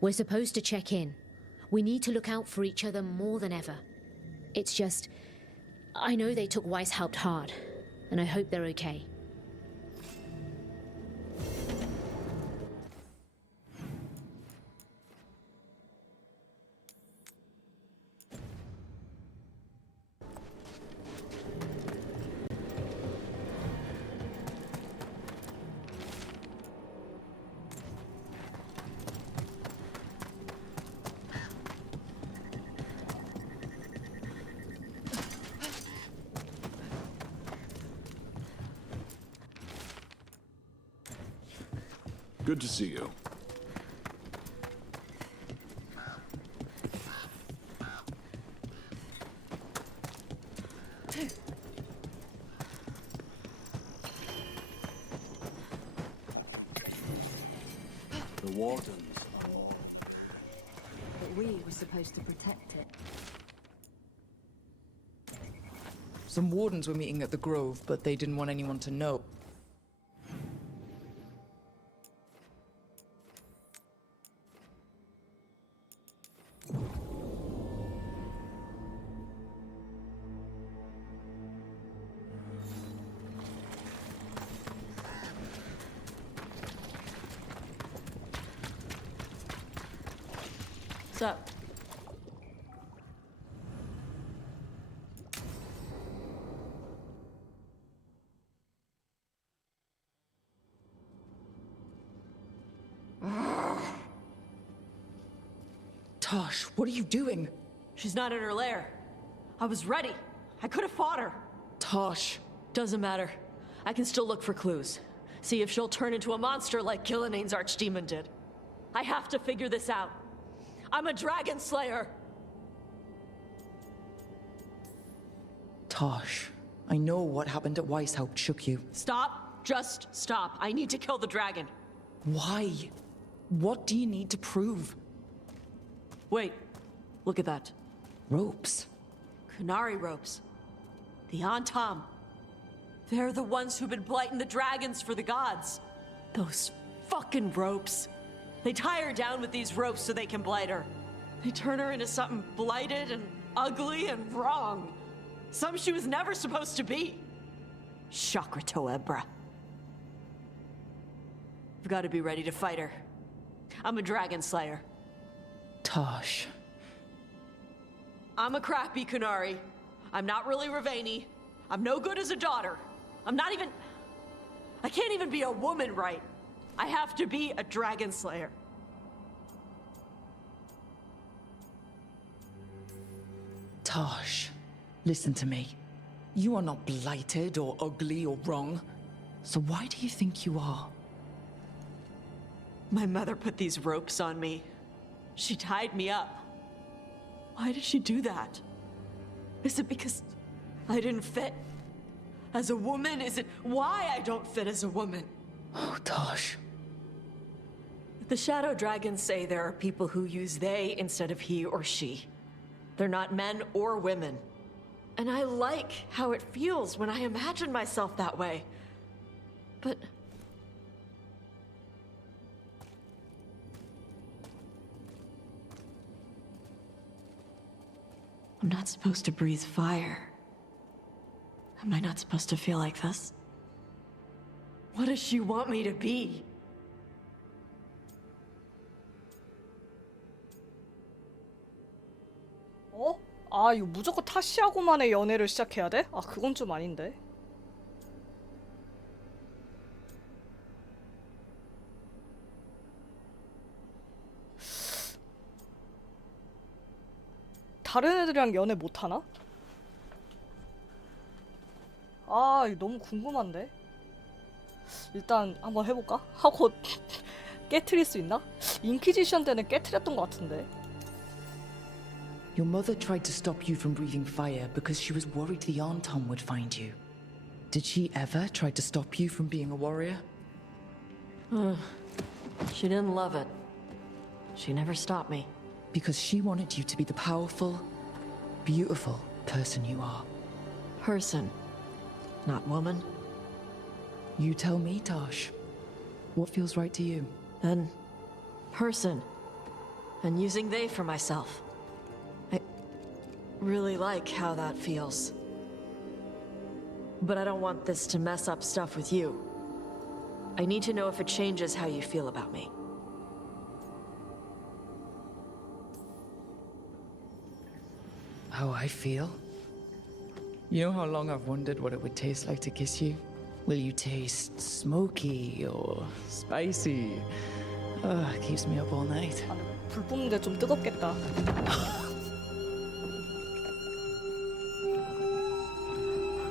We're supposed to check in. We need to look out for each other more than ever. It's just, I know they took Weishaupt hard, and I hope they're okay. Good to see you. The wardens are all. But we were supposed to protect it. Some wardens were meeting at the Grove, but they didn't want anyone to know. What's up? Tosh, what are you doing? She's not in her lair. I was ready. I could have fought her. Tosh. Doesn't matter. I can still look for clues. See if she'll turn into a monster like Gillinea's archdemon did. I have to figure this out. I'm a dragon slayer. Tosh, I know what happened at Weishaupt shook you. Stop. Just stop. I need to kill the dragon. Why? What do you need to prove? Wait. Look at that. Ropes. Kunari ropes. The Antam. They're the ones who've been blighting the dragons for the gods. Those fucking ropes. They tie her down with these ropes so they can blight her. They turn her into something blighted and ugly and wrong. Something she was never supposed to be. Chakra Toebra. I've got to be ready to fight her. I'm a dragon slayer. Tosh. I'm a crappy Kunari. I'm not really Ravani. I'm no good as a daughter. I can't even be a woman right. I have to be a dragon slayer. Tosh, listen to me. You are not blighted or ugly or wrong. So why do you think you are? My mother put these ropes on me. She tied me up. Why did she do that? Is it because I didn't fit as a woman? Is it why I don't fit as a woman? Oh, Tosh. The Shadow Dragons say there are people who use they instead of he or she. They're not men or women. And I like how it feels when I imagine myself that way. But I'm not supposed to breathe fire. Am I not supposed to feel like this? What does she want me to be? 어? 아, 이거 무조건 타시하고만의 연애를 시작해야 돼? 아, 그건 좀 아닌데. 다른 애들이랑 연애 못하나? 아, 이거 너무 궁금한데? 일단 한번 해볼까? 하고 깨트릴 수 있나? 인퀴지션 때는 깨트렸던 것 같은데. Your mother tried to stop you from breathing fire because she was worried the Arntom would find you. Did she ever try to stop you from being a warrior? She didn't love it. She never stopped me. Because she wanted you to be the powerful, beautiful person you are. Person, not woman. You tell me, Tosh. What feels right to you? Then, person. And using they for myself. I really like how that feels. But I don't want this to mess up stuff with you. I need to know if it changes how you feel about me. How I feel? You know how long I've wondered what it would taste like to kiss you? Will you taste smoky or spicy? It keeps me up all night. 아, 불 뿜는데 좀 뜨겁겠다.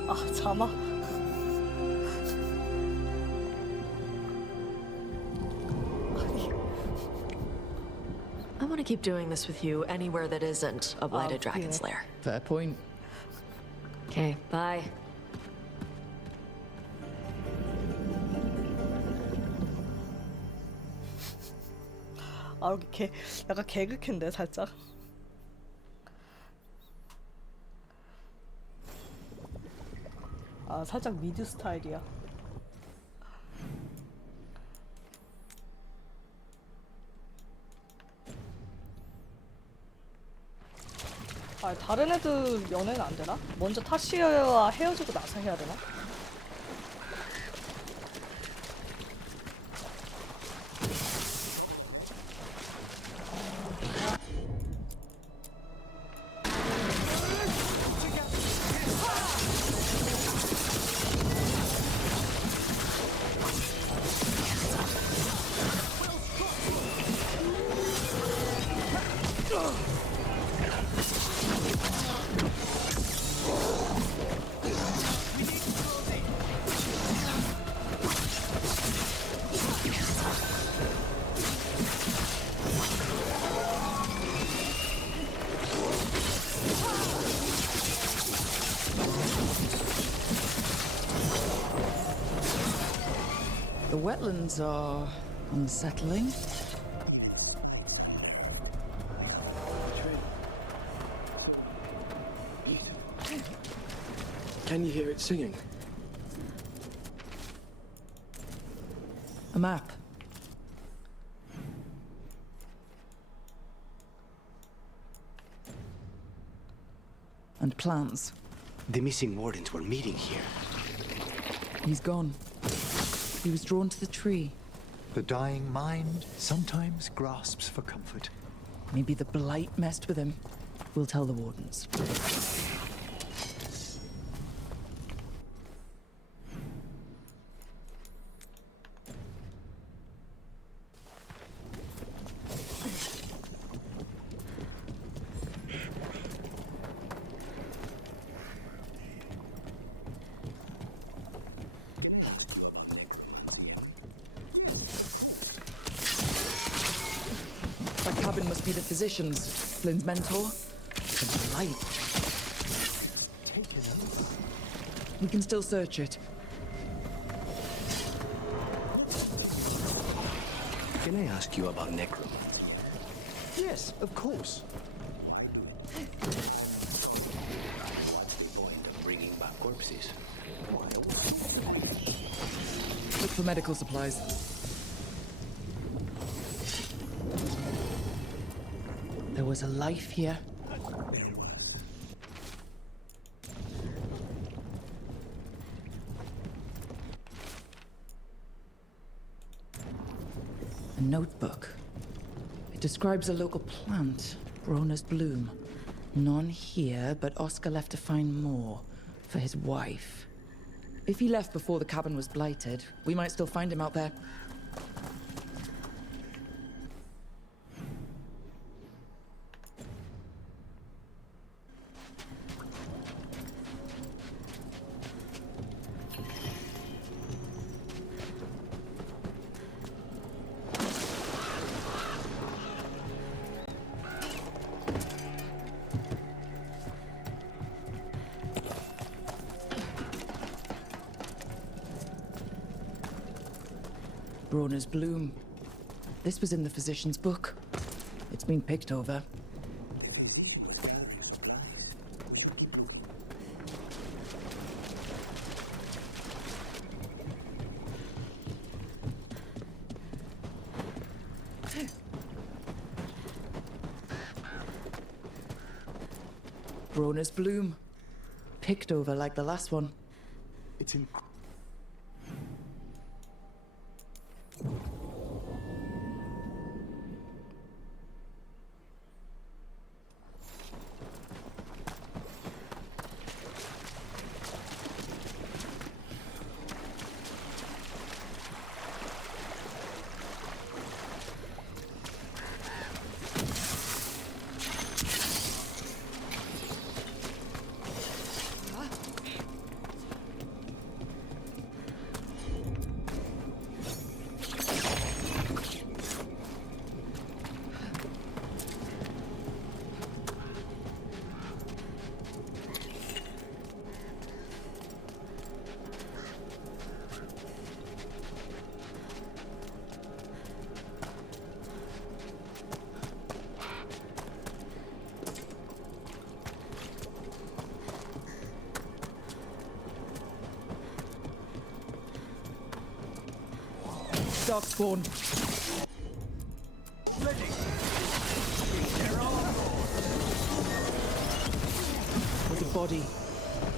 아, 자막. I want to keep doing this with you anywhere that isn't a blighted dragon slayer. Fair point. Okay, bye. 아, 여기 약간 개그캔데 살짝. 아, 살짝 미드 스타일이야. 아, 다른 애들 연애는 안 되나? 먼저 타시와 헤어지고 나서 해야 되나? The wetlands are unsettling. Can you hear it singing? A map. And plans. The missing wardens were meeting here. He's gone. He was drawn to the tree. The dying mind sometimes grasps for comfort. Maybe the blight messed with him. We'll tell the wardens. That cabin must be the physician's. Flynn's mentor. The blight. We can still search it. Can I ask you about Necrom? Yes, of course. Bringing back corpses. Look for medical supplies. There was a life here. A notebook. It describes a local plant, Brona's bloom. None here, but Oscar left to find more for his wife. If he left before the cabin was blighted, we might still find him out there. Brona's bloom. This was in the physician's book. It's been picked over. Brona's bloom. Picked over like the last one. It's in. Darkspawn. With a body.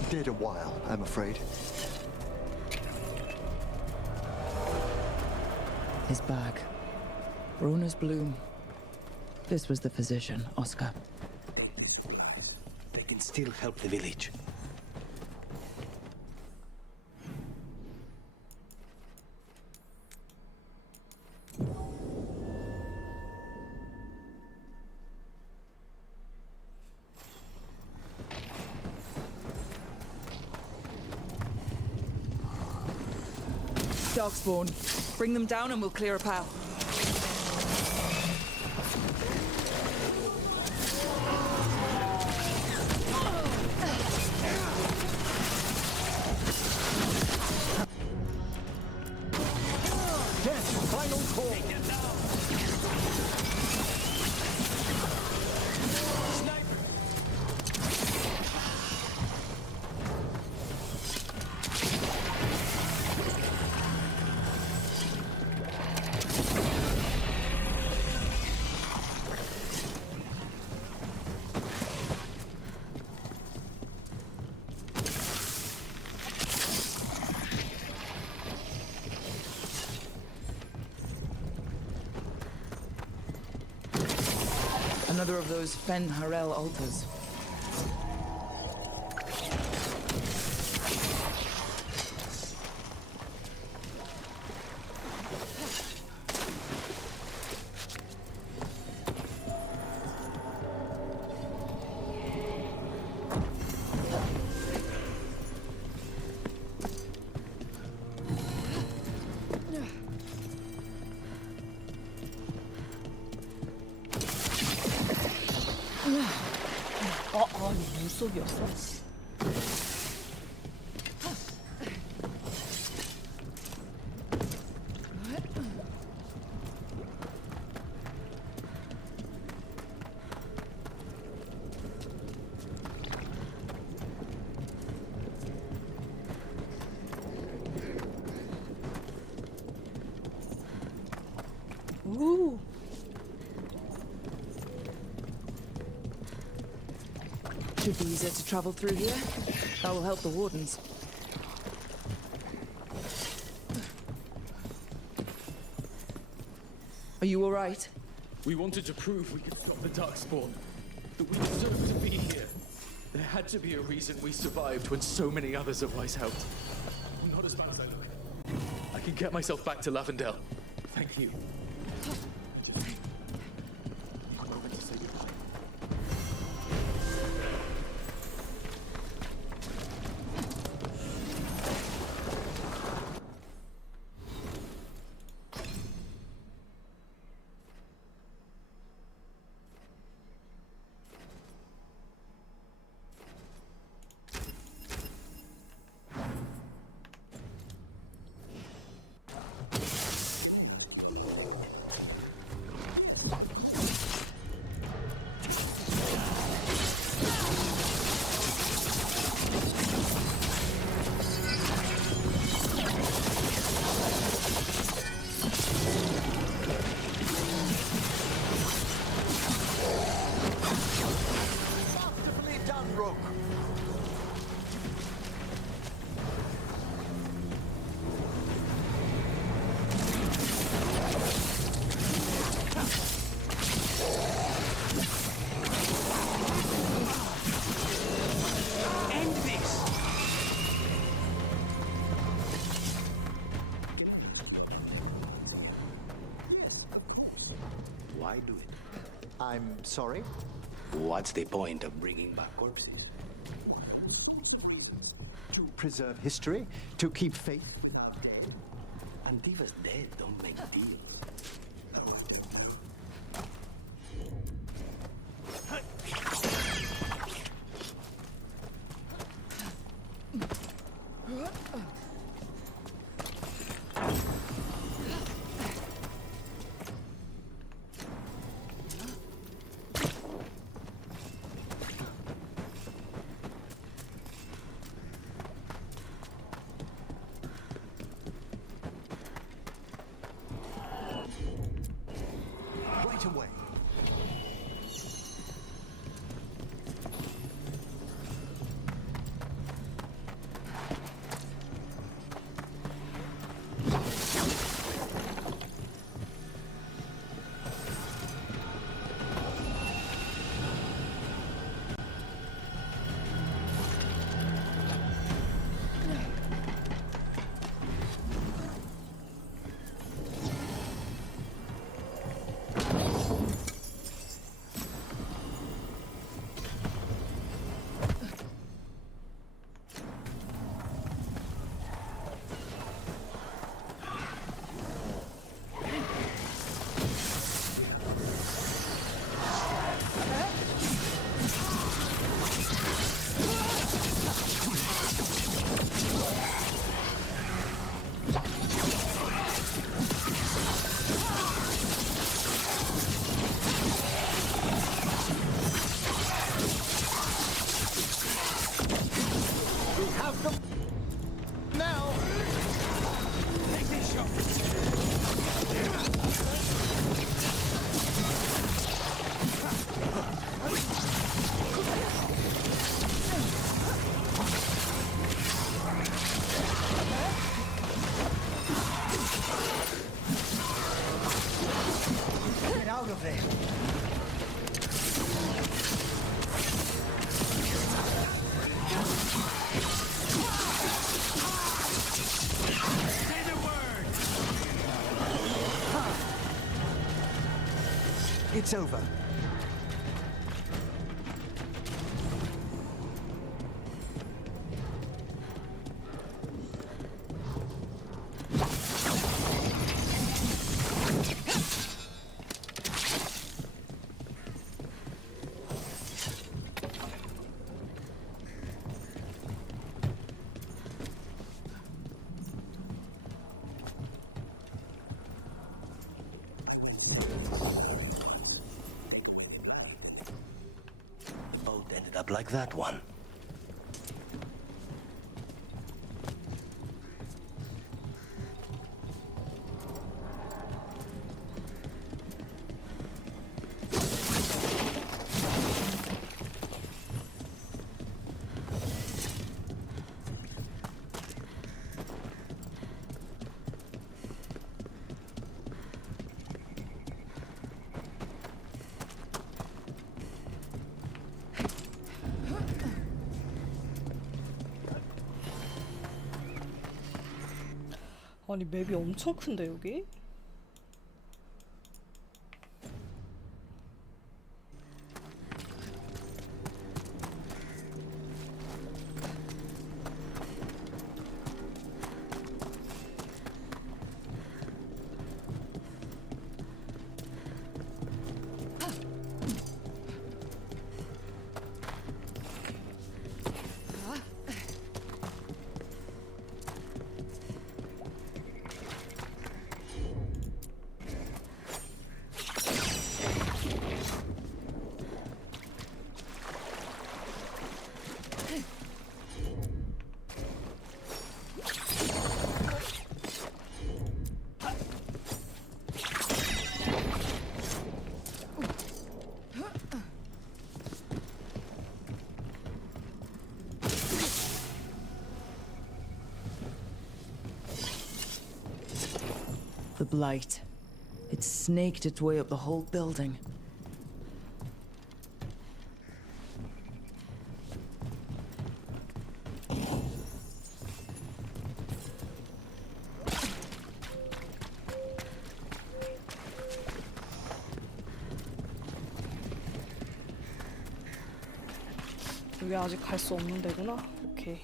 Dead a while, I'm afraid. His bag. Brona's bloom. This was the physician, Oscar. They can still help the village. Darkspawn. Bring them down and we'll clear a path. Death's final call. Another of those Fen Harel altars. 이거 물속이었어? 오. Should be easier to travel through here. That will help the wardens. Are you all right? We wanted to prove we could stop the Darkspawn. That we deserve to be here. There had to be a reason we survived when so many others of us helped. I'm not as bad as I look. I can get myself back to Lavendel. Thank you. Why do it? I'm sorry? What's the point of bringing back corpses? To preserve history, to keep faith in our day. Antiva's dead don't make deals. Right away. It's over. Up like that one. 아니 맵이 엄청 큰데 여기? The blight. It snaked its way up the whole building. 여기 아직 갈 수 없는 데구나. 오케이.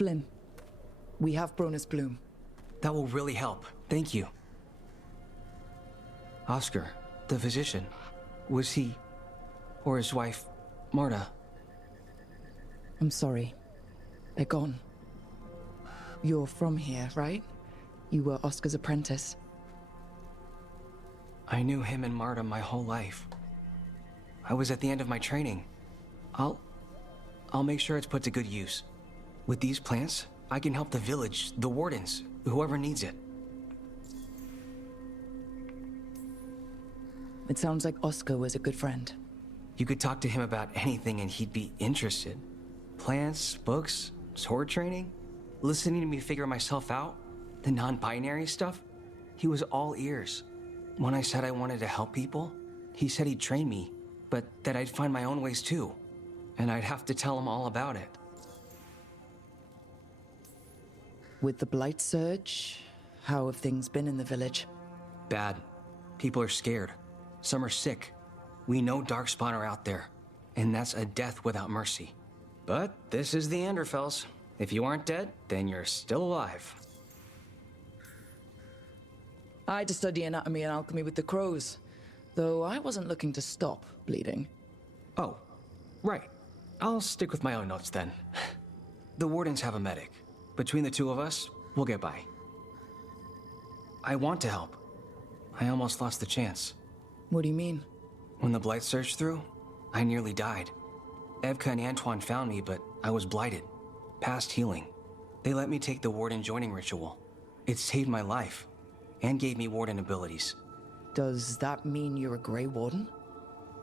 Flynn, we have Bronus Bloom. That will really help. Thank you. Oscar, the physician, was he, or his wife, Marta? I'm sorry. They're gone. You're from here, right? You were Oscar's apprentice. I knew him and Marta my whole life. I was at the end of my training. I'll make sure it's put to good use. With these plants, I can help the village, the wardens, whoever needs it. It sounds like Oscar was a good friend. You could talk to him about anything and he'd be interested. Plants, books, sword training, listening to me figure myself out, the non-binary stuff. He was all ears. When I said I wanted to help people, he said he'd train me, but that I'd find my own ways too. And I'd have to tell him all about it. With the blight surge, how have things been in the village? Bad. People are scared. Some are sick. We know Darkspawn are out there, and that's a death without mercy. But this is the Anderfells. If you aren't dead, then you're still alive. I had to study anatomy and alchemy with the crows, though I wasn't looking to stop bleeding. Oh, right. I'll stick with my own notes then. The wardens have a medic. Between the two of us, we'll get by. I want to help. I almost lost the chance. What do you mean? When the blight surged through, I nearly died. Evka and Antoine found me, but I was blighted. Past healing. They let me take the warden joining ritual. It saved my life, and gave me warden abilities. Does that mean you're a Grey Warden?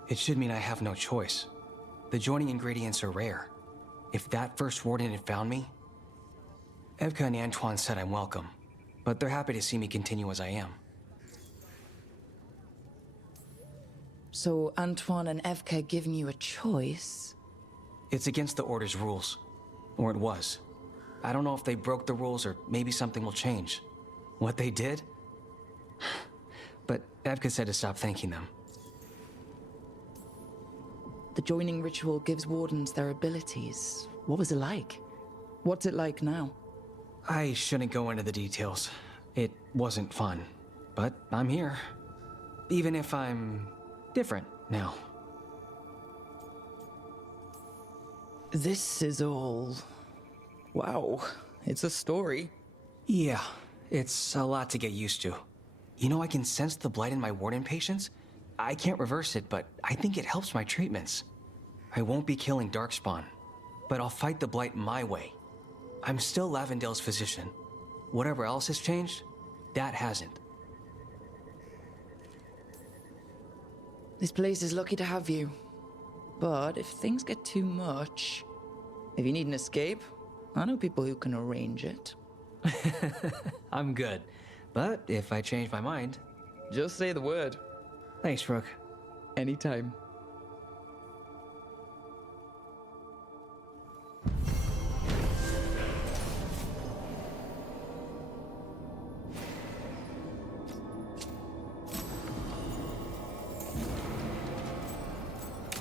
It should mean I have no choice. The joining ingredients are rare. If that first warden had found me... Evka and Antoine said I'm welcome, but they're happy to see me continue as I am. So Antoine and Evka giving you a choice? It's against the Order's rules. Or it was. I don't know if they broke the rules or maybe something will change. What they did? But Evka said to stop thanking them. The joining ritual gives wardens their abilities. What was it like? What's it like now? I shouldn't go into the details. It wasn't fun. But I'm here. Even if I'm different now. This is all... Wow, it's a story. Yeah, it's a lot to get used to. You know, I can sense the blight in my warden patients. I can't reverse it, but I think it helps my treatments. I won't be killing Darkspawn, but I'll fight the blight my way. I'm still Lavendale's physician. Whatever else has changed, that hasn't. This place is lucky to have you. But if things get too much, if you need an escape, I know people who can arrange it. I'm good. But if I change my mind... Just say the word. Thanks, Rook. Anytime.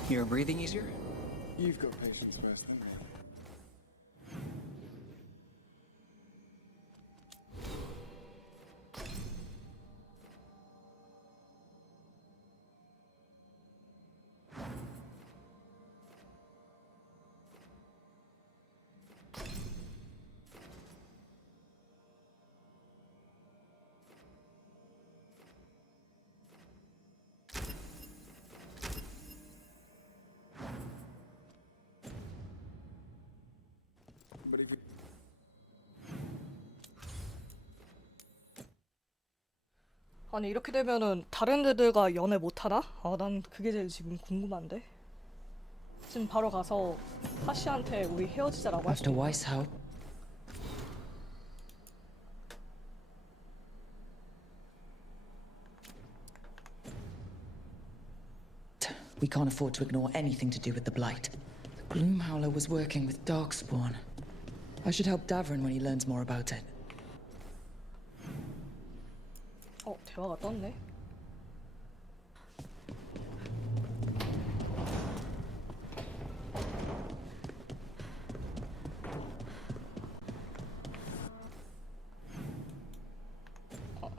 You're breathing easier? You've got patience first, haven't you? But if you... 아니 이렇게 되면은 다른 애들과 연애 못하나? 아, 난 그게 제일 지금 궁금한데. 지금 바로 가서 하시한테 우리 헤어지자라고 할게. After Weishaupt. We can't afford to ignore anything to do with the Blight. The Gloomhowler was working with Darkspawn. I should help Davrin when he learns more about it. 대화가 떴네.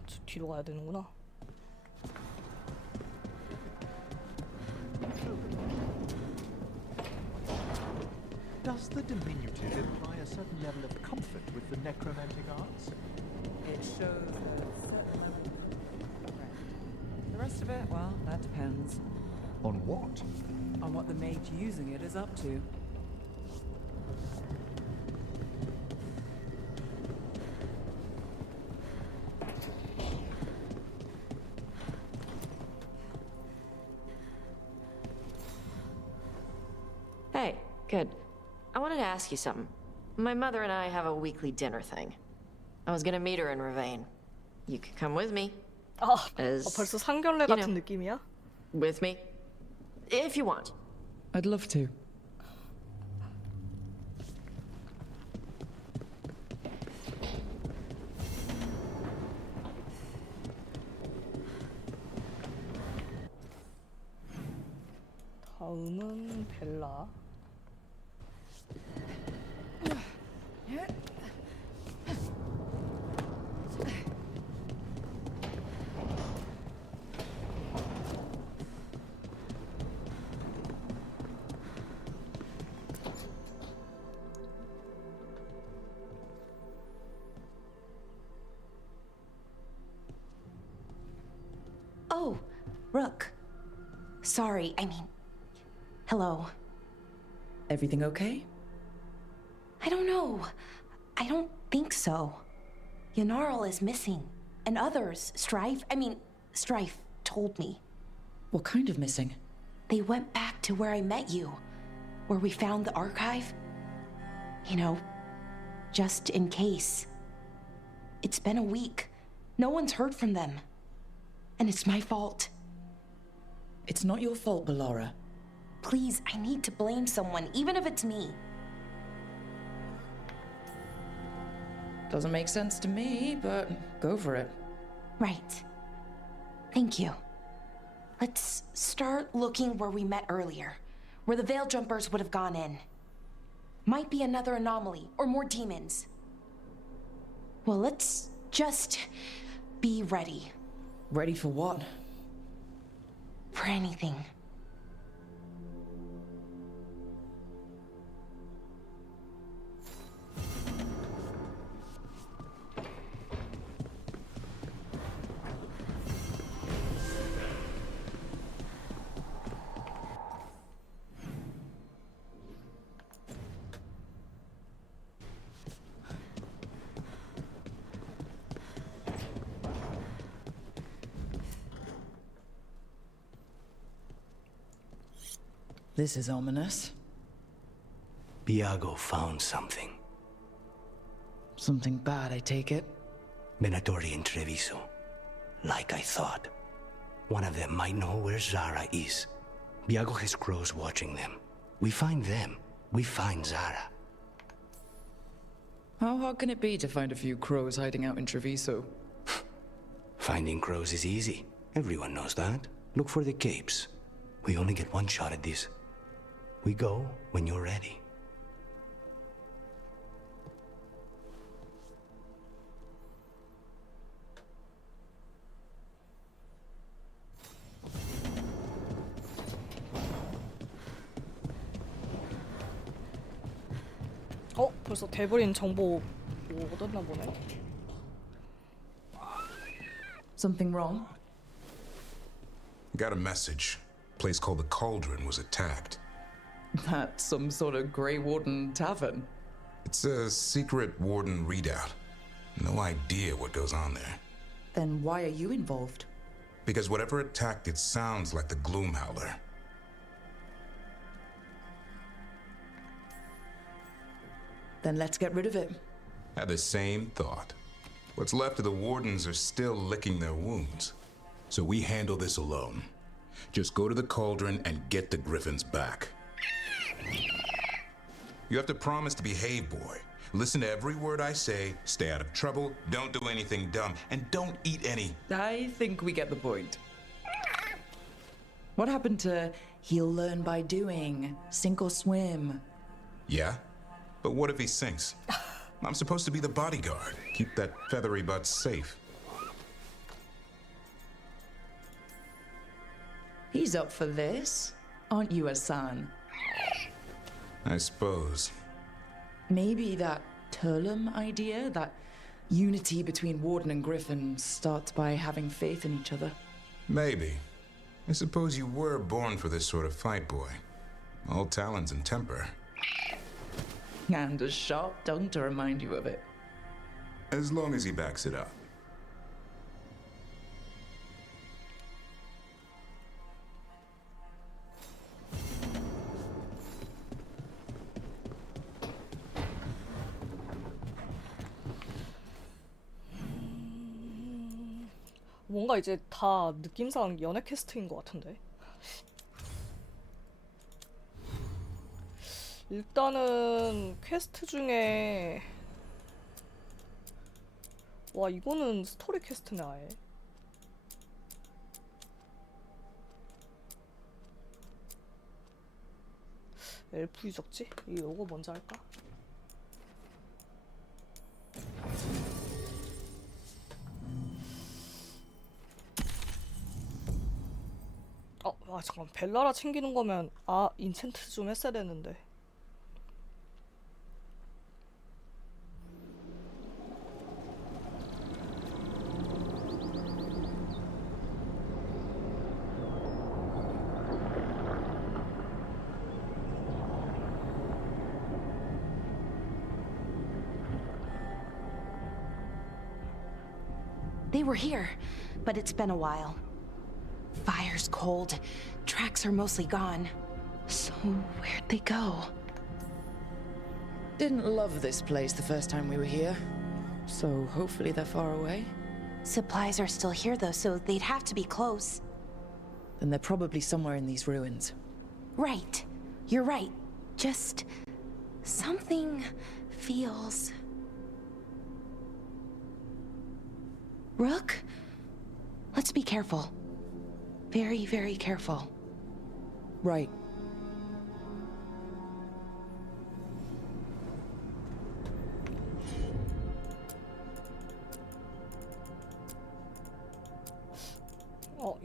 저 뒤로 가야 되는구나. Does the diminutive imply a certain level of comfort with the necromantic arts? It shows a certain level of correct. The rest of it, well, that depends. On what? On what the mage using it is up to. Hey, good. I wanted to ask you something. My mother and I have a weekly dinner thing. I was gonna meet her in Ravane. You could come with me. 벌써 상견례 같은 느낌이야? With me. If you want. I'd love to. 다음은 벨라. Oh, Rook. Sorry, I mean... Hello. Everything okay? I don't know. I don't think so. Yanarl is missing. And others, Strife told me. What kind of missing? They went back to where I met you, where we found the archive. You know, just in case. It's been a week. No one's heard from them. And it's my fault. It's not your fault, Ballora. Please, I need to blame someone, even if it's me. Doesn't make sense to me, but go for it. Right. Thank you. Let's start looking where we met earlier, where the Veil Jumpers would have gone in. Might be another anomaly, or more demons. Well, let's just be ready. Ready for what? For anything. This is ominous. Viago found something. Something bad, I take it? Venatori and Treviso. Like I thought. One of them might know where Zara is. Viago has crows watching them. We find them, we find Zara. How hard can it be to find a few crows hiding out in Treviso? Finding crows is easy. Everyone knows that. Look for the capes. We only get one shot at this. We go when you're ready. 벌써 대버린 정보 뭐 얻었나 보네. Something wrong? Got a message. Place called the Cauldron was attacked. That's some sort of Grey Warden tavern. It's a secret Warden readout. No idea what goes on there. Then why are you involved? Because whatever attacked it sounds like the Gloom Howler. Then let's get rid of it. Had the same thought. What's left of the Wardens are still licking their wounds. So we handle this alone. Just go to the Cauldron and get the Griffins back. You have to promise to behave, boy. Listen to every word I say, stay out of trouble, don't do anything dumb, and don't eat any. I think we get the point. What happened to he'll learn by doing, sink or swim? Yeah? But what if he sinks? I'm supposed to be the bodyguard. Keep that feathery butt safe. He's up for this, aren't you, Hassan? I suppose. Maybe that Turlum idea, that unity between Warden and Griffin, starts by having faith in each other. Maybe. I suppose you were born for this sort of fight, boy. All talons and temper. And a sharp tongue to remind you of it. As long as he backs it up. 뭔가 이제 다 느낌상 연애 퀘스트인 것 같은데. 일단은 퀘스트 중에 와 이거는 스토리 퀘스트네 아예. 엘프 유적지? 이거 먼저 할까? 잠깐 벨라라 챙기는 거면 인챈트 좀 했어야 되는데. They were here, but it's been a while. Fire's cold. Tracks are mostly gone. So where'd they go? Didn't love this place the first time we were here. So hopefully they're far away. Supplies are still here though, so they'd have to be close. Then they're probably somewhere in these ruins. Right. You're right. Just something feels... Rook? Let's be careful. Very, very careful. Right.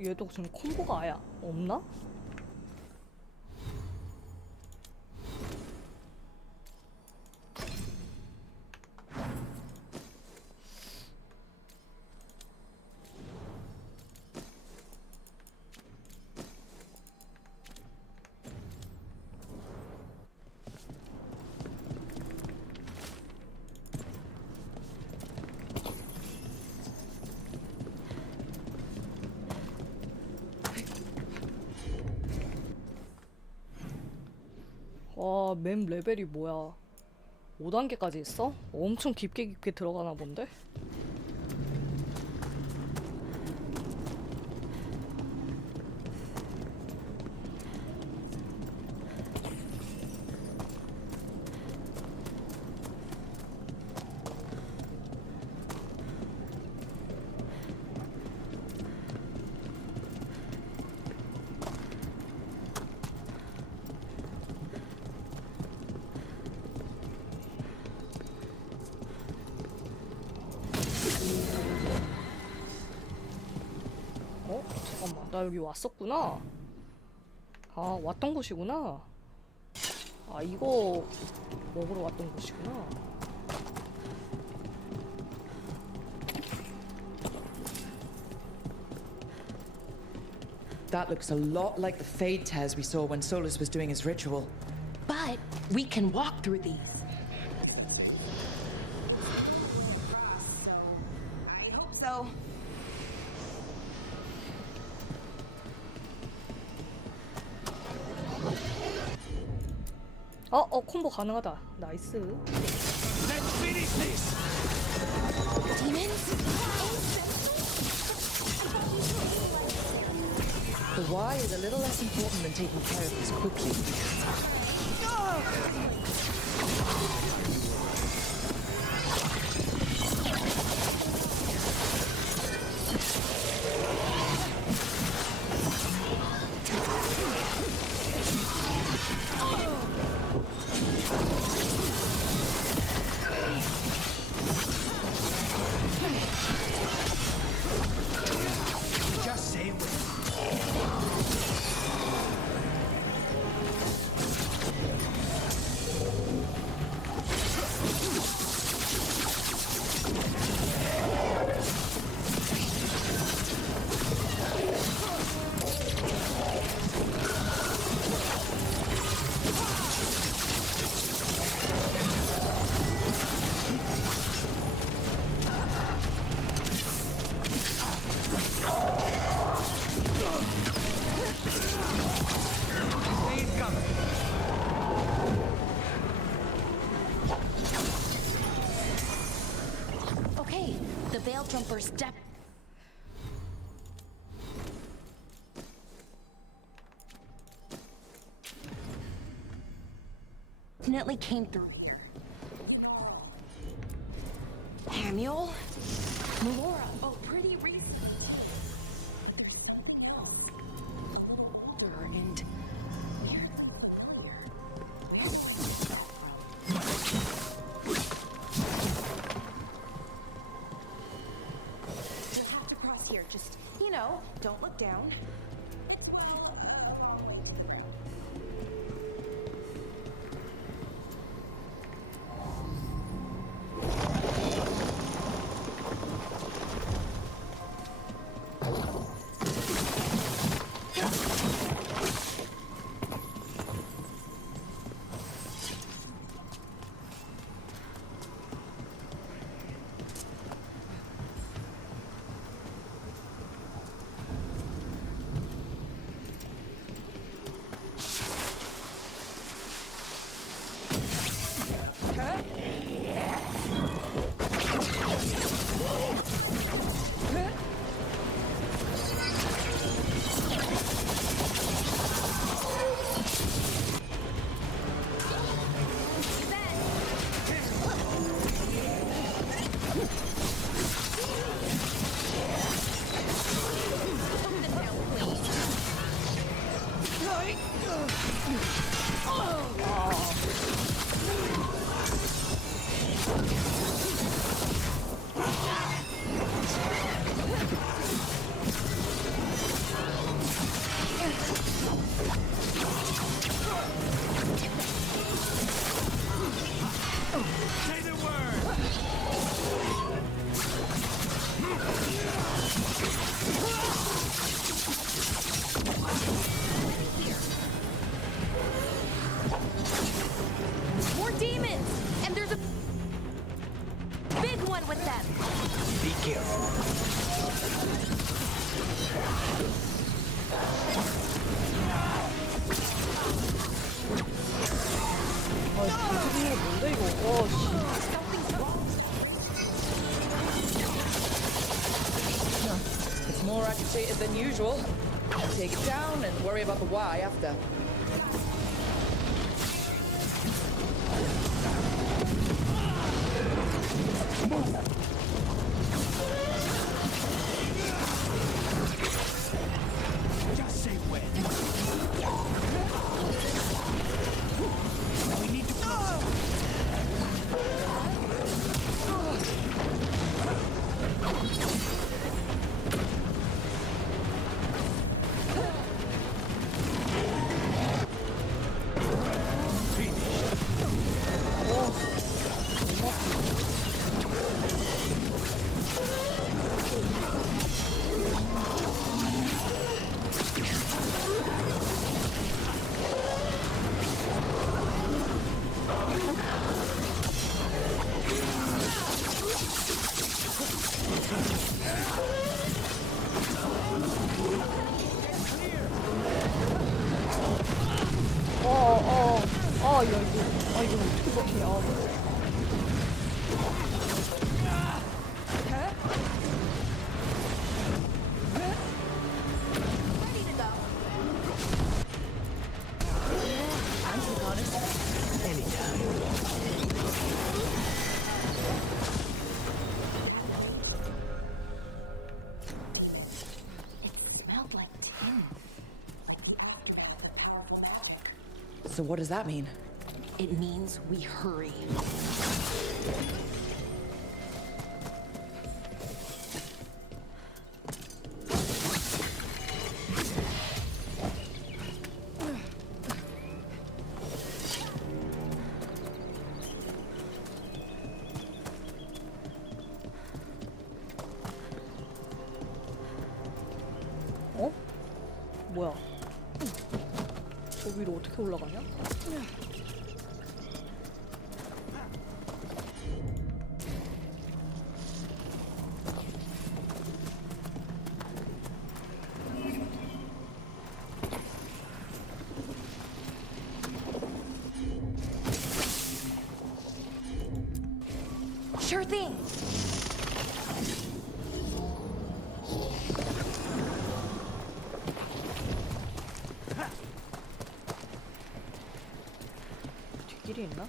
얘도 지금 콤보가 아예 없나? 와, 맵 레벨이 뭐야? 5단계까지 있어? 엄청 깊게 들어가나 본데? 잠깐만, 나 여기 왔었구나. 아, 왔던 곳이구나. 아, 이거 먹으러 왔던 곳이구나. That looks a lot like the Fade Tears we saw when Solus was doing his ritual. But we can walk through these. I hope so. 콤보 가능하다. 나이스. Demons? The why is a little less important than taking care of this quickly. Okay, the Veil Jumper's step. Definitely came through here. Hamuel? Melora. Oh, pretty recent. And we'll have to cross here. Just, you know, don't look down. agitated than usual. Take it down and worry about the why after. Just say when. We need to 이거 어떻게 버티냐. So what does that mean? It means we hurry. 어? 뭐야? 저 위로 어떻게 올라가냐? Sure thing. 뒷길이 있나?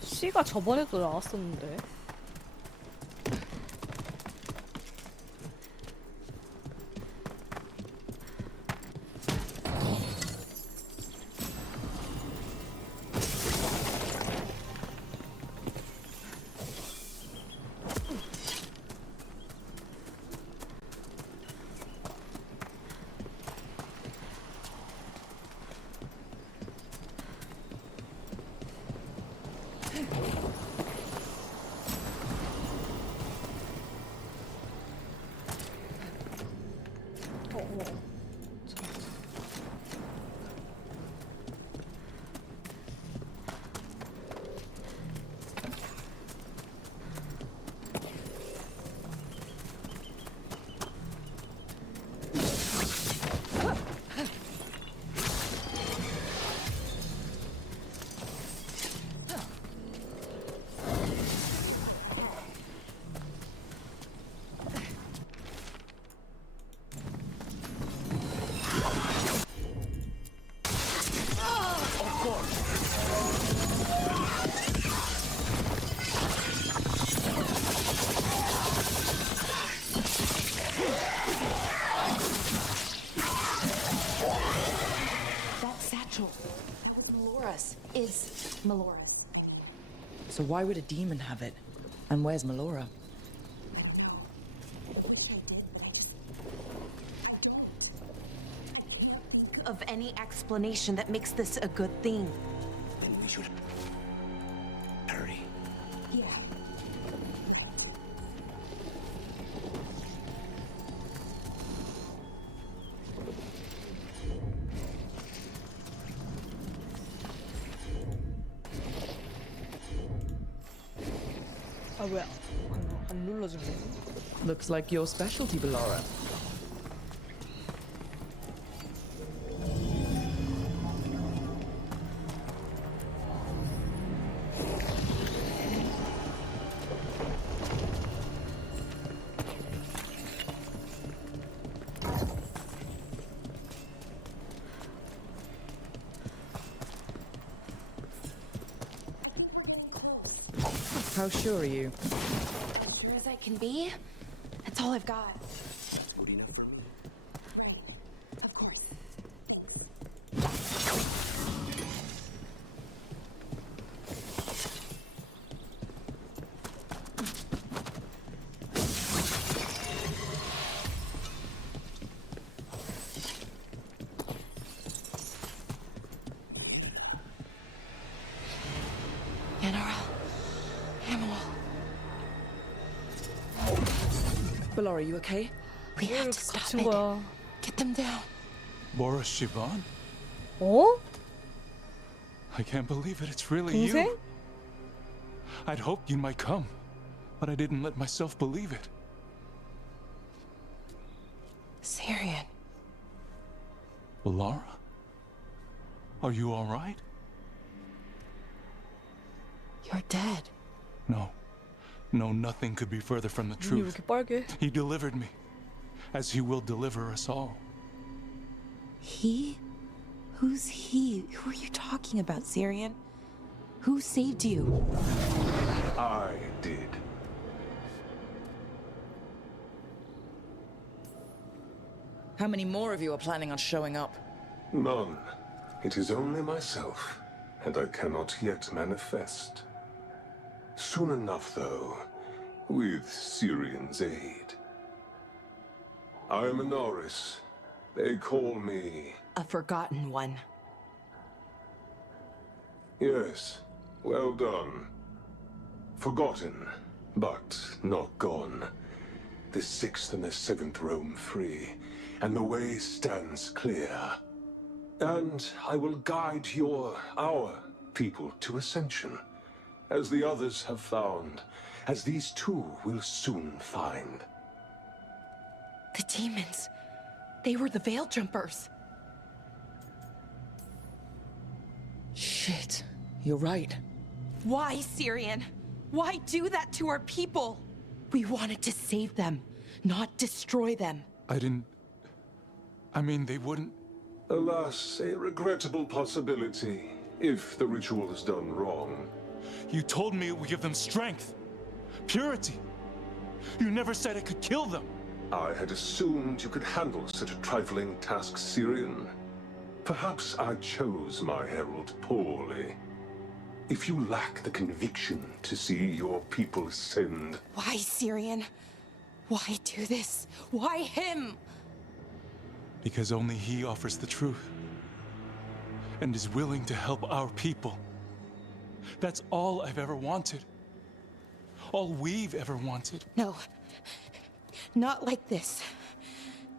C가 저번에도 나왔었는데. Is Melora's. So why would a demon have it? And where's Melora? Of any explanation that makes this a good thing. Then we should hurry. Yeah. 아 왜 안 눌러진 거지? Looks like your specialty, Melora. How sure are you? As sure as I can be. That's all I've got. Good enough for Of course. Belor, are you okay? We have to stop it. Get them down. Boris Shivan? 어? I can't believe it. It's really 동생? you. I'd hoped you might come, but I didn't let myself believe it. Syrian. Laura? Are you all right? You're dead. No. No, nothing could be further from the 눈이 왜 truth. 이렇게 빨개? He delivered me, as he will deliver us all. He? Who's he? Who are you talking about, Syrian? Who saved you? I did. How many more of you are planning on showing up? None. It is only myself, and I cannot yet manifest. Soon enough, though, with Syrian's aid. I am a Norris. They call me... A forgotten one. Yes, well done. Forgotten, but not gone. The 6th and the 7th roam free, and the way stands clear. And I will guide our people to ascension, as the others have found, as these two will soon find. The demons. They were the veil jumpers. Shit, you're right. Why, Syrian? Why do that to our people? We wanted to save them, not destroy them. I mean, they wouldn't... Alas, a regrettable possibility, if the ritual is done wrong. You told me it would give them strength, purity. You never said it could kill them. I had assumed you could handle such a trifling task, Syrian. Perhaps I chose my herald poorly. If you lack the conviction to see your people ascend... Why, Syrian? Why do this? Why him? Because only he offers the truth, and is willing to help our people. That's all I've ever wanted. All we've ever wanted. No. Not like this.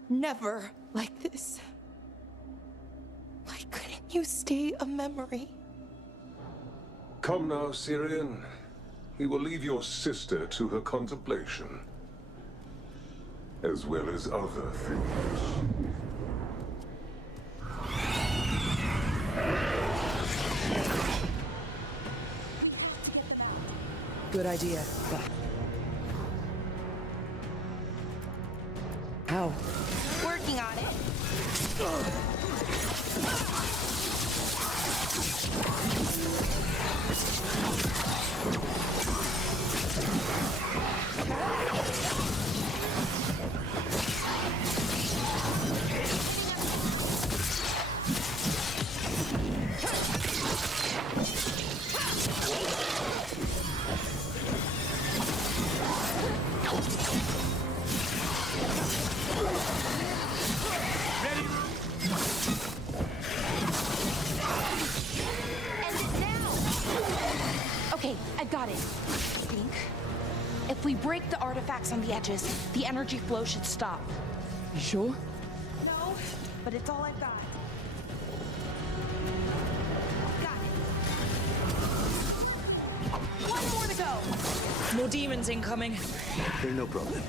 Never like this. Why couldn't you stay a memory? Come now, Syrian. We will leave your sister to her contemplation, as well as other things. Good idea. How? Working on it. Okay, I've got it. I think if we break the artifacts on the edges, the energy flow should stop. You sure? No, but it's all I've got. Got it. One more to go. More demons incoming. No problem.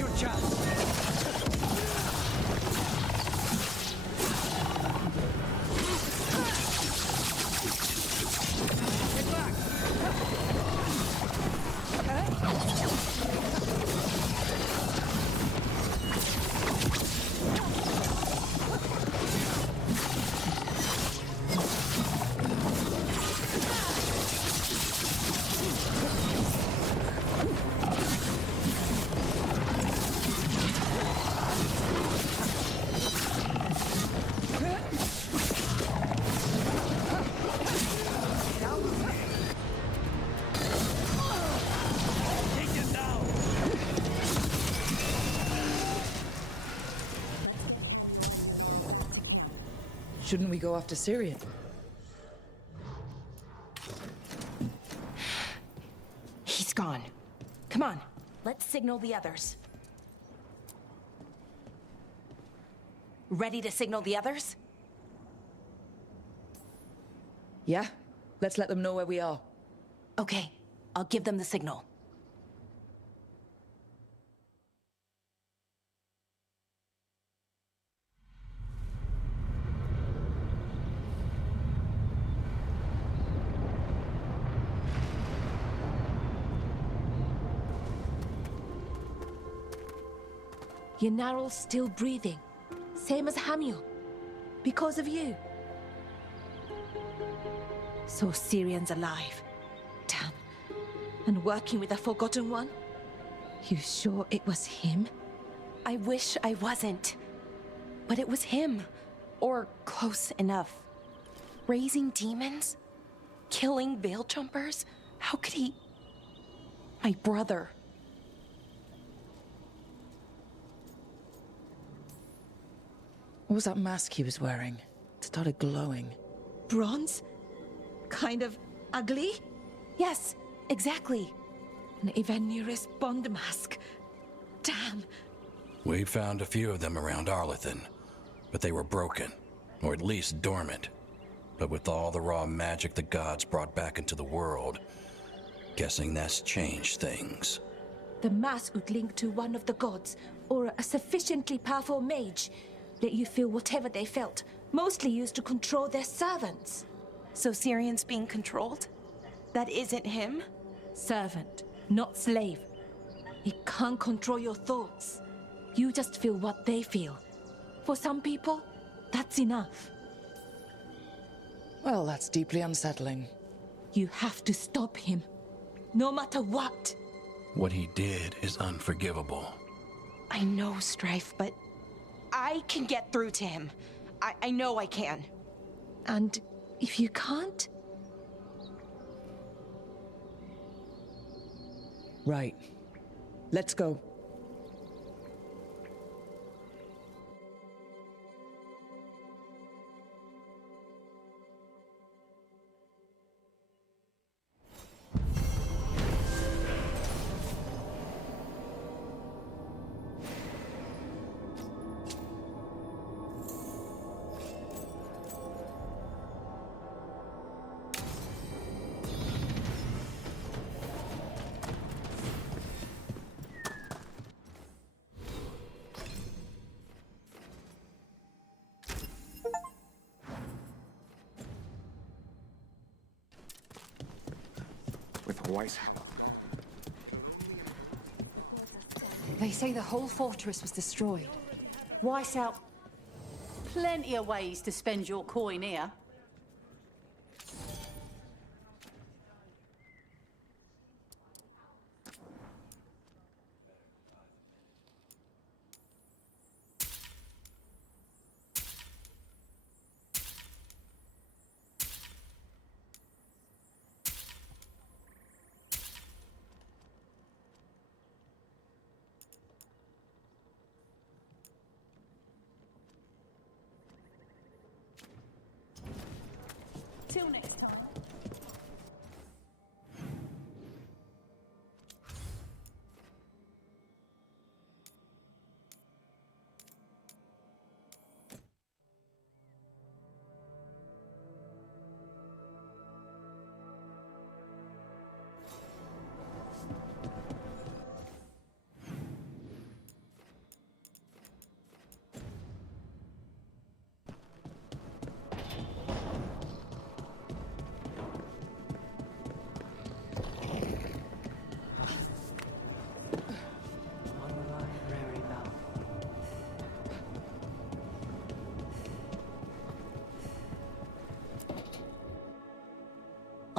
your chance. Get back. Shouldn't we go after Syrian? He's gone. Come on, let's signal the others. Ready to signal the others? Yeah, let's let them know where we are. Okay, I'll give them the signal. Yenaral's still breathing, same as Hamiel, because of you. So Syrian's alive. Damn. And working with the Forgotten One? You sure it was him? I wish I wasn't. But it was him. Or close enough. Raising demons? Killing veil jumpers? How could he... My brother. What was that mask he was wearing? It started glowing. Bronze? Kind of ugly? Yes, exactly. An Ivanuris Bond mask. Damn. We found a few of them around Arlethan, but they were broken, or at least dormant. But with all the raw magic the gods brought back into the world, guessing that's changed things. The mask would link to one of the gods, or a sufficiently powerful mage. Let you feel whatever they felt, mostly used to control their servants. So Syrian's being controlled? That isn't him? Servant, not slave. It can't control your thoughts. You just feel what they feel. For some people, that's enough. Well, that's deeply unsettling. You have to stop him, no matter what. What he did is unforgivable. I know, Strife, but I can get through to him. I know I can. And if you can't? Right. Let's go. With Weiss. They say the whole fortress was destroyed. Weiss out. Plenty of ways to spend your coin here.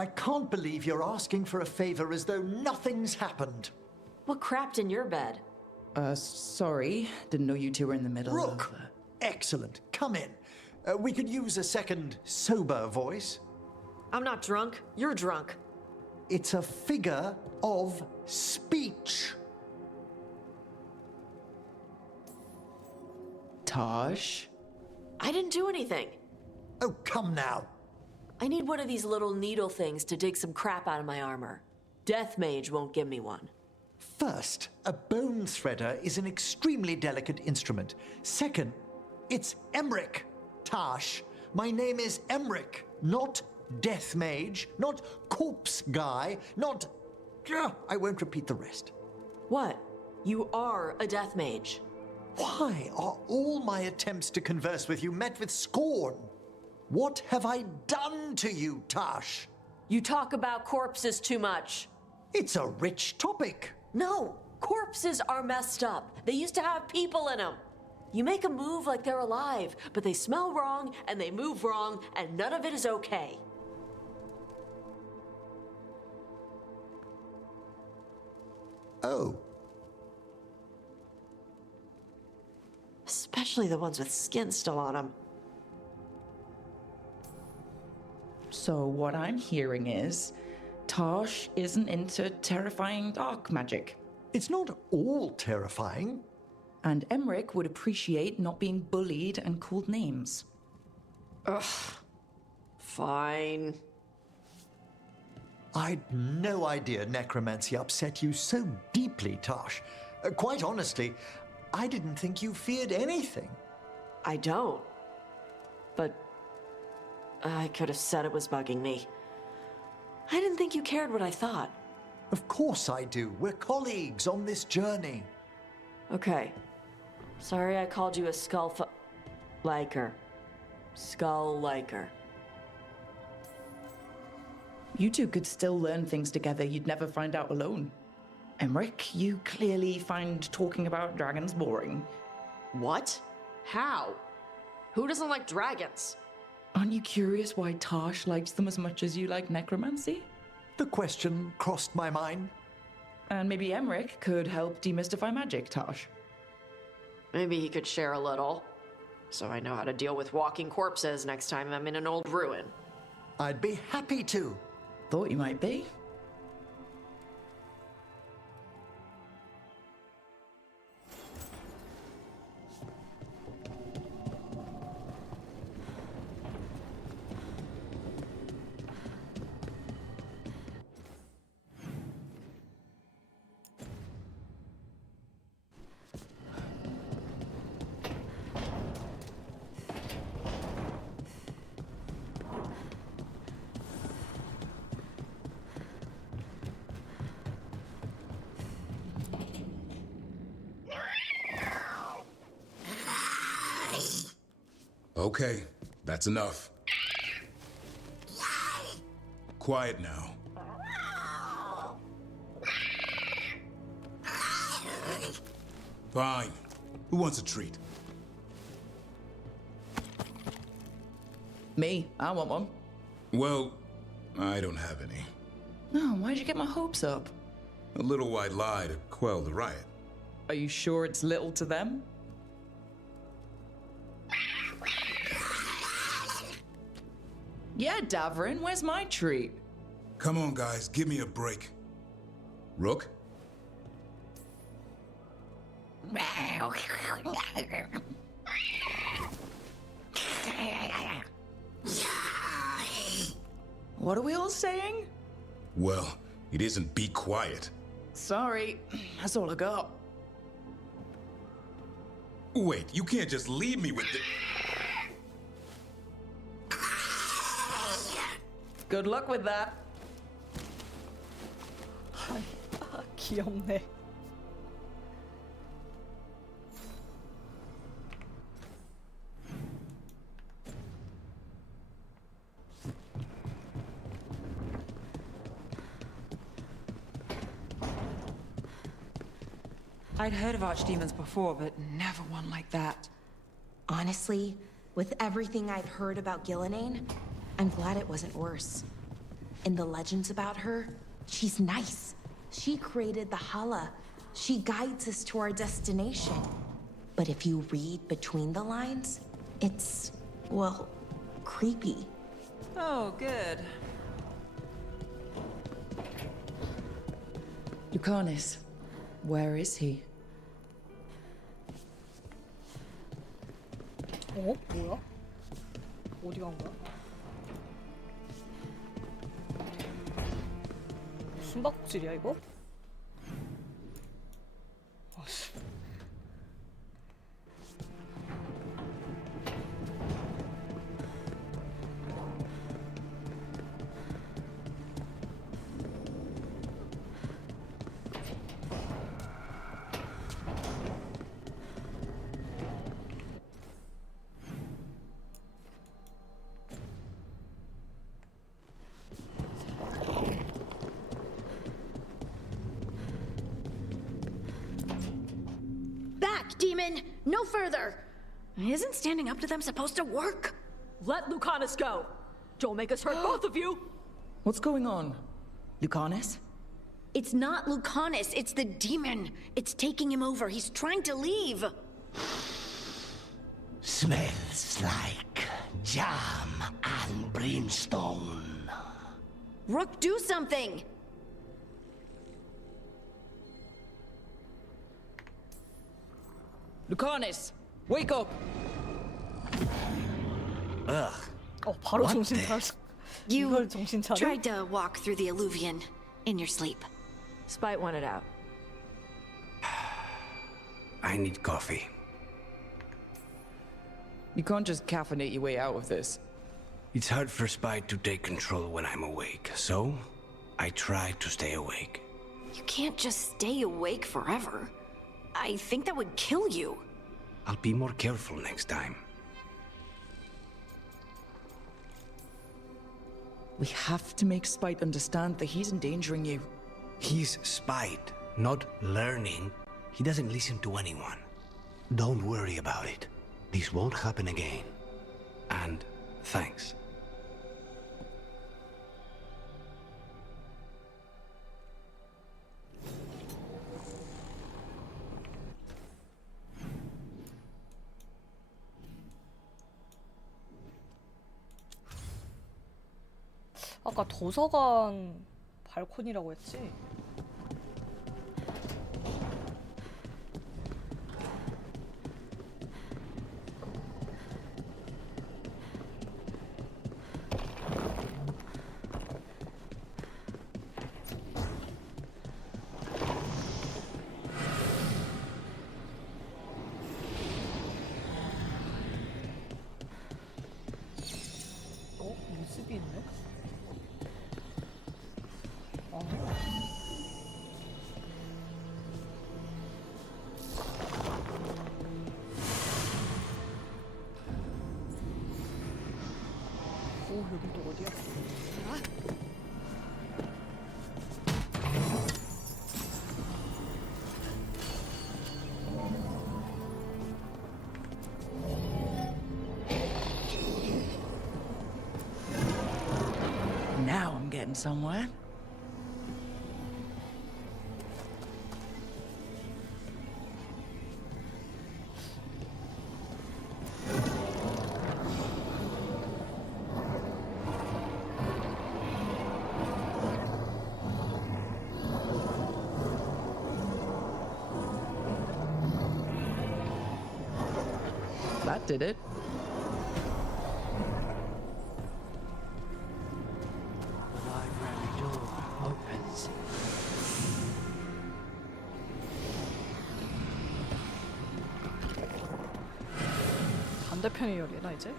I can't believe you're asking for a favor as though nothing's happened. What crapped in your bed? Sorry. Didn't know you two were in the middle Rook! Excellent. Come in. We could use a second sober voice. I'm not drunk. You're drunk. It's a figure of speech. Tosh? I didn't do anything. Oh, come now. I need one of these little needle things to dig some crap out of my armor. Death Mage won't give me one. First, a bone threader is an extremely delicate instrument. Second, it's Emmerich. Tash, my name is Emmerich, not Death Mage, not Corpse Guy, not... I won't repeat the rest. What? You are a Death Mage. Why are all my attempts to converse with you met with scorn? What have I done to you, Tash? You talk about corpses too much. It's a rich topic. No, corpses are messed up. They used to have people in them. You make a move like they're alive, but they smell wrong and they move wrong, and none of it is okay. Oh. Especially the ones with skin still on them. So what I'm hearing is, Tosh isn't into terrifying dark magic. It's not all terrifying. And Emmerich would appreciate not being bullied and called names. Ugh. Fine. I'd no idea necromancy upset you so deeply, Tosh. Quite honestly, I didn't think you feared anything. I don't. But I could have said it was bugging me. I didn't think you cared what I thought. Of course I do. We're colleagues on this journey. Okay. Sorry I called you a skull-liker. Skull-liker. You two could still learn things together you'd never find out alone. Emmerich, you clearly find talking about dragons boring. What? How? Who doesn't like dragons? Aren't you curious why Tosh likes them as much as you like necromancy? The question crossed my mind. And maybe Emmerich could help demystify magic, Tosh. Maybe he could share a little, so I know how to deal with walking corpses next time I'm in an old ruin. I'd be happy to. Thought you might be. Okay, that's enough. Quiet now. Fine. Who wants a treat? Me. I want one. Well, I don't have any. No, why'd you get my hopes up? A little white lie to quell the riot. Are you sure it's little to them? Yeah, Davrin, where's my treat? Come on, guys, give me a break. Rook? What are we all saying? Well, it isn't be quiet. Sorry, that's all I got. Wait, you can't just leave me with the... Good luck with that. 귀엽네. I'd heard of archdemons before, but never one like that. Honestly, with everything I've heard about Gillinane, I'm glad it wasn't worse. In the legends about her, she's nice. She created the Hala. She guides us to our destination. But if you read between the lines, it's, well, creepy. Oh, good. Lucanus, where is he? 어? 뭐야? 어디 간 거야? 숨바꼭질이야 이거? 아씨. Back, demon! No further! Isn't standing up to them supposed to work? Let Lucanus go! Don't make us hurt both of you! What's going on? Lucanus? It's not Lucanus, it's the demon. It's taking him over. He's trying to leave. Smells like jam and brimstone. Rook, do something! Lucanus, wake up! Ugh. 바로 What 정신 the- 차려. You 이걸 정신 차려? tried to walk through the alluvion in your sleep. Spite wanted out. I need coffee. You can't just caffeinate your way out of this. It's hard for Spite to take control when I'm awake, so I try to stay awake. You can't just stay awake forever. I think that would kill you. I'll be more careful next time. We have to make Spite understand that he's endangering you. He's Spite, not learning. He doesn't listen to anyone. Don't worry about it. This won't happen again. And thanks. 아까 도서관 발코니라고 했지? 모습이 있네? 오, 여긴 또 어디야? Now I'm getting somewhere. That did it. Library door opens. 반대편이 열리나 이제?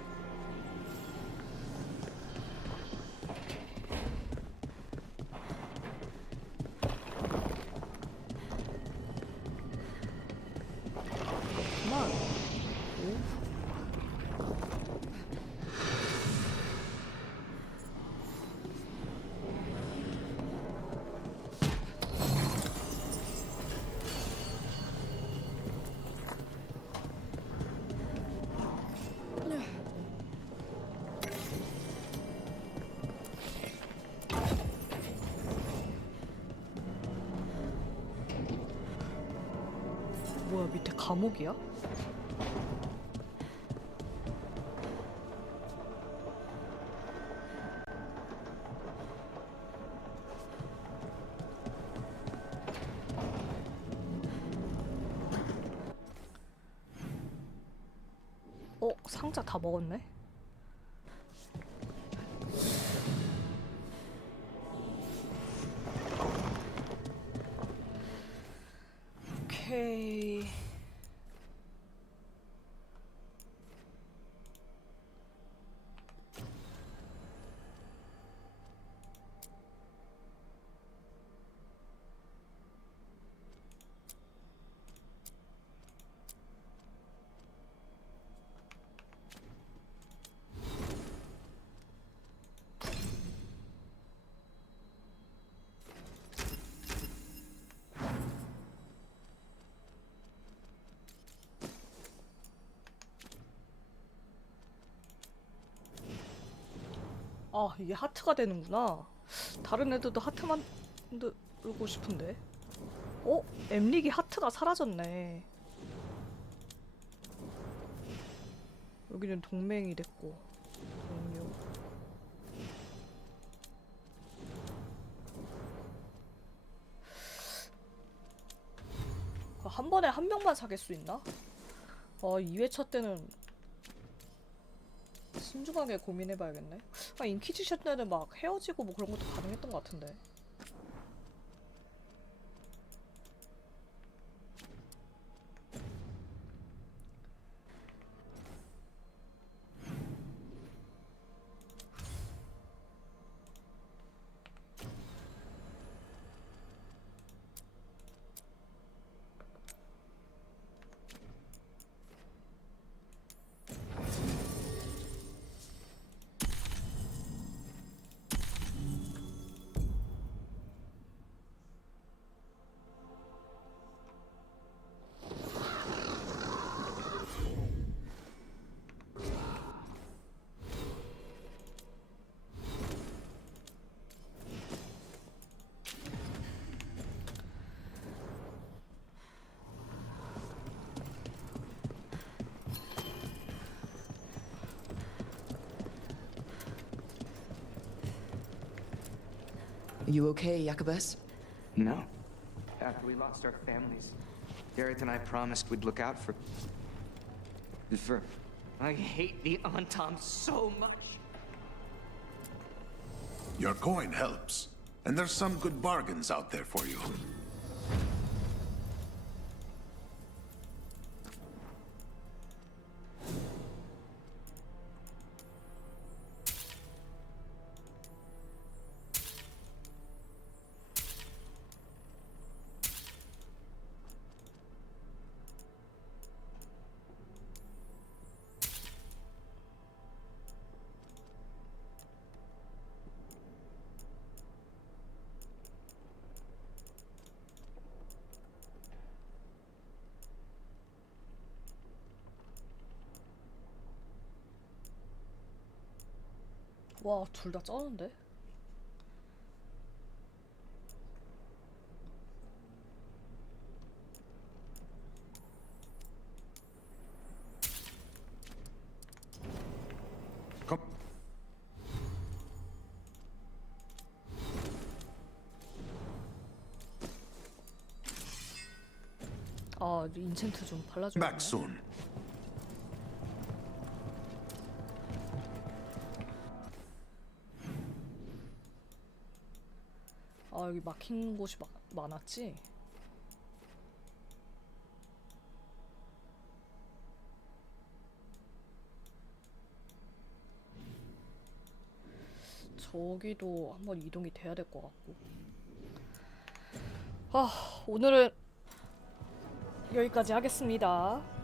그만. 뭐야, 밑에 감옥이야? 상자 다 먹었네? 오케이. 아, 이게 하트가 되는구나. 다른 애들도 하트 만들고 싶은데. 엠릭이 하트가 사라졌네. 여기는 동맹이 됐고. 동료. 한 번에 한 명만 사귈 수 있나? 2회차 때는 신중하게 고민해봐야겠네. 인퀴지션 때는 막 헤어지고 뭐 그런 것도 가능했던 것 같은데. You okay, Jacobus? No. After we lost our families, Gareth and I promised we'd look out for... I hate the Antom so much. Your coin helps, and there's some good bargains out there for you. 와, 둘 다 쩌는데? 아, 인챈트 좀 발라줘야겠네. Back soon. 아, 여기 막힌 곳이 많았지? 저기도 한번 이동이 돼야 될 것 같고. 오늘은 여기까지 하겠습니다.